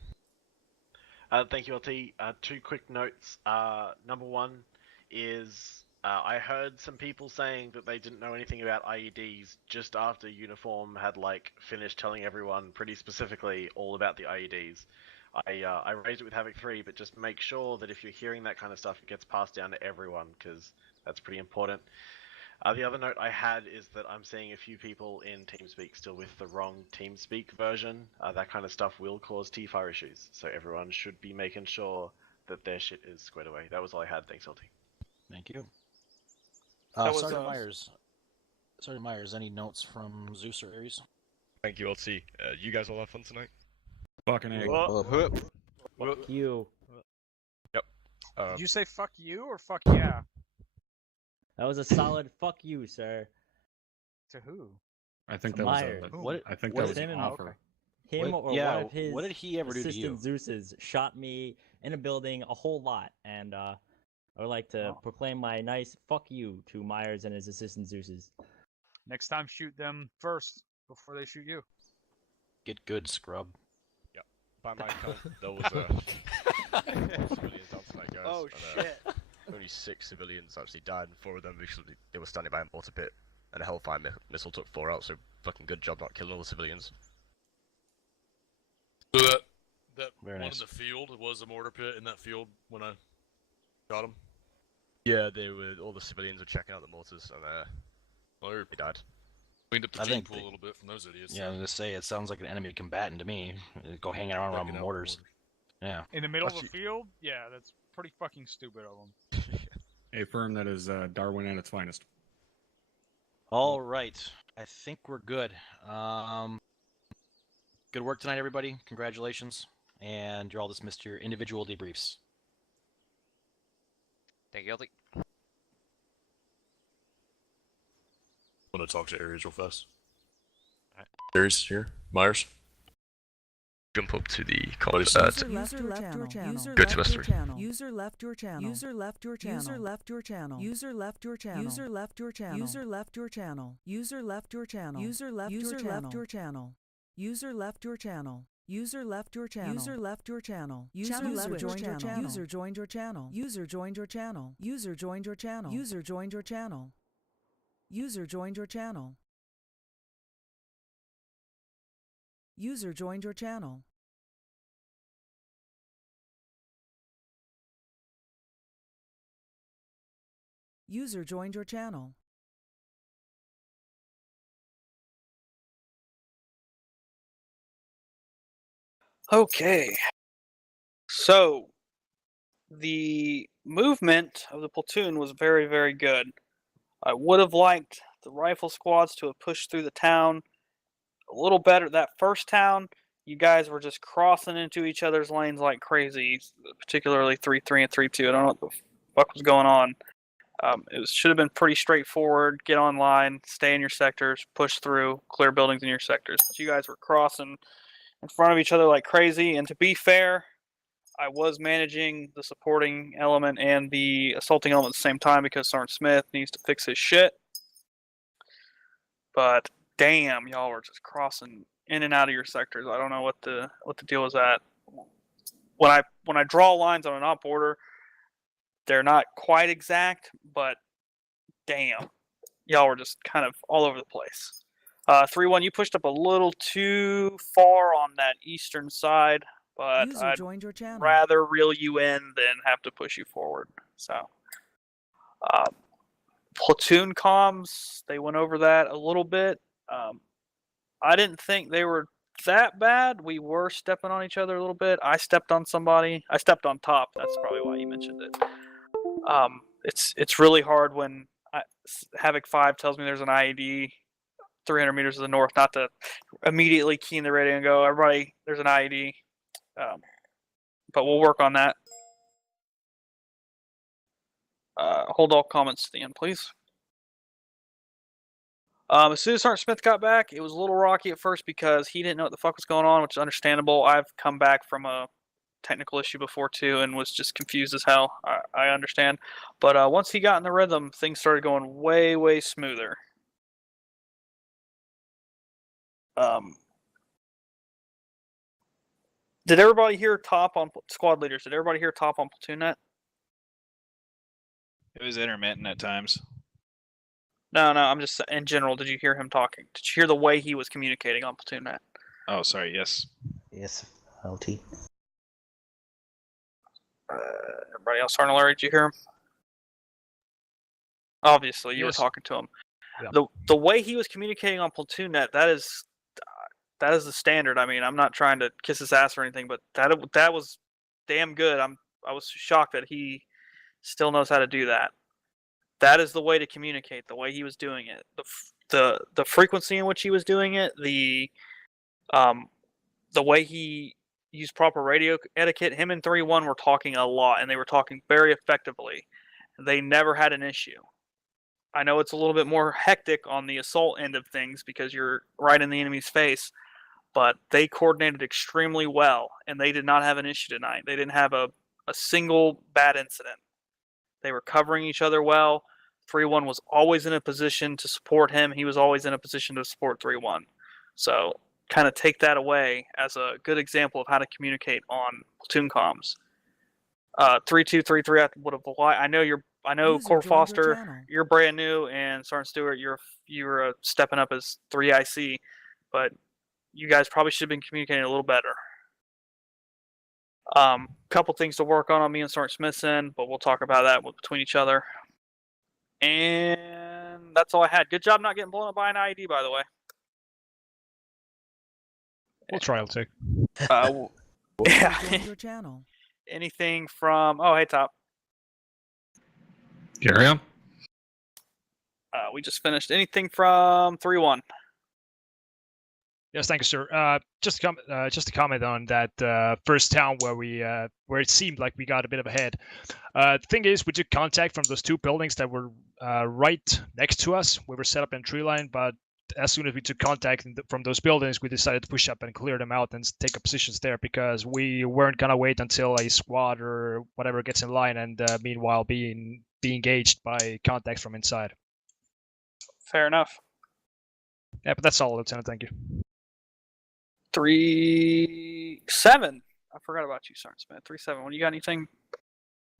Thank you, LT. 2 quick notes. Number 1 is I heard some people saying that they didn't know anything about IEDs just after Uniform had finished telling everyone pretty specifically all about the IEDs. I raised it with Havoc 3, but just make sure that if you're hearing that kind of stuff, it gets passed down to everyone, because that's pretty important. The other note I had is that I'm seeing a few people in TeamSpeak still with the wrong TeamSpeak version. That kind of stuff will cause T-Fire issues, so everyone should be making sure that their shit is squared away. That was all I had. Thanks, LT. Thank you. Sergeant Myers. Sergeant Myers, any notes from Zeus or Ares? Thank you, LT. You guys all have fun tonight? Fucking egg. Fuck you. Yep. Did you say fuck you or fuck yeah? That was a solid fuck you, sir. To who? I think To that was Myers. I think that was him an and offer. Him What- or yeah, one of his what did he ever do to you? assistant Zeuses shot me in a building a whole lot, and I would like to proclaim my nice fuck you to Myers and his assistant Zeuses. Next time, shoot them first before they shoot you. Get good, scrub. By my count, there was a... It's really intense tonight, guys. Oh, and, shit. only 6 civilians actually died, and 4 of them because they were standing by a mortar pit, and a Hellfire missile took 4 out. So fucking good job not killing all the civilians. So that Very one nice. in the field was a mortar pit in that field when I got him. Yeah, all the civilians were checking out the mortars, and they died. Cleaned up the I gene think pool a little bit from those idiots. Yeah, I was gonna say it sounds like an enemy combatant to me. Go hanging around mortars. Yeah. In the middle of the field? Yeah, that's pretty fucking stupid of them. A firm that is Darwin at its finest. All right, I think we're good. Good work tonight, everybody. Congratulations, and you're all dismissed to your individual debriefs. Thank you, Alti. I'm gonna talk to Aries real fast. Aries here. Myers. Jump up to the User left your channel. User Go left to your S3. channel. User left your channel. User left your channel. User left your channel. User left your channel. User left your channel. User left your channel. User left your channel. User left your channel. User left your channel. User left your channel. User left your channel. User joined your channel. User joined your channel. User joined your channel. User joined your channel. User joined your channel. User joined your channel. User joined your channel. User joined your channel. Okay. So, the movement of the platoon was very, very good. I would have liked the rifle squads to have pushed through the town a little better. That first town, you guys were just crossing into each other's lanes like crazy, particularly 3-3 and 3-2. I don't know what the fuck was going on. It should have been pretty straightforward. Get online, stay in your sectors, push through, clear buildings in your sectors. But you guys were crossing in front of each other like crazy. And to be fair, I was managing the supporting element and the assaulting element at the same time because Sergeant Smith needs to fix his shit. But damn, y'all were just crossing in and out of your sectors. I don't know what the deal was at. When I draw lines on an op order, they're not quite exact, but damn, y'all were just kind of all over the place. 3-1, you pushed up a little too far on that eastern side, but User I'd joined your channel. rather reel you in than have to push you forward. So, platoon comms, they went over that a little bit. I didn't think they were that bad. We were stepping on each other a little bit. I stepped on somebody. I stepped on top. That's probably why you mentioned it. It's really hard when Havoc 5 tells me there's an IED 300 meters to the north, not to immediately key in the radio and go, everybody, there's an IED. But we'll work on that. Hold all comments to the end, please. As soon as Sergeant Smith got back, it was a little rocky at first because he didn't know what the fuck was going on, which is understandable. I've come back from a technical issue before too and was just confused as hell. I understand. But once he got in the rhythm, things started going way, way smoother. Did everybody hear top on squad leaders? Did everybody hear top on platoon net? It was intermittent at times. No, I'm just in general. Did you hear him talking? Did you hear the way he was communicating on platoon net? Oh, sorry. Yes. Yes, LT. Everybody else, Sergeant Larry, did you hear him? Obviously, you were talking to him. Yeah. The way he was communicating on platoon net, that is the standard. I mean, I'm not trying to kiss his ass or anything, but that was damn good. I was shocked that he still knows how to do that. That is the way to communicate. The way he was doing it, the frequency in which he was doing it, the way he used proper radio etiquette. Him and 3-1 were talking a lot, and they were talking very effectively. They never had an issue. I know it's a little bit more hectic on the assault end of things because you're right in the enemy's face, but they coordinated extremely well, and they did not have an issue tonight. They didn't have a single bad incident. They were covering each other well. 3-1 was always in a position to support him. He was always in a position to support 3-1. So kind of take that away as a good example of how to communicate on platoon comms. 3233 I would have applied. I know User Corporal joined your Foster, channel. you're brand new, and Sergeant Stewart, you're stepping up as 3IC, but you guys probably should have been communicating a little better. Couple things to work on me and Sergeant Smithson, but we'll talk about that between each other. And that's all I had. Good job not getting blown up by an IED, by the way. We'll try, I'll take. Yeah. Joined your channel. Anything from? Oh, hey, Top. Carry on. We just finished. Anything from 3-1? Yes, thank you, sir. Just to comment on that first town where it seemed like we got a bit of a head. The thing is, we took contact from those two buildings that were right next to us. We were set up in tree line, but as soon as we took contact from those buildings, we decided to push up and clear them out and take up positions there because we weren't gonna wait until a squad or whatever gets in line and meanwhile being engaged by contacts from inside. Fair enough. Yeah, but that's all, Lieutenant. Thank you. 3-7. I forgot about you, Sergeant Smith. 3-7. When you got anything?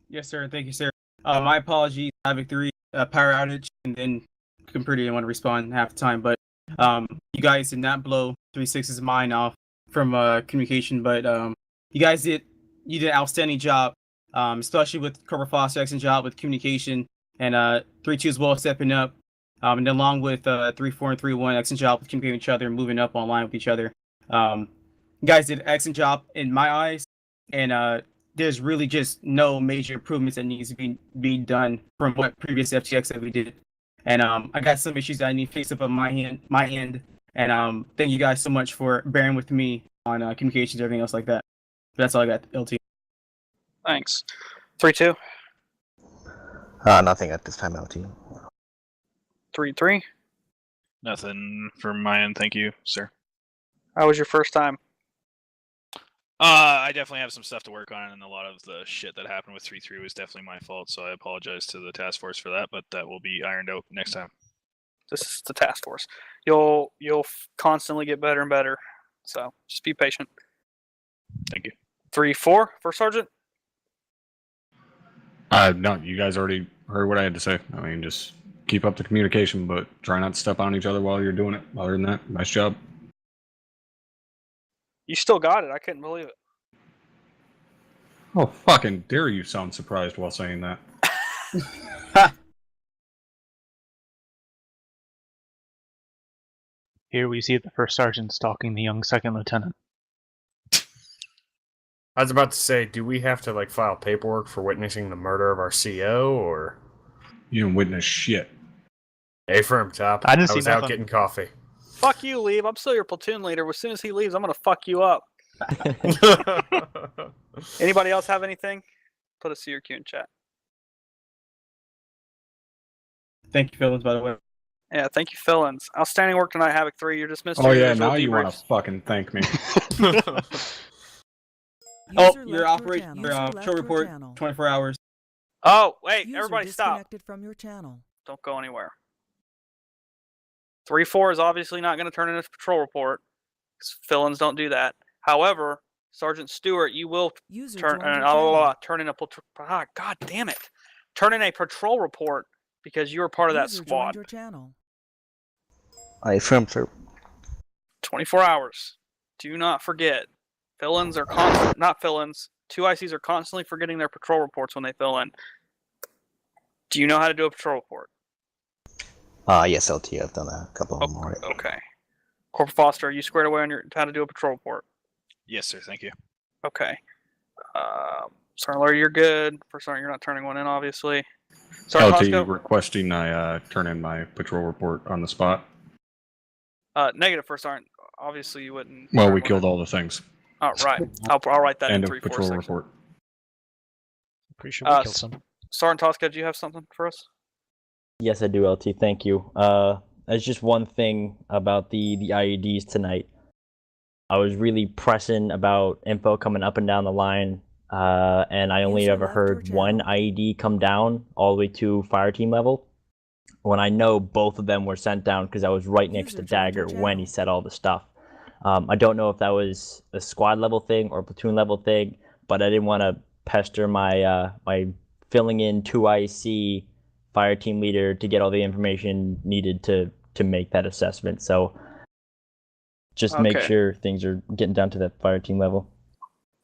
Yes, sir. Thank you, sir. My apologies. Havoc 3 power outage, and then Computer didn't want to respond half the time. But you guys did not blow 3-6's mind off from communication. But you guys did an outstanding job, especially with Corporal Foster. Excellent job with communication, and 3-2 as well stepping up. And then along with 3-4 and 3-1, excellent job with communicating with each other and moving up online with each other. You guys did an excellent job in my eyes, and there's really just no major improvements that needs to be done from what previous FTX that we did. And I got some issues that I need to fix up on my end. And thank you guys so much for bearing with me on communications and everything else like that. That's all I got, LT. Thanks. 3-2. Nothing at this time, LT. 3-3. Nothing from my end, thank you, sir. How was your first time? I definitely have some stuff to work on, and a lot of the shit that happened with 3-3 was definitely my fault, so I apologize to the task force for that, but that will be ironed out next time. This is the task force. You'll constantly get better and better, so just be patient. Thank you. 3-4, First Sergeant? No, you guys already heard what I had to say. I mean, just keep up the communication, but try not to step on each other while you're doing it. Other than that, nice job. You still got it. I couldn't believe it. Oh, fucking dare you sound surprised while saying that. Here we see the first sergeant stalking the young second lieutenant. I was about to say, do we have to file paperwork for witnessing the murder of our CO, or? You didn't witness shit. A firm, Top. I didn't see was out nothing. getting coffee. Fuck you, Leave. I'm still your platoon leader. As soon as he leaves, I'm gonna fuck you up. Anybody else have anything? Put a CRQ in chat. Thank you, Phillips, by the way. Yeah, thank you, Fillins. Outstanding work tonight, Havoc 3. You're dismissed. Oh yeah, now you want to fucking thank me. Your patrol report, 24 hours. Oh, wait, User everybody stop. disconnected from your channel. Don't go anywhere. 3-4 is obviously not going to turn in a patrol report. Fill-ins don't do that. However, Sergeant Stewart, you will turn in a God damn it! Turn in a patrol report because you were part of that squad. Your channel. I affirm, sir. 24 hours. Do not forget. Fill-ins are not fill-ins. 2 ICs are constantly forgetting their patrol reports when they fill in. Do you know how to do a patrol report? Yes, LT. I've done a couple of them already. Okay. Corporal Foster, are you squared away on how to do a patrol report? Yes, sir, thank you. Okay. Sergeant Larry, you're good. First Sergeant, you're not turning one in, obviously. Sergeant LT requesting I turn in my patrol report on the spot. Negative, First Sergeant. Obviously, you wouldn't. Well, we killed all the things. All right. I'll write that End in of 3-4 patrol section. report. Pretty sure we killed some. Sergeant Tosca, do you have something for us? Yes, I do, LT. Thank you. There's just one thing about the IEDs tonight. I was really pressing about info coming up and down the line, and I only ever heard one IED come down all the way to fire team level, when I know both of them were sent down because I was right next to Dagger when he said all the stuff. I don't know if that was a squad level thing or a platoon level thing, but I didn't want to pester my filling in 2IC fire team leader to get all the information needed to make that assessment. So just make Okay. sure things are getting down to that fire team level.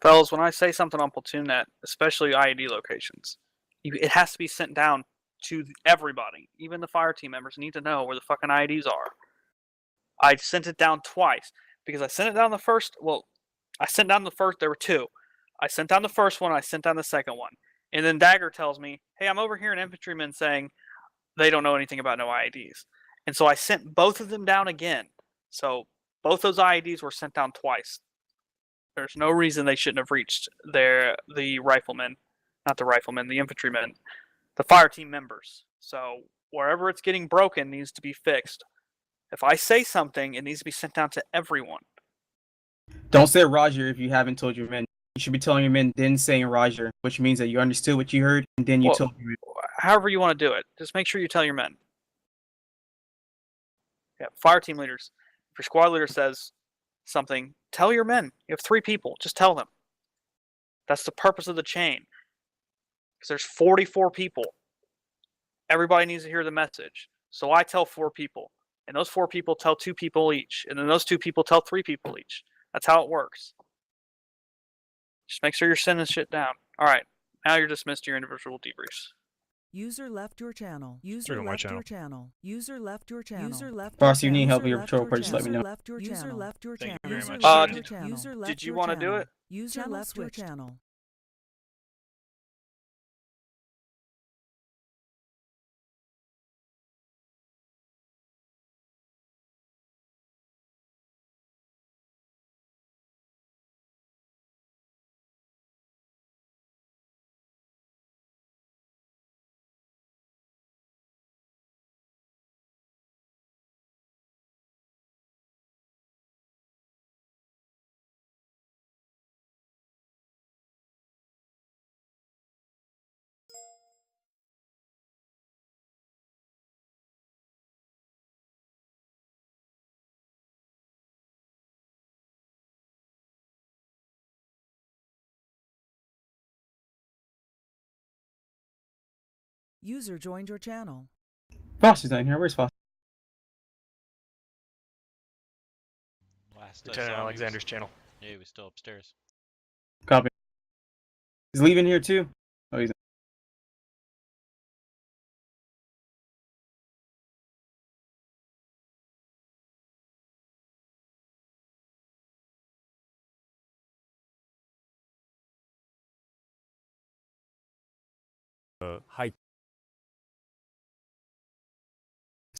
Fellas, when I say something on PlatoonNet, especially IED locations, it has to be sent down to everybody. Even the fire team members need to know where the fucking IEDs are. I sent it down twice because I sent it down the first. Well, I sent down the first. There were two. I sent down the first one. I sent down the second one. And then Dagger tells me, "Hey, I'm over here in infantrymen saying they don't know anything about no IEDs." And so I sent both of them down again. So both those IEDs were sent down twice. There's no reason they shouldn't have reached the riflemen, not the riflemen, the infantrymen, the fire team members. So wherever it's getting broken needs to be fixed. If I say something, it needs to be sent down to everyone. Don't say Roger if you haven't told your men. You should be telling your men, then saying Roger, which means that you understood what you heard, and then you Well, told your men. however you want to do it, just make sure you tell your men. Yeah, fire team leaders. If your squad leader says something, tell your men. You have 3 people. Just tell them. That's the purpose of the chain. Because there's 44 people. Everybody needs to hear the message. So I tell 4 people. And those 4 people tell 2 people each. And then those 2 people tell 3 people each. That's how it works. Just make sure you're sending shit down. Alright. Now you're dismissed to your individual debriefs. User left your channel. User Trigger my left channel. your channel. User left your channel. User left Boss, your you need channel. help with User your left patrol your report, just let me channel. know. Left your User channel. left your Thank you channel. very User much. left Did- your channel. User left Did you your want to do channel. it? User Channel left your switched. channel. User joined your channel. Boss is down here. Where's Boss? Last I Lieutenant saw him, Alexander's channel. Yeah, he was still upstairs. Copy. He's leaving here too. Oh, he's. High